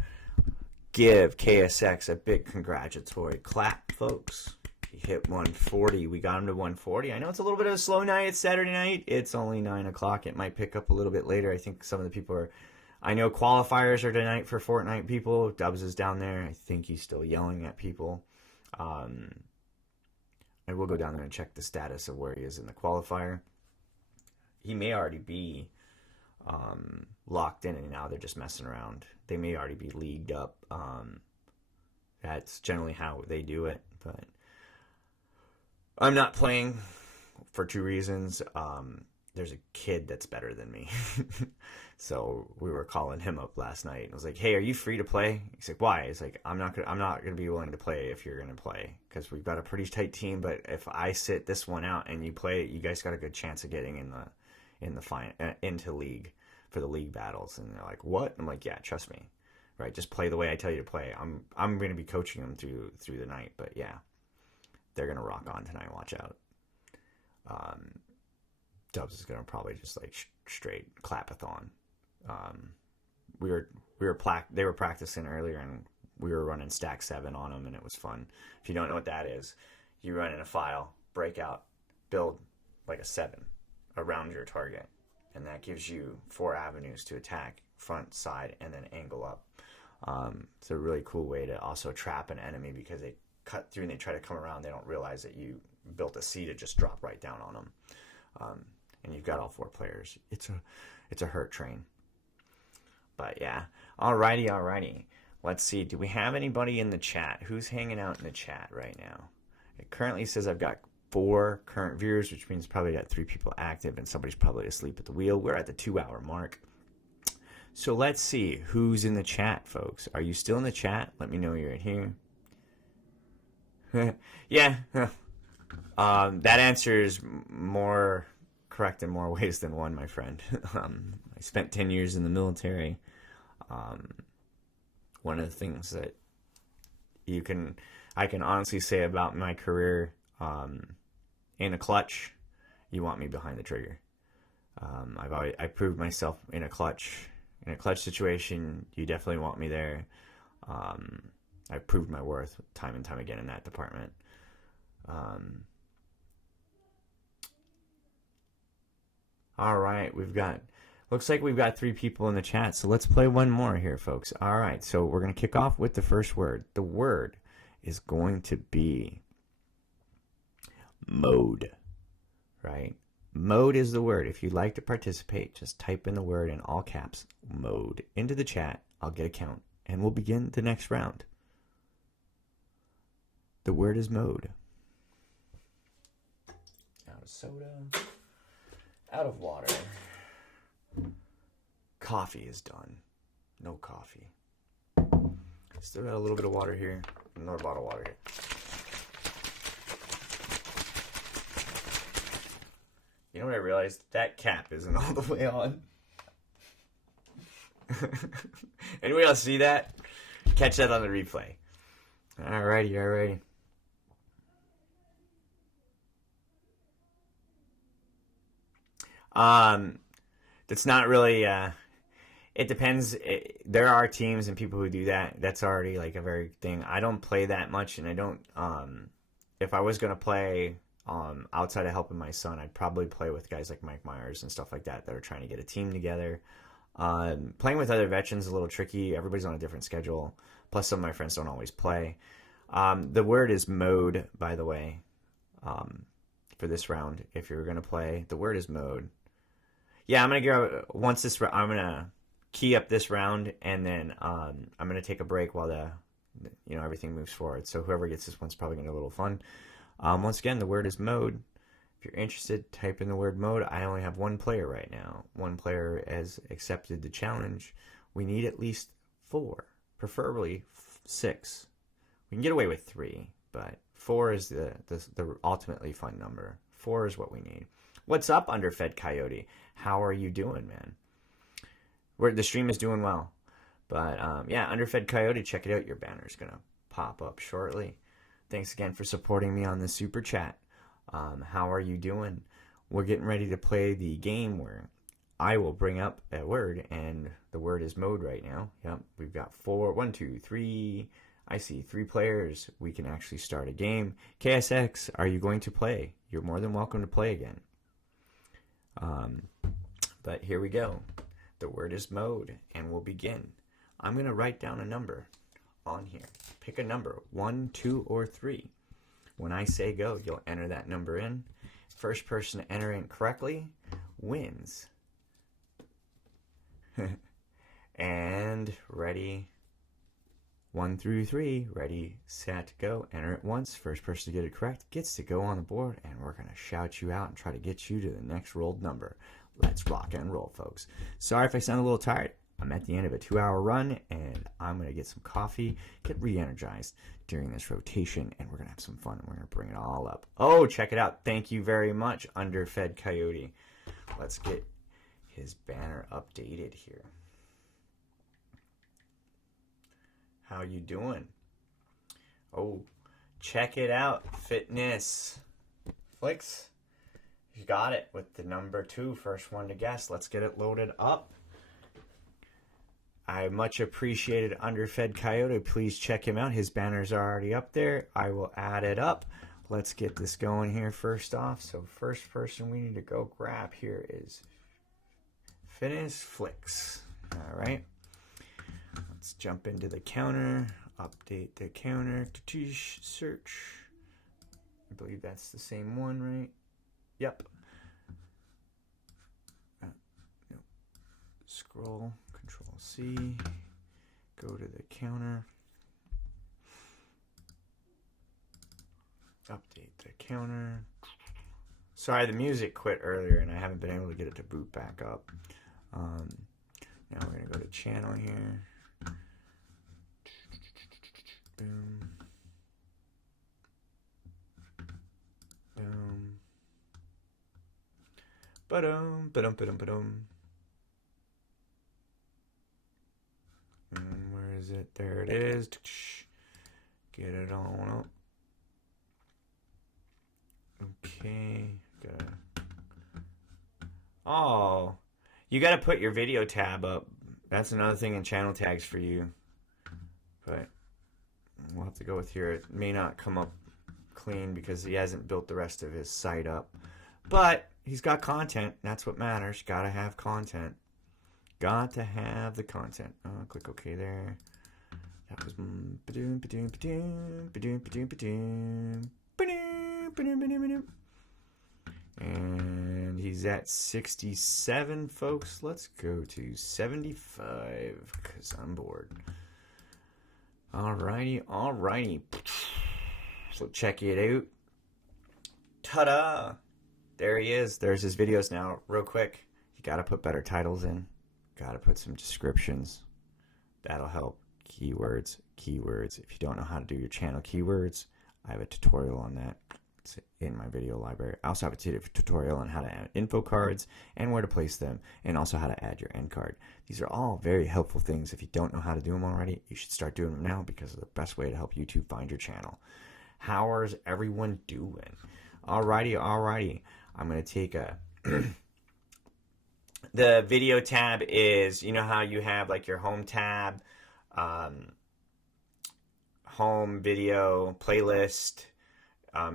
Give KSX a big congratulatory clap, folks. He hit 140. We got him to 140. I know it's a little bit of a slow night. It's Saturday night. It's only 9 o'clock. It might pick up a little bit later. I think some of the people are... I know qualifiers are tonight for Fortnite people. Dubs is down there. I think he's still yelling at people. I will go down there and check the status of where he is in the qualifier. He may already be locked in, and now they're just messing around. They may already be leagued up. That's generally how they do it. But I'm not playing for 2 reasons. There's a kid that's better than me. So we were calling him up last night. I was like, hey, are you free to play? He's like, why? He's like, I'm not gonna be willing to play if you're gonna play, because we've got a pretty tight team, but if I sit this one out and you play, you guys got a good chance of getting into league for the league battles. And they're like, what? I'm like, yeah, trust me. Right, just play the way I tell you to play. I'm going to be coaching them through the night, but yeah, they're going to rock on tonight. Watch out. Dubs is going to probably just like straight clapathon. They were practicing earlier, and we were running stack 7 on them, and it was fun. If you don't know what that is, you run in a file, break out, build like a 7 around your target, and that gives you 4 avenues to attack: front, side, and then angle up. It's a really cool way to also trap an enemy, because they cut through and they try to come around. They don't realize that you built a C to just drop right down on them. And you've got all 4 players. It's a hurt train. But yeah, alrighty. Let's see. Do we have anybody in the chat? Who's hanging out in the chat right now? It currently says I've got 4 current viewers, which means probably got 3 people active, and somebody's probably asleep at the wheel. We're at the 2-hour mark. So let's see who's in the chat, folks. Are you still in the chat? Let me know you're in here. Yeah. That answer is more correct in more ways than one, my friend. I spent 10 years in the military. One of the things that I can honestly say about my career, in a clutch, you want me behind the trigger. I proved myself in a clutch situation. You definitely want me there. I proved my worth time and time again in that department. All right, looks like we've got 3 people in the chat, so let's play one more here, folks. All right, so we're going to kick off with the first word. The word is going to be mode, right? Mode is the word. If you'd like to participate, just type in the word in all caps, mode, into the chat. I'll get a count, and we'll begin the next round. The word is mode. Out of soda. Out of water. Coffee is done. No coffee. Still got a little bit of water here. Another bottle of water here. You know what I realized? That cap isn't all the way on. Anybody else see that? Catch that on the replay. Alrighty. That's not really, it depends. There are teams and people who do that. That's already like a very thing. I don't play that much, and I don't, if I was going to play, outside of helping my son, I'd probably play with guys like Mike Myers and stuff like that are trying to get a team together. Playing with other veterans is a little tricky. Everybody's on a different schedule. Plus, some of my friends don't always play. The word is mode, by the way, for this round. If you're going to play, the word is mode. Yeah, I'm going to go, I'm going to key up this round, and then I'm going to take a break while everything moves forward. So whoever gets this one's probably going to get a little fun. Once again, the word is mode. If you're interested, type in the word mode. I only have 1 player right now. 1 player has accepted the challenge. We need at least 4, preferably 6. We can get away with 3, but 4 is the ultimately fun number. 4 is what we need. What's up, Underfed Coyote? How are you doing, man? The stream is doing well. But, Underfed Coyote, check it out. Your banner is going to pop up shortly. Thanks again for supporting me on the Super Chat. How are you doing? We're getting ready to play the game where I will bring up a word, and the word is mode right now. Yep, we've got 1, 2, 3. I see 3 players. We can actually start a game. KSX, are you going to play? You're more than welcome to play again. But here we go. The word is mode, and we'll begin. I'm going to write down a number on here. Pick a number, 1, 2, or 3. When I say go, you'll enter that number in. First person to enter in correctly wins. And ready, 1 through 3, ready, set, go. Enter it once. First person to get it correct gets to go on the board, and we're going to shout you out and try to get you to the next rolled number. Let's rock and roll, folks. Sorry if I sound a little tired. I'm at the end of a 2-hour run, and I'm going to get some coffee, get re-energized during this rotation, and we're going to have some fun, and we're going to bring it all up. Oh, check it out. Thank you very much, Underfed Coyote. Let's get his banner updated here. How you doing? Oh, check it out. Fitness. Flicks. You got it with the number 2. First one to guess. Let's get it loaded up. I much appreciated Underfed Coyote. Please check him out. His banners are already up there. I will add it up. Let's get this going here first off. So first person we need to go grab here is Fitness Flicks. All right. Let's jump into the counter. Update the counter. Search. I believe that's the same one, right? Yep. No. Scroll. Control C. Go to the counter. Update the counter. Sorry, the music quit earlier and I haven't been able to get it to boot back up. Now we're going to go to channel here. Boom. Boom. Ba-dum, ba-dum, ba-dum, ba-dum. And where is it? There it is. Get it on up. Okay. Oh, you gotta put your video tab up. That's another thing in channel tags for you. But we'll have to go with here. It may not come up clean because he hasn't built the rest of his site up. But he's got content. That's what matters. Gotta have content. Got to have the content. Click OK there. That was and he's at 67, folks. Let's go to 75 because I'm bored. Alrighty. So check it out. Ta-da! There he is. There's his videos now. Real quick, you gotta put better titles in. Gotta put some descriptions. That'll help. Keywords. If you don't know how to do your channel keywords, I have a tutorial on that. It's in my video library. I also have a tutorial on how to add info cards and where to place them, and also how to add your end card. These are all very helpful things. If you don't know how to do them already, you should start doing them now because they're the best way to help YouTube find your channel. How's everyone doing? Alrighty. I'm going to take a... The video tab is, you know how you have like your home tab, home, video, playlist.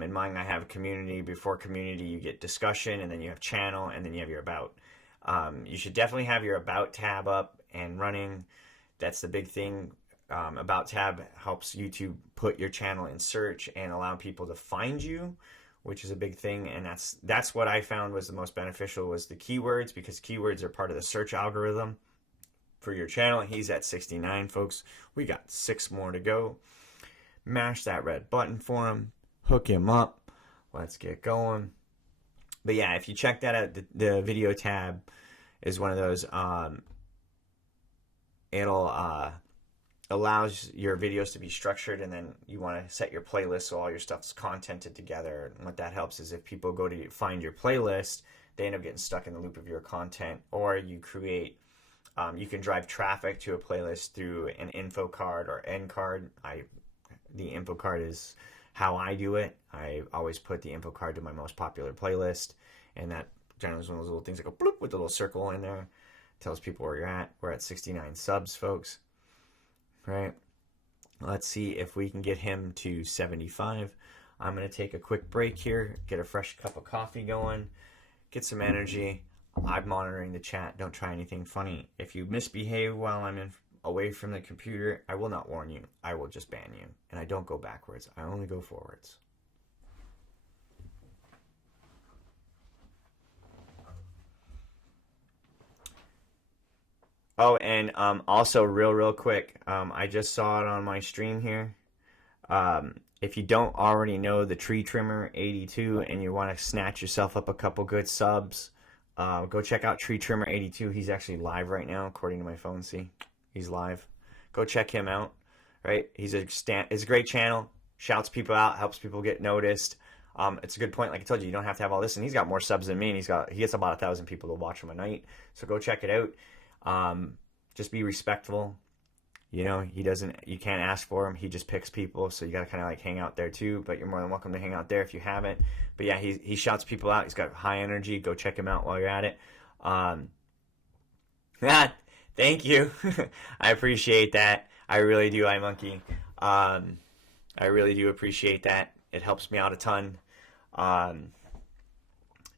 In mine, I have community. Before community, you get discussion, and then you have channel, and then you have your about. You should definitely have your about tab up and running. That's the big thing. About tab helps YouTube put your channel in search and allow people to find you, which is a big thing. And that's what I found was the most beneficial was the keywords, because keywords are part of the search algorithm for your channel. He's at 69, folks. We got 6 more to go. Mash that red button for him. Hook him up. Let's get going. But yeah, if you check that out, the video tab is one of those. It'll allows your videos to be structured, and then you want to set your playlist so all your stuff's contented together. And what that helps is if people go to find your playlist, they end up getting stuck in the loop of your content, or you create. You can drive traffic to a playlist through an info card or end card. The info card how I do it. I always put the info card to my most popular playlist, and that generally is one of those little things that go bloop with a little circle in there. Tells people where you're at. We're at 69 subs, folks. Right? Let's see if we can get him to 75. I'm going to take a quick break here, get a fresh cup of coffee going, get some energy. I'm monitoring the chat. Don't try anything funny. If you misbehave while I'm away from the computer, I will not warn you. I will just ban you. And I don't go backwards. I only go forwards. Oh, and also real quick, I just saw it on my stream here. If you don't already know the Tree Trimmer 82 and you want to snatch yourself up a couple good subs, go check out Tree Trimmer 82. He's actually live right now, according to my phone. See, he's live. Go check him out. Right, it's a great channel. Shouts people out, helps people get noticed. It's a good point. Like I told you, you don't have to have all this, and he's got more subs than me. And he gets about 1,000 people to watch him a night. So go check it out. Just be respectful. You know, you can't ask for him. He just picks people. So you got to kind of like hang out there too, but you're more than welcome to hang out there if you haven't. But yeah, he shouts people out. He's got high energy. Go check him out while you're at it. Thank you. I appreciate that. I really do, iMonkey. I really do appreciate that. It helps me out a ton. And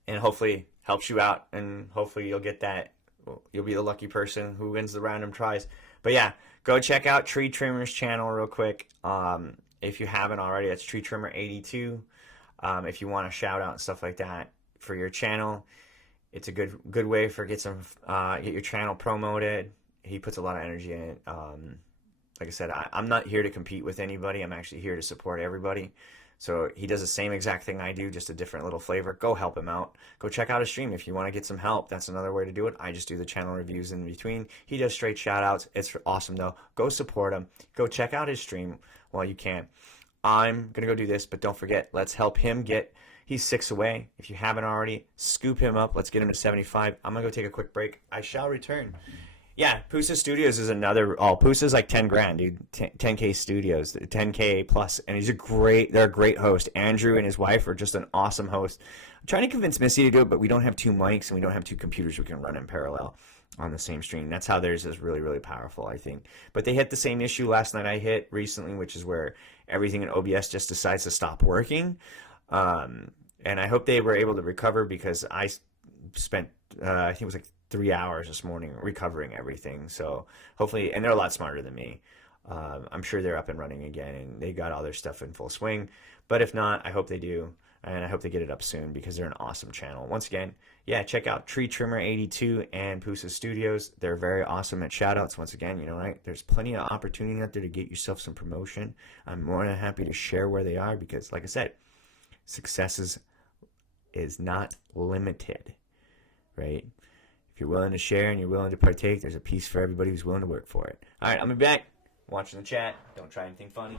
hopefully helps you out, and hopefully you'll get that. You'll be the lucky person who wins the random prize. But yeah, go check out Tree Trimmer's channel real quick. If you haven't already, that's Tree Trimmer 82. If you want a shout out and stuff like that for your channel, it's a good way for get your channel promoted. He puts a lot of energy in it. Like I said, I'm not here to compete with anybody. I'm actually here to support everybody. So he does the same exact thing I do, just a different little flavor. Go help him out. Go check out his stream if you want to get some help. That's another way to do it. I just do the channel reviews in between. He does straight shout outs. It's awesome though. Go support him. Go check out his stream while you can. I'm going to go do this, but don't forget, let's help him he's 6 away. If you haven't already, scoop him up. Let's get him to 75. I'm going to go take a quick break. I shall return. Yeah, Pusa Studios is Pusa's like 10 grand, dude. 10K Studios, 10K plus, and they're a great host. Andrew and his wife are just an awesome host. I'm trying to convince Missy to do it, but we don't have 2 mics and we don't have 2 computers we can run in parallel on the same stream. That's how theirs is really, really powerful, I think. But they hit the same issue last night I hit recently, which is where everything in OBS just decides to stop working. And I hope they were able to recover, because I spent, I think it was like 3 hours this morning recovering everything. So hopefully, and they're a lot smarter than me. I'm sure they're up and running again and they got all their stuff in full swing. But if not, I hope they do. And I hope they get it up soon, because they're an awesome channel. Once again, yeah, check out Tree Trimmer 82 and Pusa Studios. They're very awesome at shoutouts. Once again, you know, right? There's plenty of opportunity out there to get yourself some promotion. I'm more than happy to share where they are, because like I said, success is not limited, right? If you're willing to share and you're willing to partake, there's a piece for everybody who's willing to work for it. All right, I'm gonna be back. Watching the chat. Don't try anything funny.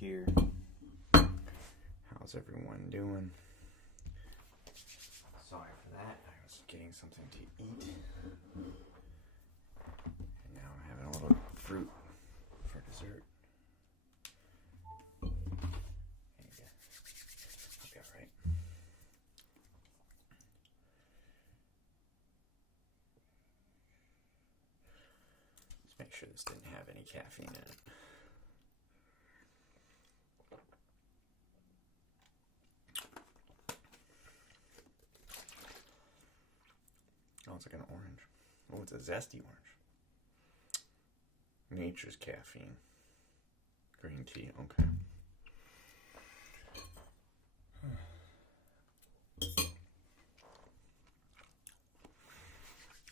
here. How's everyone doing? Sorry for that. I was getting something to eat. And now I'm having a little fruit for dessert. There you go. I'll be alright. Let's make sure this didn't have any caffeine in it. Oh, it's like an orange. Oh, it's a zesty orange. Nature's caffeine. Green tea, okay.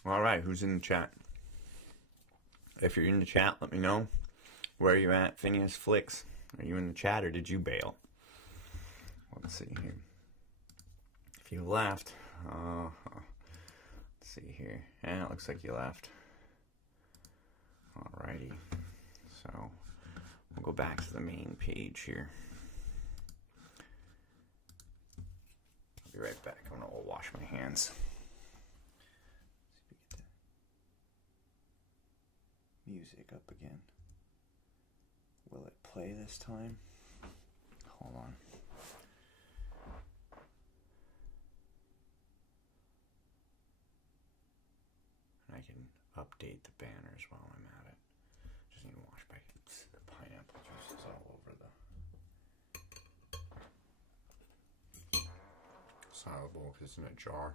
All right, who's in the chat? If you're in the chat, let me know. Where are you at, Phineas Flicks? Are you in the chat or did you bail? Let's see here. If you left, let's see here. Yeah, it looks like you left. Alrighty. So we'll go back to the main page here. I'll be right back. I'm gonna wash my hands. Music up again. Will it play this time? Hold on. And I can update the banners while I'm at it. Just need to wash my the pineapple juice is all over the salad bowl because it's in a jar.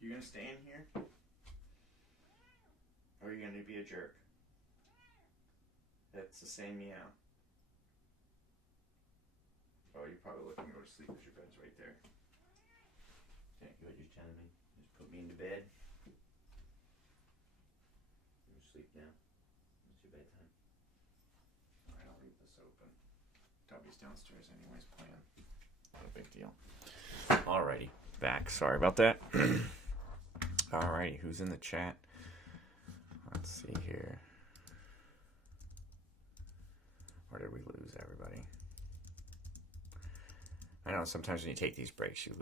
You gonna stay in here? Or are you gonna be a jerk? That's the same meow. Oh, you're probably looking to go to sleep because your bed's right there. Thank you, what you're telling me. Just put me into bed. You're asleep now. It's your bedtime. Alright, I'll leave this open. Toby's downstairs anyways playing. Not a big deal. Alrighty, back. Sorry about that. Alrighty, who's in the chat? Let's see here. Where did we lose everybody? I know sometimes when you take these breaks, you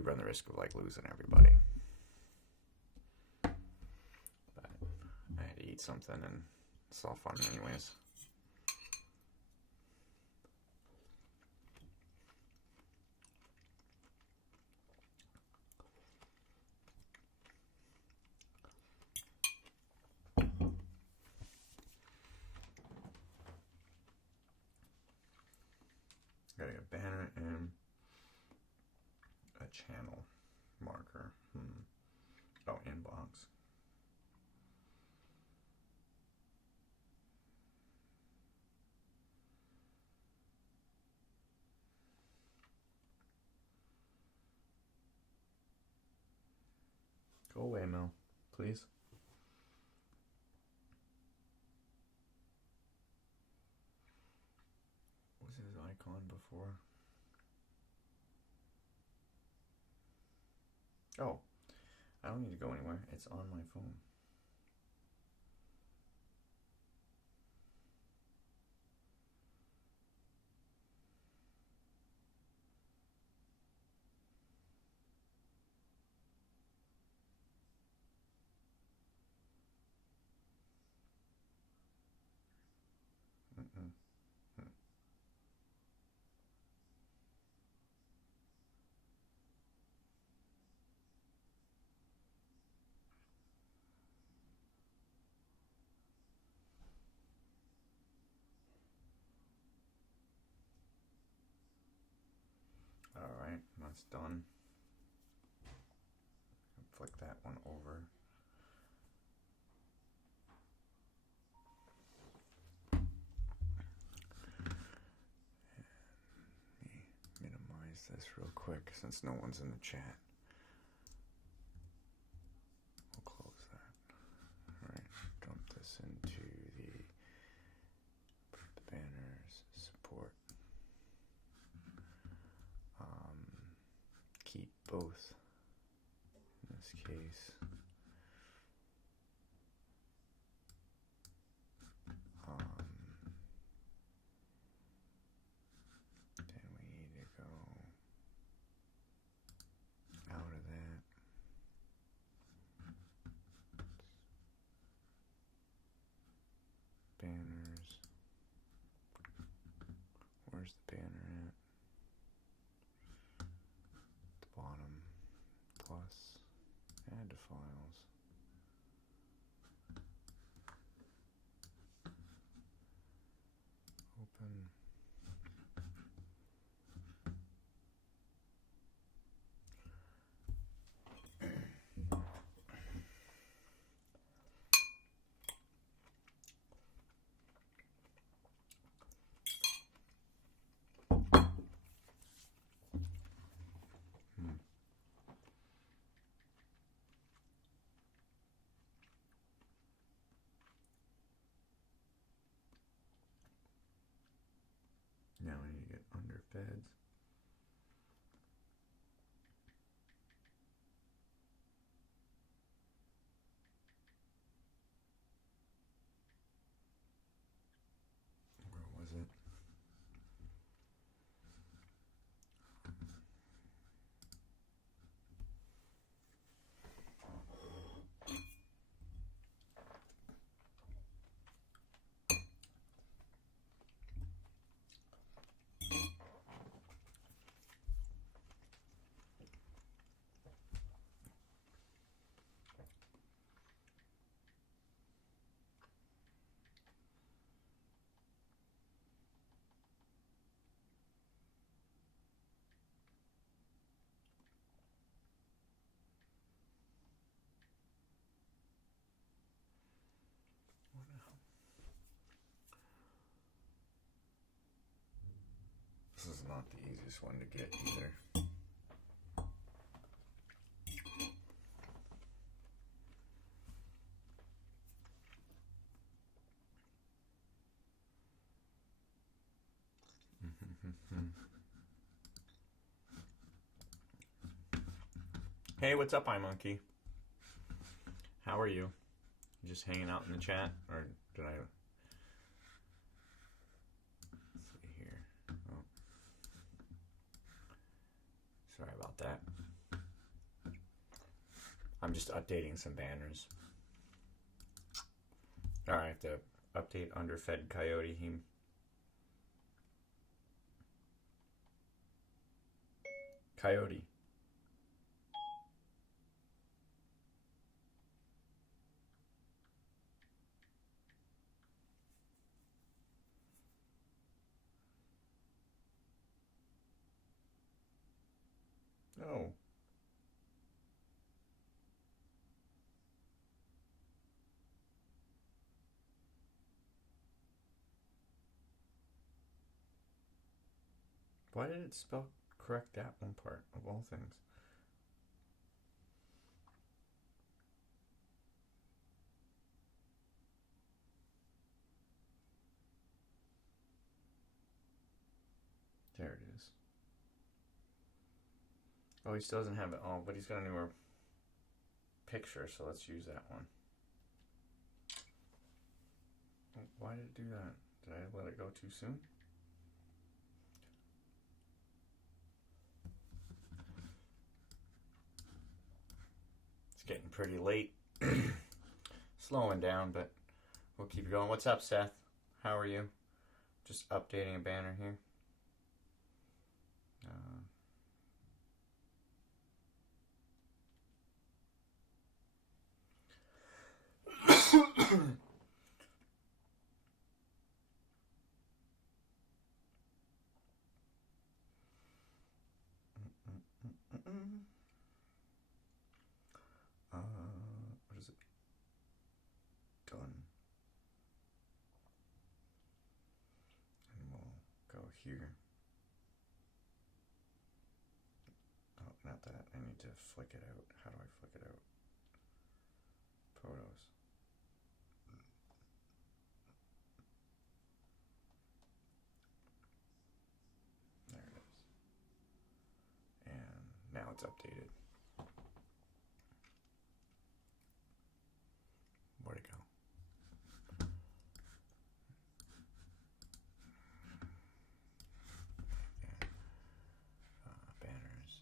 run the risk of like losing everybody. But I had to eat something and it's all fun anyways. Got a banner and a channel marker. Oh, inbox. Go away, Mel, please. What was his icon before? Oh, I don't need to go anywhere. It's on my phone. Mm-mm. Alright, that's done. Flick that one over. Let me minimize this real quick since no one's in the chat. We'll close that. Alright, dump this into the banners, support. Keep both in this case. Then we need to go out of that. Banners. Where's the banner at? The bottom. Plus. Add to files. Open. Now we need to get under feds. Where was it? This is not the easiest one to get either. Hey, what's up, iMonkey? How are you? Just hanging out in the chat, or did I? Let's see here. Oh, sorry about that. I'm just updating some banners. All right, I have to update underfed coyote. Coyote. No. Why did it spell correct that one part of all things? There it is. Oh, he still doesn't have it all, but he's got a newer. picture, so let's use that one. Why did it do that? Did I let it go too soon? It's getting pretty late. Slowing down, but we'll keep going. What's up, Seth? How are you? Just updating a banner here. What is it? Done. And we'll go here. Oh, not that. I need to flick it out. How do I flick it out? Photos. There it is. And now it's updated. Where'd it go? Banners.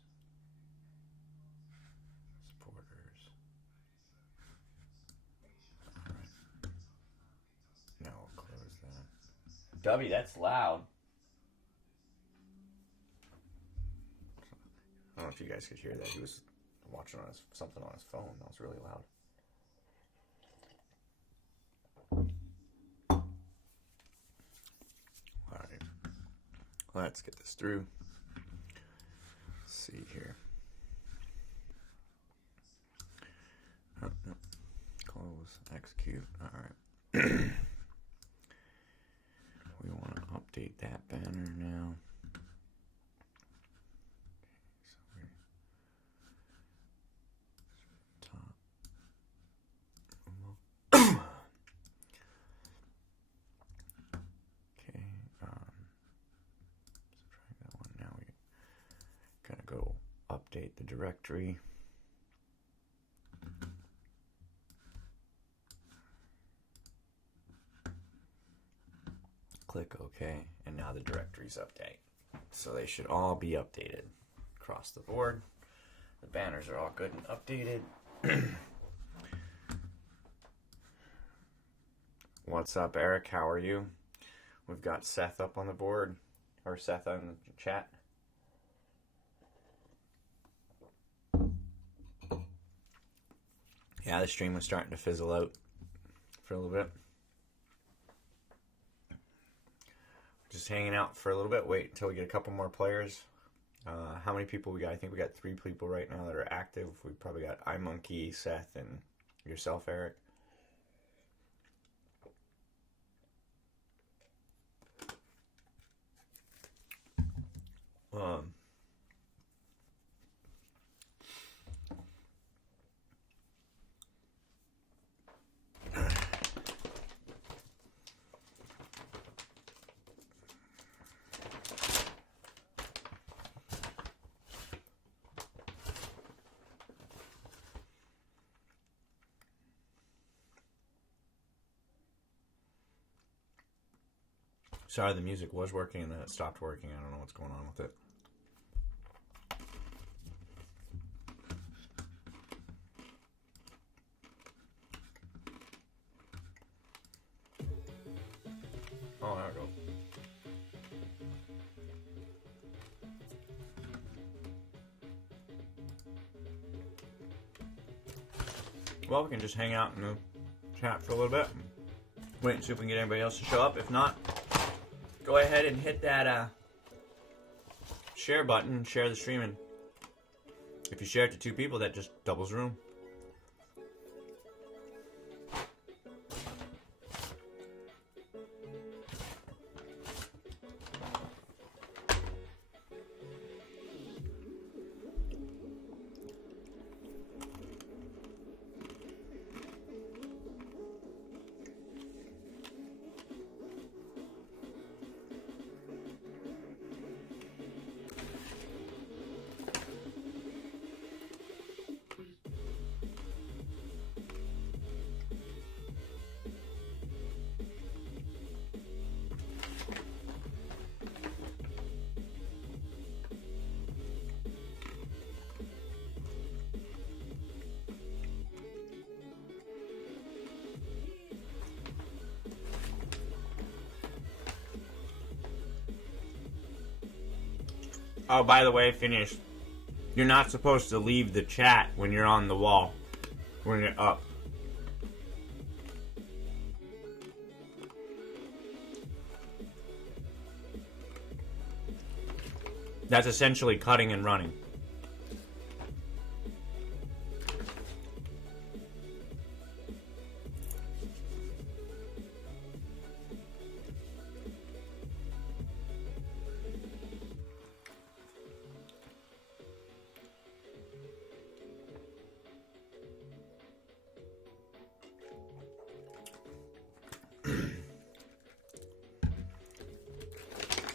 Supporters. Alright. Now we'll close that. W, that's loud. I don't know if you guys could hear that. He was watching on something on his phone. That was really loud. Alright. Let's get this through. Let's see here. Oh, no. Close. Execute. Alright. We want to update that banner now. Update the directory. Click OK, and now the directories update. So they should all be updated across the board. The banners are all good and updated. What's up, Eric? How are you? We've got Seth up on the board, or Seth on the chat. Yeah, the stream was starting to fizzle out for a little bit. Just hanging out for a little bit. Wait until we get a couple more players. How many people we got? I think we got 3 people right now that are active. We probably got iMonkey, Seth, and yourself, Eric. Sorry, the music was working and then it stopped working. I don't know what's going on with it. Oh, there we go. Well, we can just hang out in the chat for a little bit. Wait and see if we can get anybody else to show up. If not, go ahead and hit that share button and share the stream. And if you share it to 2 people, that just doubles room. Oh, by the way, finish. You're not supposed to leave the chat when you're on the wall. When you're up. That's essentially cutting and running.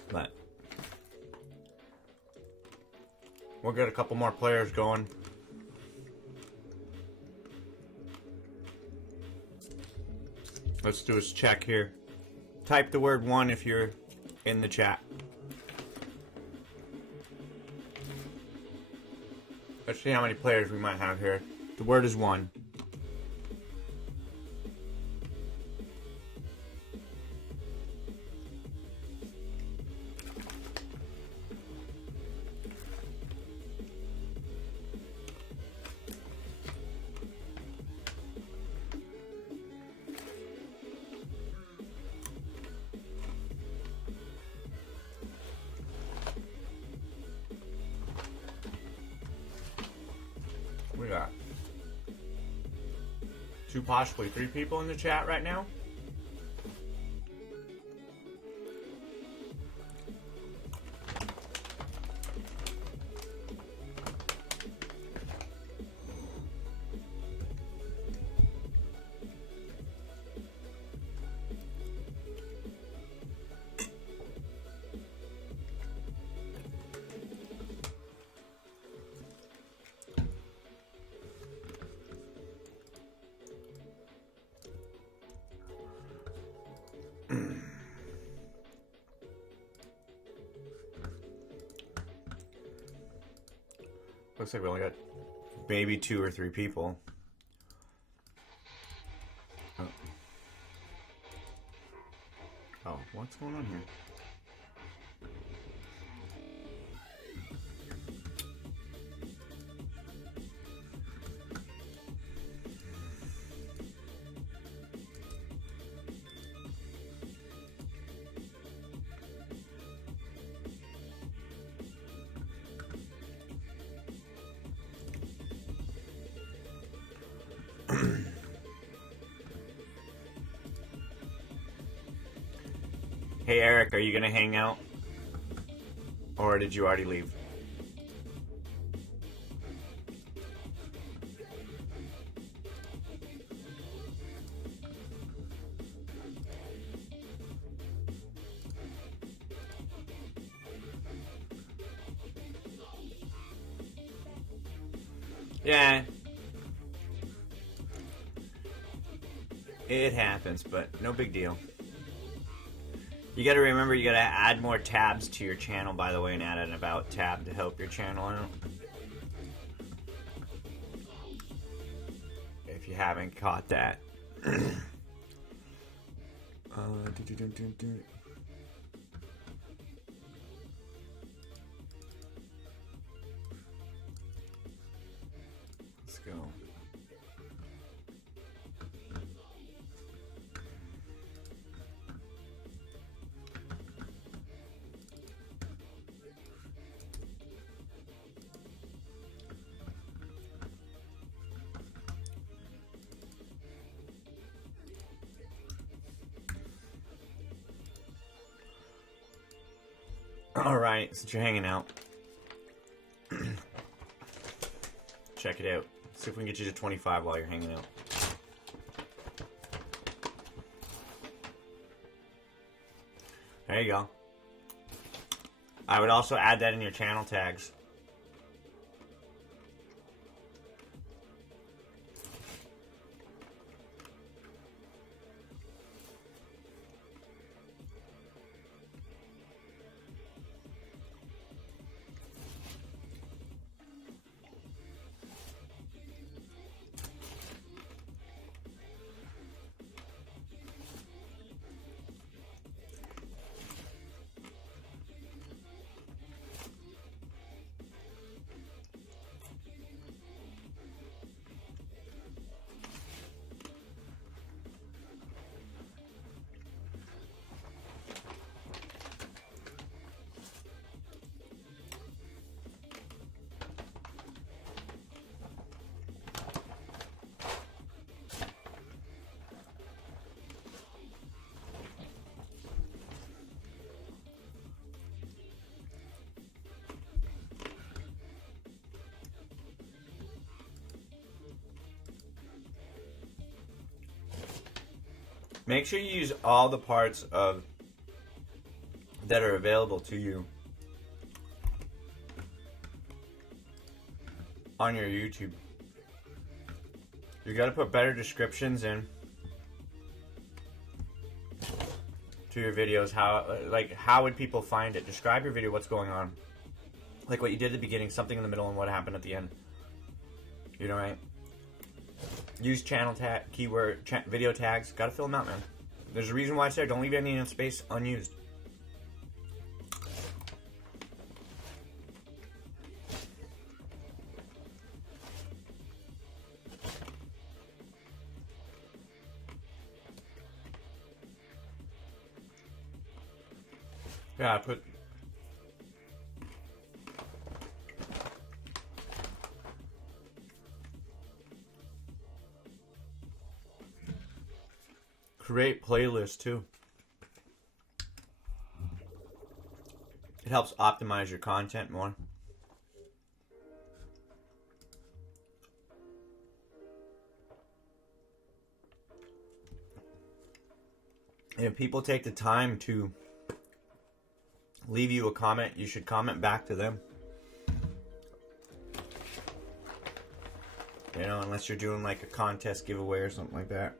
But we'll get a couple more players going. Let's do a check here. Type the word 1 if you're in the chat. Let's see how many players we might have here. The word is 1. We got 2, possibly 3 people in the chat right now. Looks like we only got maybe 2 or 3 people. Oh. Oh, what's going on here? Hey Eric, are you gonna hang out? Or did you already leave? Yeah. It happens, but no big deal. You gotta remember, you gotta add more tabs to your channel, by the way, and add an About tab to help your channel out. If you haven't caught that. Let's go. Alright, since you're hanging out, check it out. See if we can get you to 25 while you're hanging out. There you go. I would also add that in your channel tags. Make sure you use all the parts of that are available to you on your YouTube. You gotta put better descriptions in to your videos. How would people find it? Describe your video, what's going on. Like what you did at the beginning, something in the middle, and what happened at the end. You know, right? Use channel tag, keyword, video tags. Gotta fill them out, man. There's a reason why it's there. Don't leave any space unused. Yeah, I put... Create playlists too. It helps optimize your content more. And if people take the time to leave you a comment, you should comment back to them. You know, unless you're doing like a contest giveaway or something like that.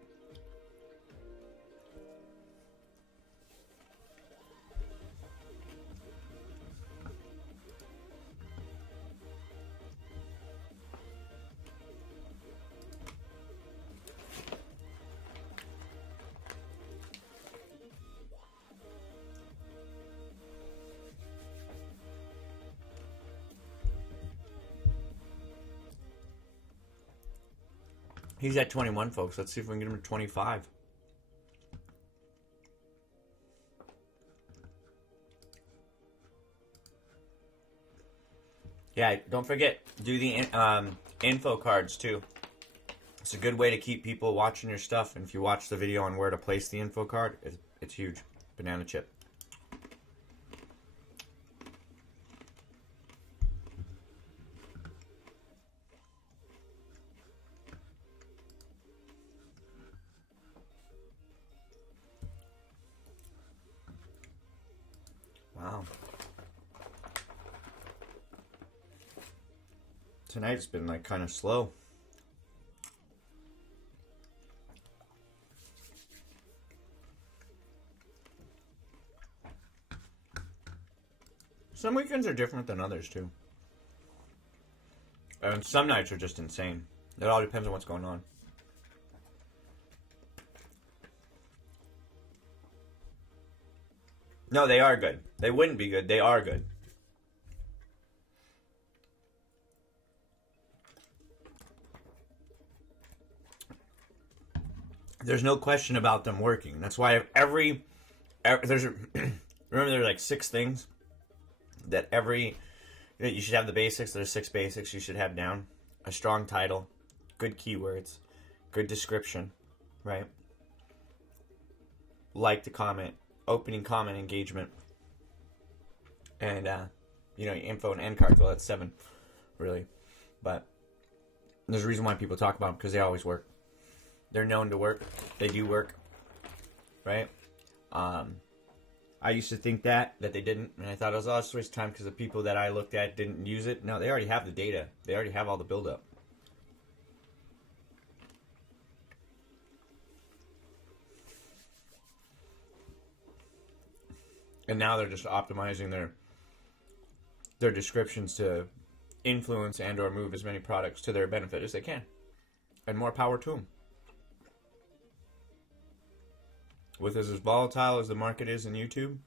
He's at 21, folks. Let's see if we can get him to 25. Yeah, don't forget, do the info cards too. It's a good way to keep people watching your stuff. And if you watch the video on where to place the info card, it's huge. Banana chip. Wow. Tonight's been like kind of slow. Some weekends are different than others too. And some nights are just insane. It all depends on what's going on. No, they are good. They wouldn't be good. They are good. There's no question about them working. That's why remember there's like 6 things that you should have the basics. There's 6 basics you should have down. A strong title, good keywords, good description, right? Like to comment, opening comment engagement, and info and end cards. Well, that's 7 really, but there's a reason why people talk about them, because they always work. They're known to work. They do work, right? I used to think that they didn't, and I thought it was a waste of time because the people that I looked at didn't use it. No, they already have the data. They already have all the build-up. And now they're just optimizing their descriptions to influence and or move as many products to their benefit as they can. And more power to them. With as volatile as the market is in YouTube,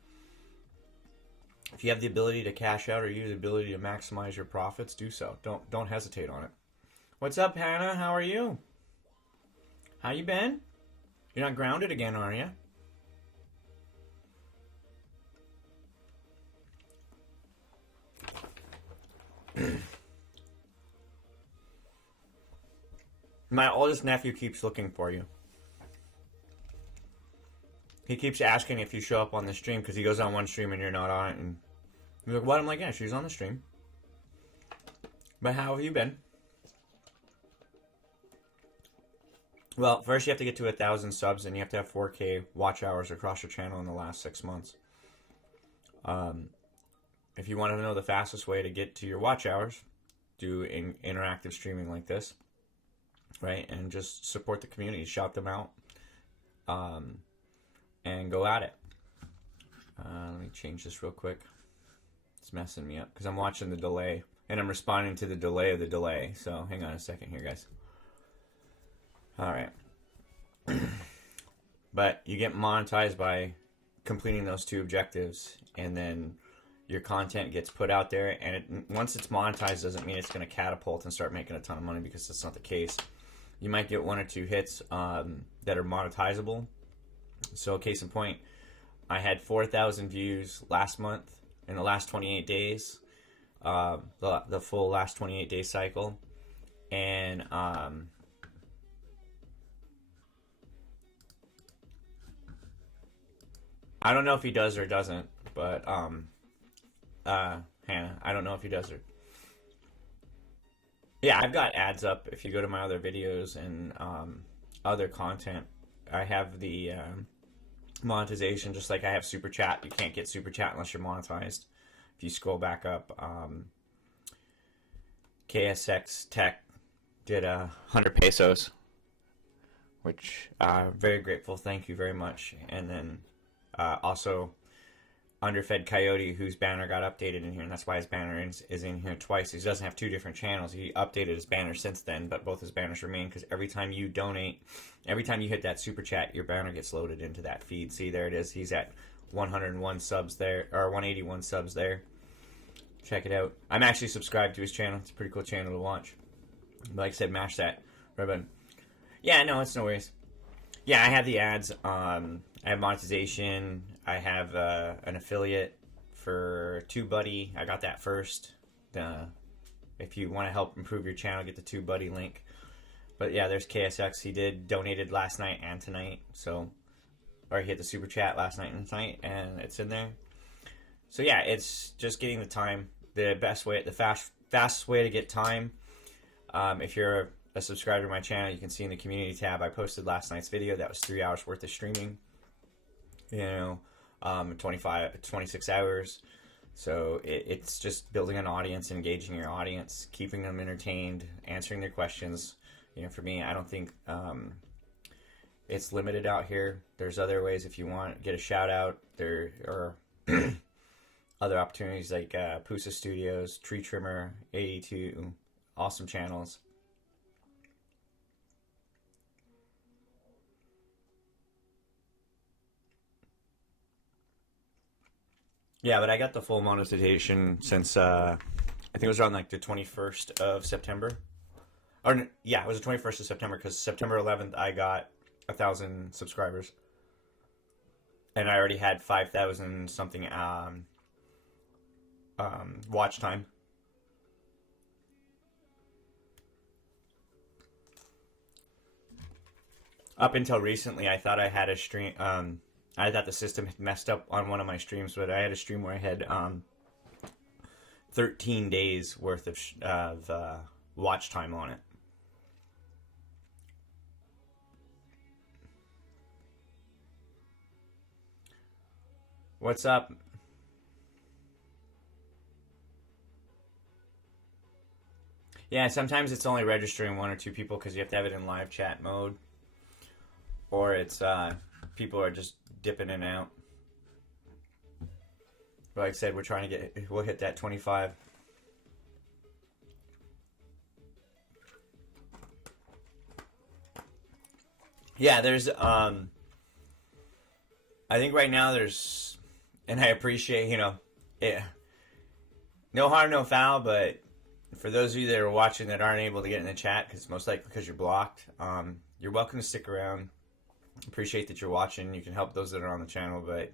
if you have the ability to cash out or you have the ability to maximize your profits, do so. Don't hesitate on it. What's up, Hannah? How are you? How you been? You're not grounded again, are you? My oldest nephew keeps looking for you. He keeps asking if you show up on the stream because he goes on one stream and you're not on it. And he's like, what? I'm like, yeah, she's on the stream. But how have you been? Well, first you have to get to 1,000 subs, and you have to have 4K watch hours across your channel in the last 6 months. If you want to know the fastest way to get to your watch hours, do interactive streaming like this, right? And just support the community, shout them out, and go at it. Let me change this real quick. It's messing me up because I'm watching the delay, and I'm responding to the delay of the delay. So hang on a second here, guys. All right. But you get monetized by completing those 2 objectives, and then your content gets put out there, and once it's monetized doesn't mean it's going to catapult and start making a ton of money, because that's not the case. You might get 1 or 2 hits that are monetizable. So case in point, I had 4,000 views last month in the last 28 days, the full last 28 day cycle, and I don't know if he does or doesn't, but Hannah, I don't know if he does or... Yeah, I've got ads up. If you go to my other videos and other content, I have the monetization, just like I have Super Chat. You can't get Super Chat unless you're monetized. If you scroll back up, KSX Tech did 100 pesos, which very grateful. Thank you very much. And then also Underfed Coyote, whose banner got updated in here, and that's why his banner is in here twice. He doesn't have 2 different channels. He updated his banner since then, but both his banners remain, because every time you donate, every time you hit that super chat, your banner gets loaded into that feed. See, there it is. He's at 101 subs there, or 181 subs there. Check it out. I'm actually subscribed to his channel. It's a pretty cool channel to watch. But like I said, mash that red button. Yeah, no, it's no worries. Yeah, I have the ads. I have monetization. I have an affiliate for TubeBuddy. I got that first. If you want to help improve your channel, get the TubeBuddy link. But yeah, there's KSX. He donated last night and tonight. So, or he hit the super chat last night and tonight, and it's in there. So yeah, it's just getting the time. The best way, the fastest way to get time. If you're a subscriber to my channel, you can see in the community tab, I posted last night's video. That was 3 hours worth of streaming. 26 hours. So it's just building an audience, engaging your audience, keeping them entertained, answering their questions. For me, I don't think it's limited out here. There's other ways if you want to get a shout out. There are other opportunities like Pusa Studios, Tree Trimmer, 82, awesome channels. Yeah, but I got the full monetization since I think it was around like the 21st of September. Or yeah, it was the 21st of September, because September 11th I got 1,000 subscribers, and I already had 5,000 something watch time. Up until recently, I thought I had a stream. I thought the system had messed up on one of my streams, but I had a stream where I had 13 days worth of watch time on it. What's up? Yeah, sometimes it's only registering 1 or 2 people because you have to have it in live chat mode. Or it's people are just dipping in and out. But like I said, we'll hit that 25. Yeah, there's I think right now there's, and I appreciate, no harm, no foul, but for those of you that are watching that aren't able to get in the chat, because most likely because you're blocked, you're welcome to stick around. Appreciate that you're watching. You can help those that are on the channel, but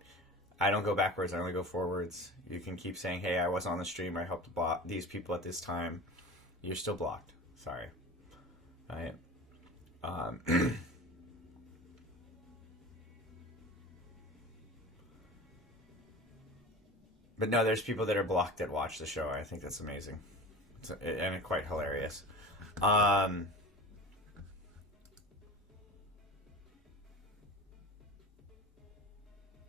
I don't go backwards. I only go forwards. You can keep saying, hey, I was on the stream. I helped block these people at this time. You're still blocked. Sorry. All right. But no, there's people that are blocked that watch the show. I think that's amazing. And it's quite hilarious.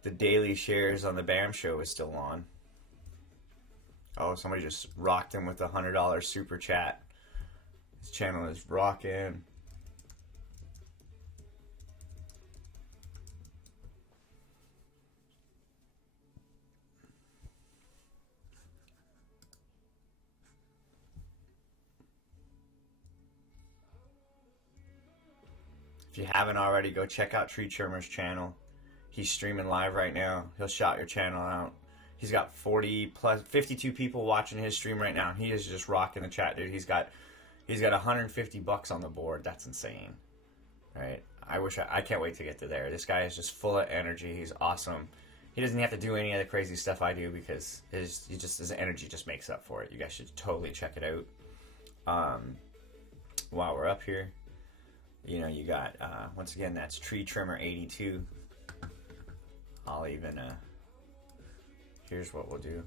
the daily shares on the BAM show is still on. Oh, somebody just rocked him with a $100 super chat. His channel is rocking. If you haven't already, go check out Tree Trimmer's channel. He's streaming live right now. He'll shout your channel out. He's got 52 people watching his stream right now. He is just rocking the chat, dude. He's got $150 on the board. That's insane, right? I can't wait to get to there. This guy is just full of energy. He's awesome. He doesn't have to do any of the crazy stuff I do because his energy just makes up for it. You guys should totally check it out. While we're up here, you got once again, that's Tree Trimmer 82. I'll even here's what we'll do.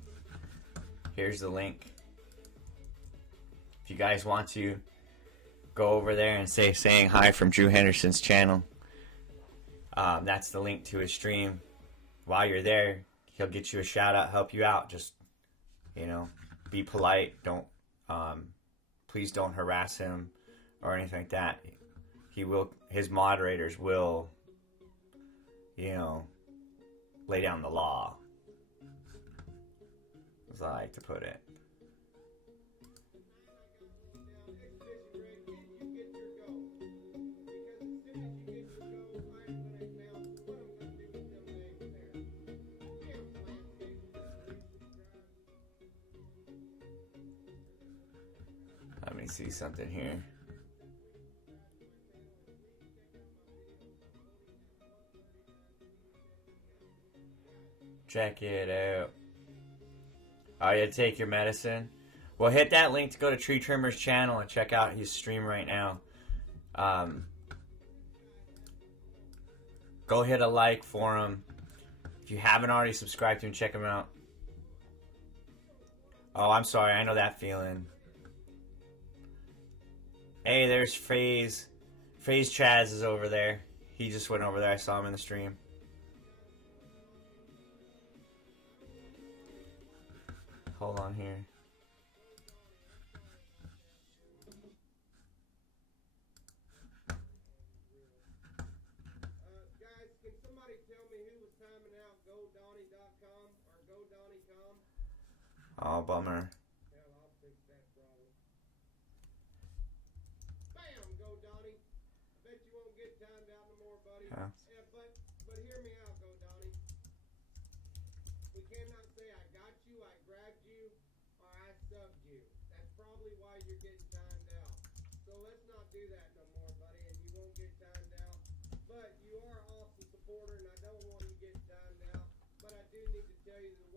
Here's the link. If you guys want to go over there and saying hi from Drew Henderson's channel, that's the link to his stream. While you're there, he'll get you a shout out, help you out. Just be polite. Please don't harass him or anything like that. His moderators will lay down the law, as I like to put it. Let me see something here. Check it out. Oh, you take your medicine? Well, hit that link to go to Tree Trimmer's channel and check out his stream right now. Go hit a like for him. If you haven't already subscribed to him, check him out. Oh, I'm sorry. I know that feeling. Hey, there's FaZe. FaZe Chaz is over there. He just went over there. I saw him in the stream. Hold on here. Guys, can somebody tell me who was timing out GoDonnie.com or GoDonnie.com? Oh, bummer. Hell, I'll fix that problem. Bam, GoDonnie. I bet you won't get timed out no more, buddy. Yeah. But hear me out, GoDonnie. We cannot say I got you, I grabbed you, or I subbed you. That's probably why you're getting timed out. So let's not do that no more, buddy, and you won't get timed out. But you are an awesome supporter, and I don't want you getting timed out. But I do need to tell you the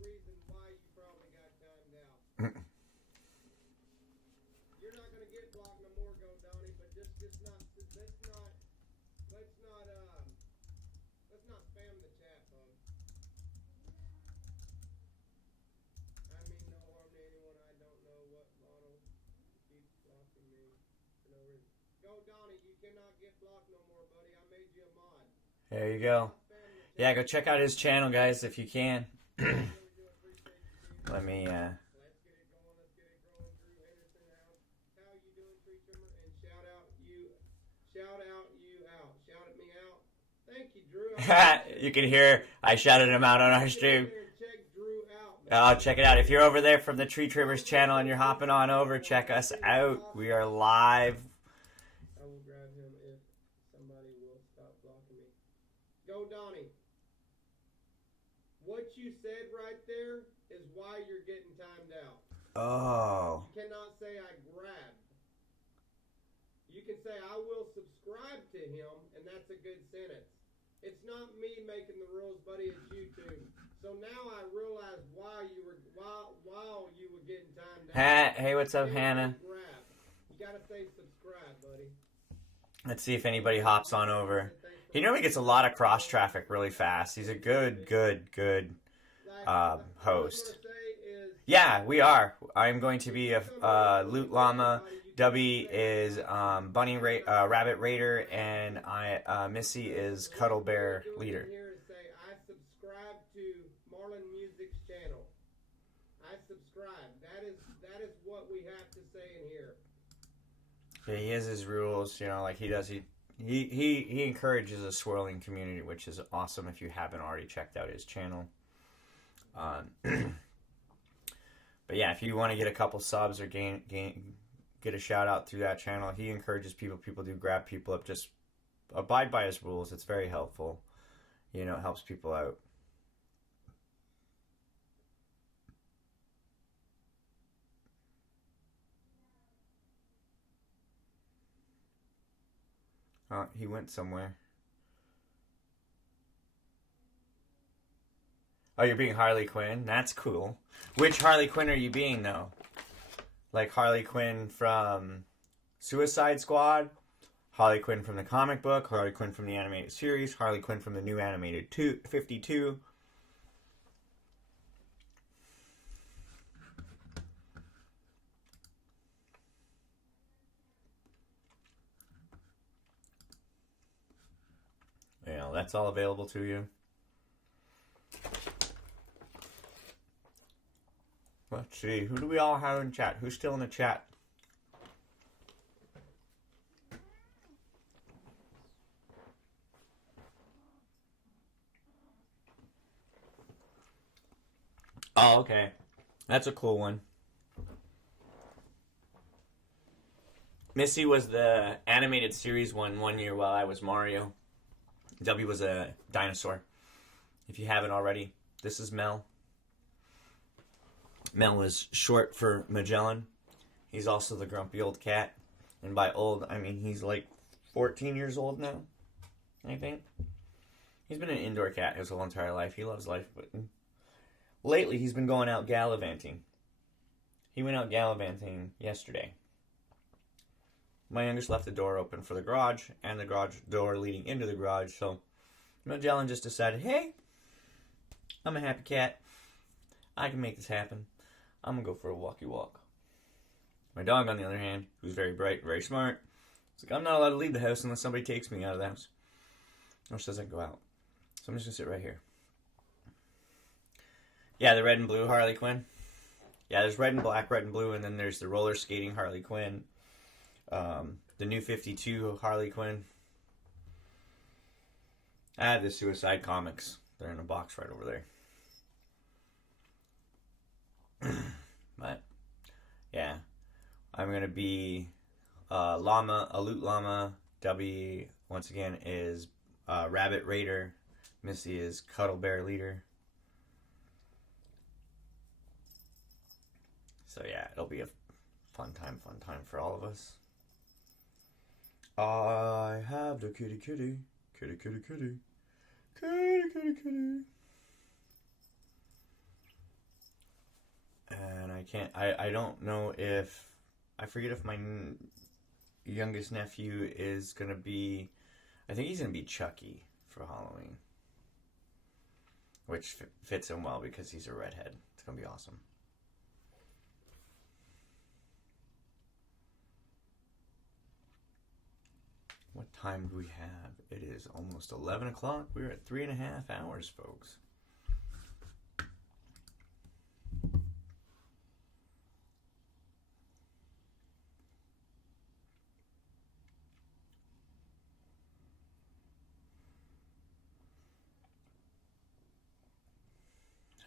reason why you probably got timed out. You're not gonna get blocked no more, GoDonnie. But let's not spam the chat, bud. I mean no harm to anyone. I don't know what model keeps blocking me for no reason. GoDonnie, you cannot get blocked no more, buddy. I made you a mod. There you go. Yeah, go check out his channel, guys, if you can. Let me, Let's get it going. Drew Henderson, how you doing, Tree Trimmer? And shout at me out. Thank you, Drew. you can hear I shouted him out on our stream. Check Drew out. Oh, check it out. If you're over there from the Tree Trimmers channel and you're hopping on over, check us out. We are live. I will grab him if somebody will stop blocking me. GoDonnie. What you said right there is why you're getting timed out. Oh. You cannot say I grabbed. You can say I will subscribe to him, and that's a good sentence. It's not me making the rules, buddy. It's YouTube. So now I realize why you were getting timed out. Hey, what's up, Hannah? Grab. You gotta say subscribe, buddy. Let's see if anybody hops on over. He normally gets a lot of cross traffic really fast. He's a good host. Yeah, we are. I'm going to be a Loot Llama. Dubby is Rabbit Raider, and Missy is Cuddle Bear Leader. to Marlon Music's channel. I subscribe. That is what we have to say in here. Yeah, he has his rules, like he does. He encourages a swirling community, which is awesome if you haven't already checked out his channel. But yeah, if you want to get a couple subs or get a shout out through that channel, he encourages people. People do grab people up. Just abide by his rules. It's very helpful. It helps people out. He went somewhere. Oh, you're being Harley Quinn? That's cool. Which Harley Quinn are you being, though? Like Harley Quinn from Suicide Squad? Harley Quinn from the comic book? Harley Quinn from the animated series? Harley Quinn from the new animated 52? That's all available to you. Let's see. Who do we all have in chat? Who's still in the chat? Oh, okay. That's a cool one. Missy was the animated series one year while I was Mario. W was a dinosaur. If you haven't already, this is Mel. Mel is short for Magellan. He's also the grumpy old cat. And by old, I mean he's like 14 years old now, I think. He's been an indoor cat his whole entire life. He loves life. But lately, he's been going out gallivanting. He went out gallivanting yesterday. My youngest left the door open for the garage and the garage door leading into the garage. So Magellan just decided, hey, I'm a happy cat. I can make this happen. I'm going to go for a walkie walk. My dog, on the other hand, who's very bright, very smart, is like, I'm not allowed to leave the house unless somebody takes me out of the house. Or says I can go out. So I'm just going to sit right here. Yeah, the red and blue Harley Quinn. Yeah, there's red and black, red and blue, and then there's the roller skating Harley Quinn. The new 52 Harley Quinn. I have the Suicide comics. They're in a box right over there. But, yeah. I'm going to be Llama, a Loot Llama. W, once again, is Rabbit Raider. Missy is Cuddle Bear Leader. So, yeah, it'll be a fun time for all of us. I have the kitty. And I don't know if, I forget if my youngest nephew is going to be, I think he's going to be Chucky for Halloween. Which fits him well because he's a redhead. It's going to be awesome. What time do we have? It is almost 11 o'clock. We're at 3.5 hours, folks.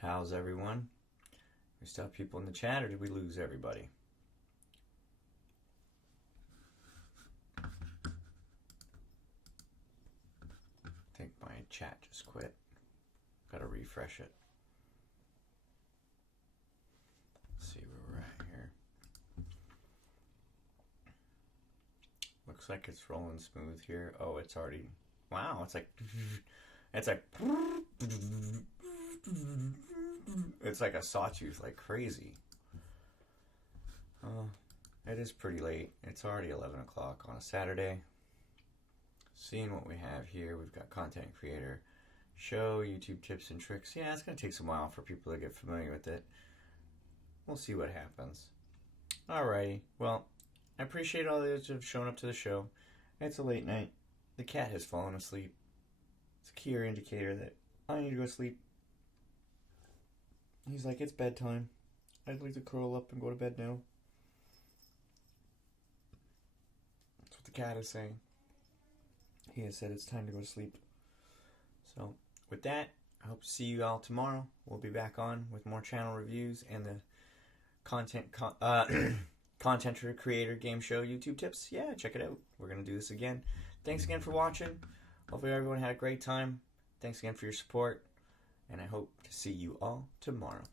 How's everyone? We still have people in the chat, or did we lose everybody? I think my chat just quit. Gotta refresh it. Let's see where we're at here. Looks like it's rolling smooth here. Oh, it's already, wow, it's like it's like a sawtooth, like crazy. It is pretty late. It's already 11 o'clock on a Saturday. Seeing what we have here, we've got content creator show, YouTube tips and tricks. Yeah, it's going to take some while for people to get familiar with it. We'll see what happens. Alrighty, well, I appreciate all those who have shown up to the show. It's a late night. The cat has fallen asleep. It's a clear indicator that I need to go to sleep. He's like, it's bedtime. I'd like to curl up and go to bed now. That's what the cat is saying. He has said it's time to go to sleep. So, with that, I hope to see you all tomorrow. We'll be back on with more channel reviews and the content creator game show YouTube tips. Yeah, check it out. We're going to do this again. Thanks again for watching. Hopefully everyone had a great time. Thanks again for your support. And I hope to see you all tomorrow.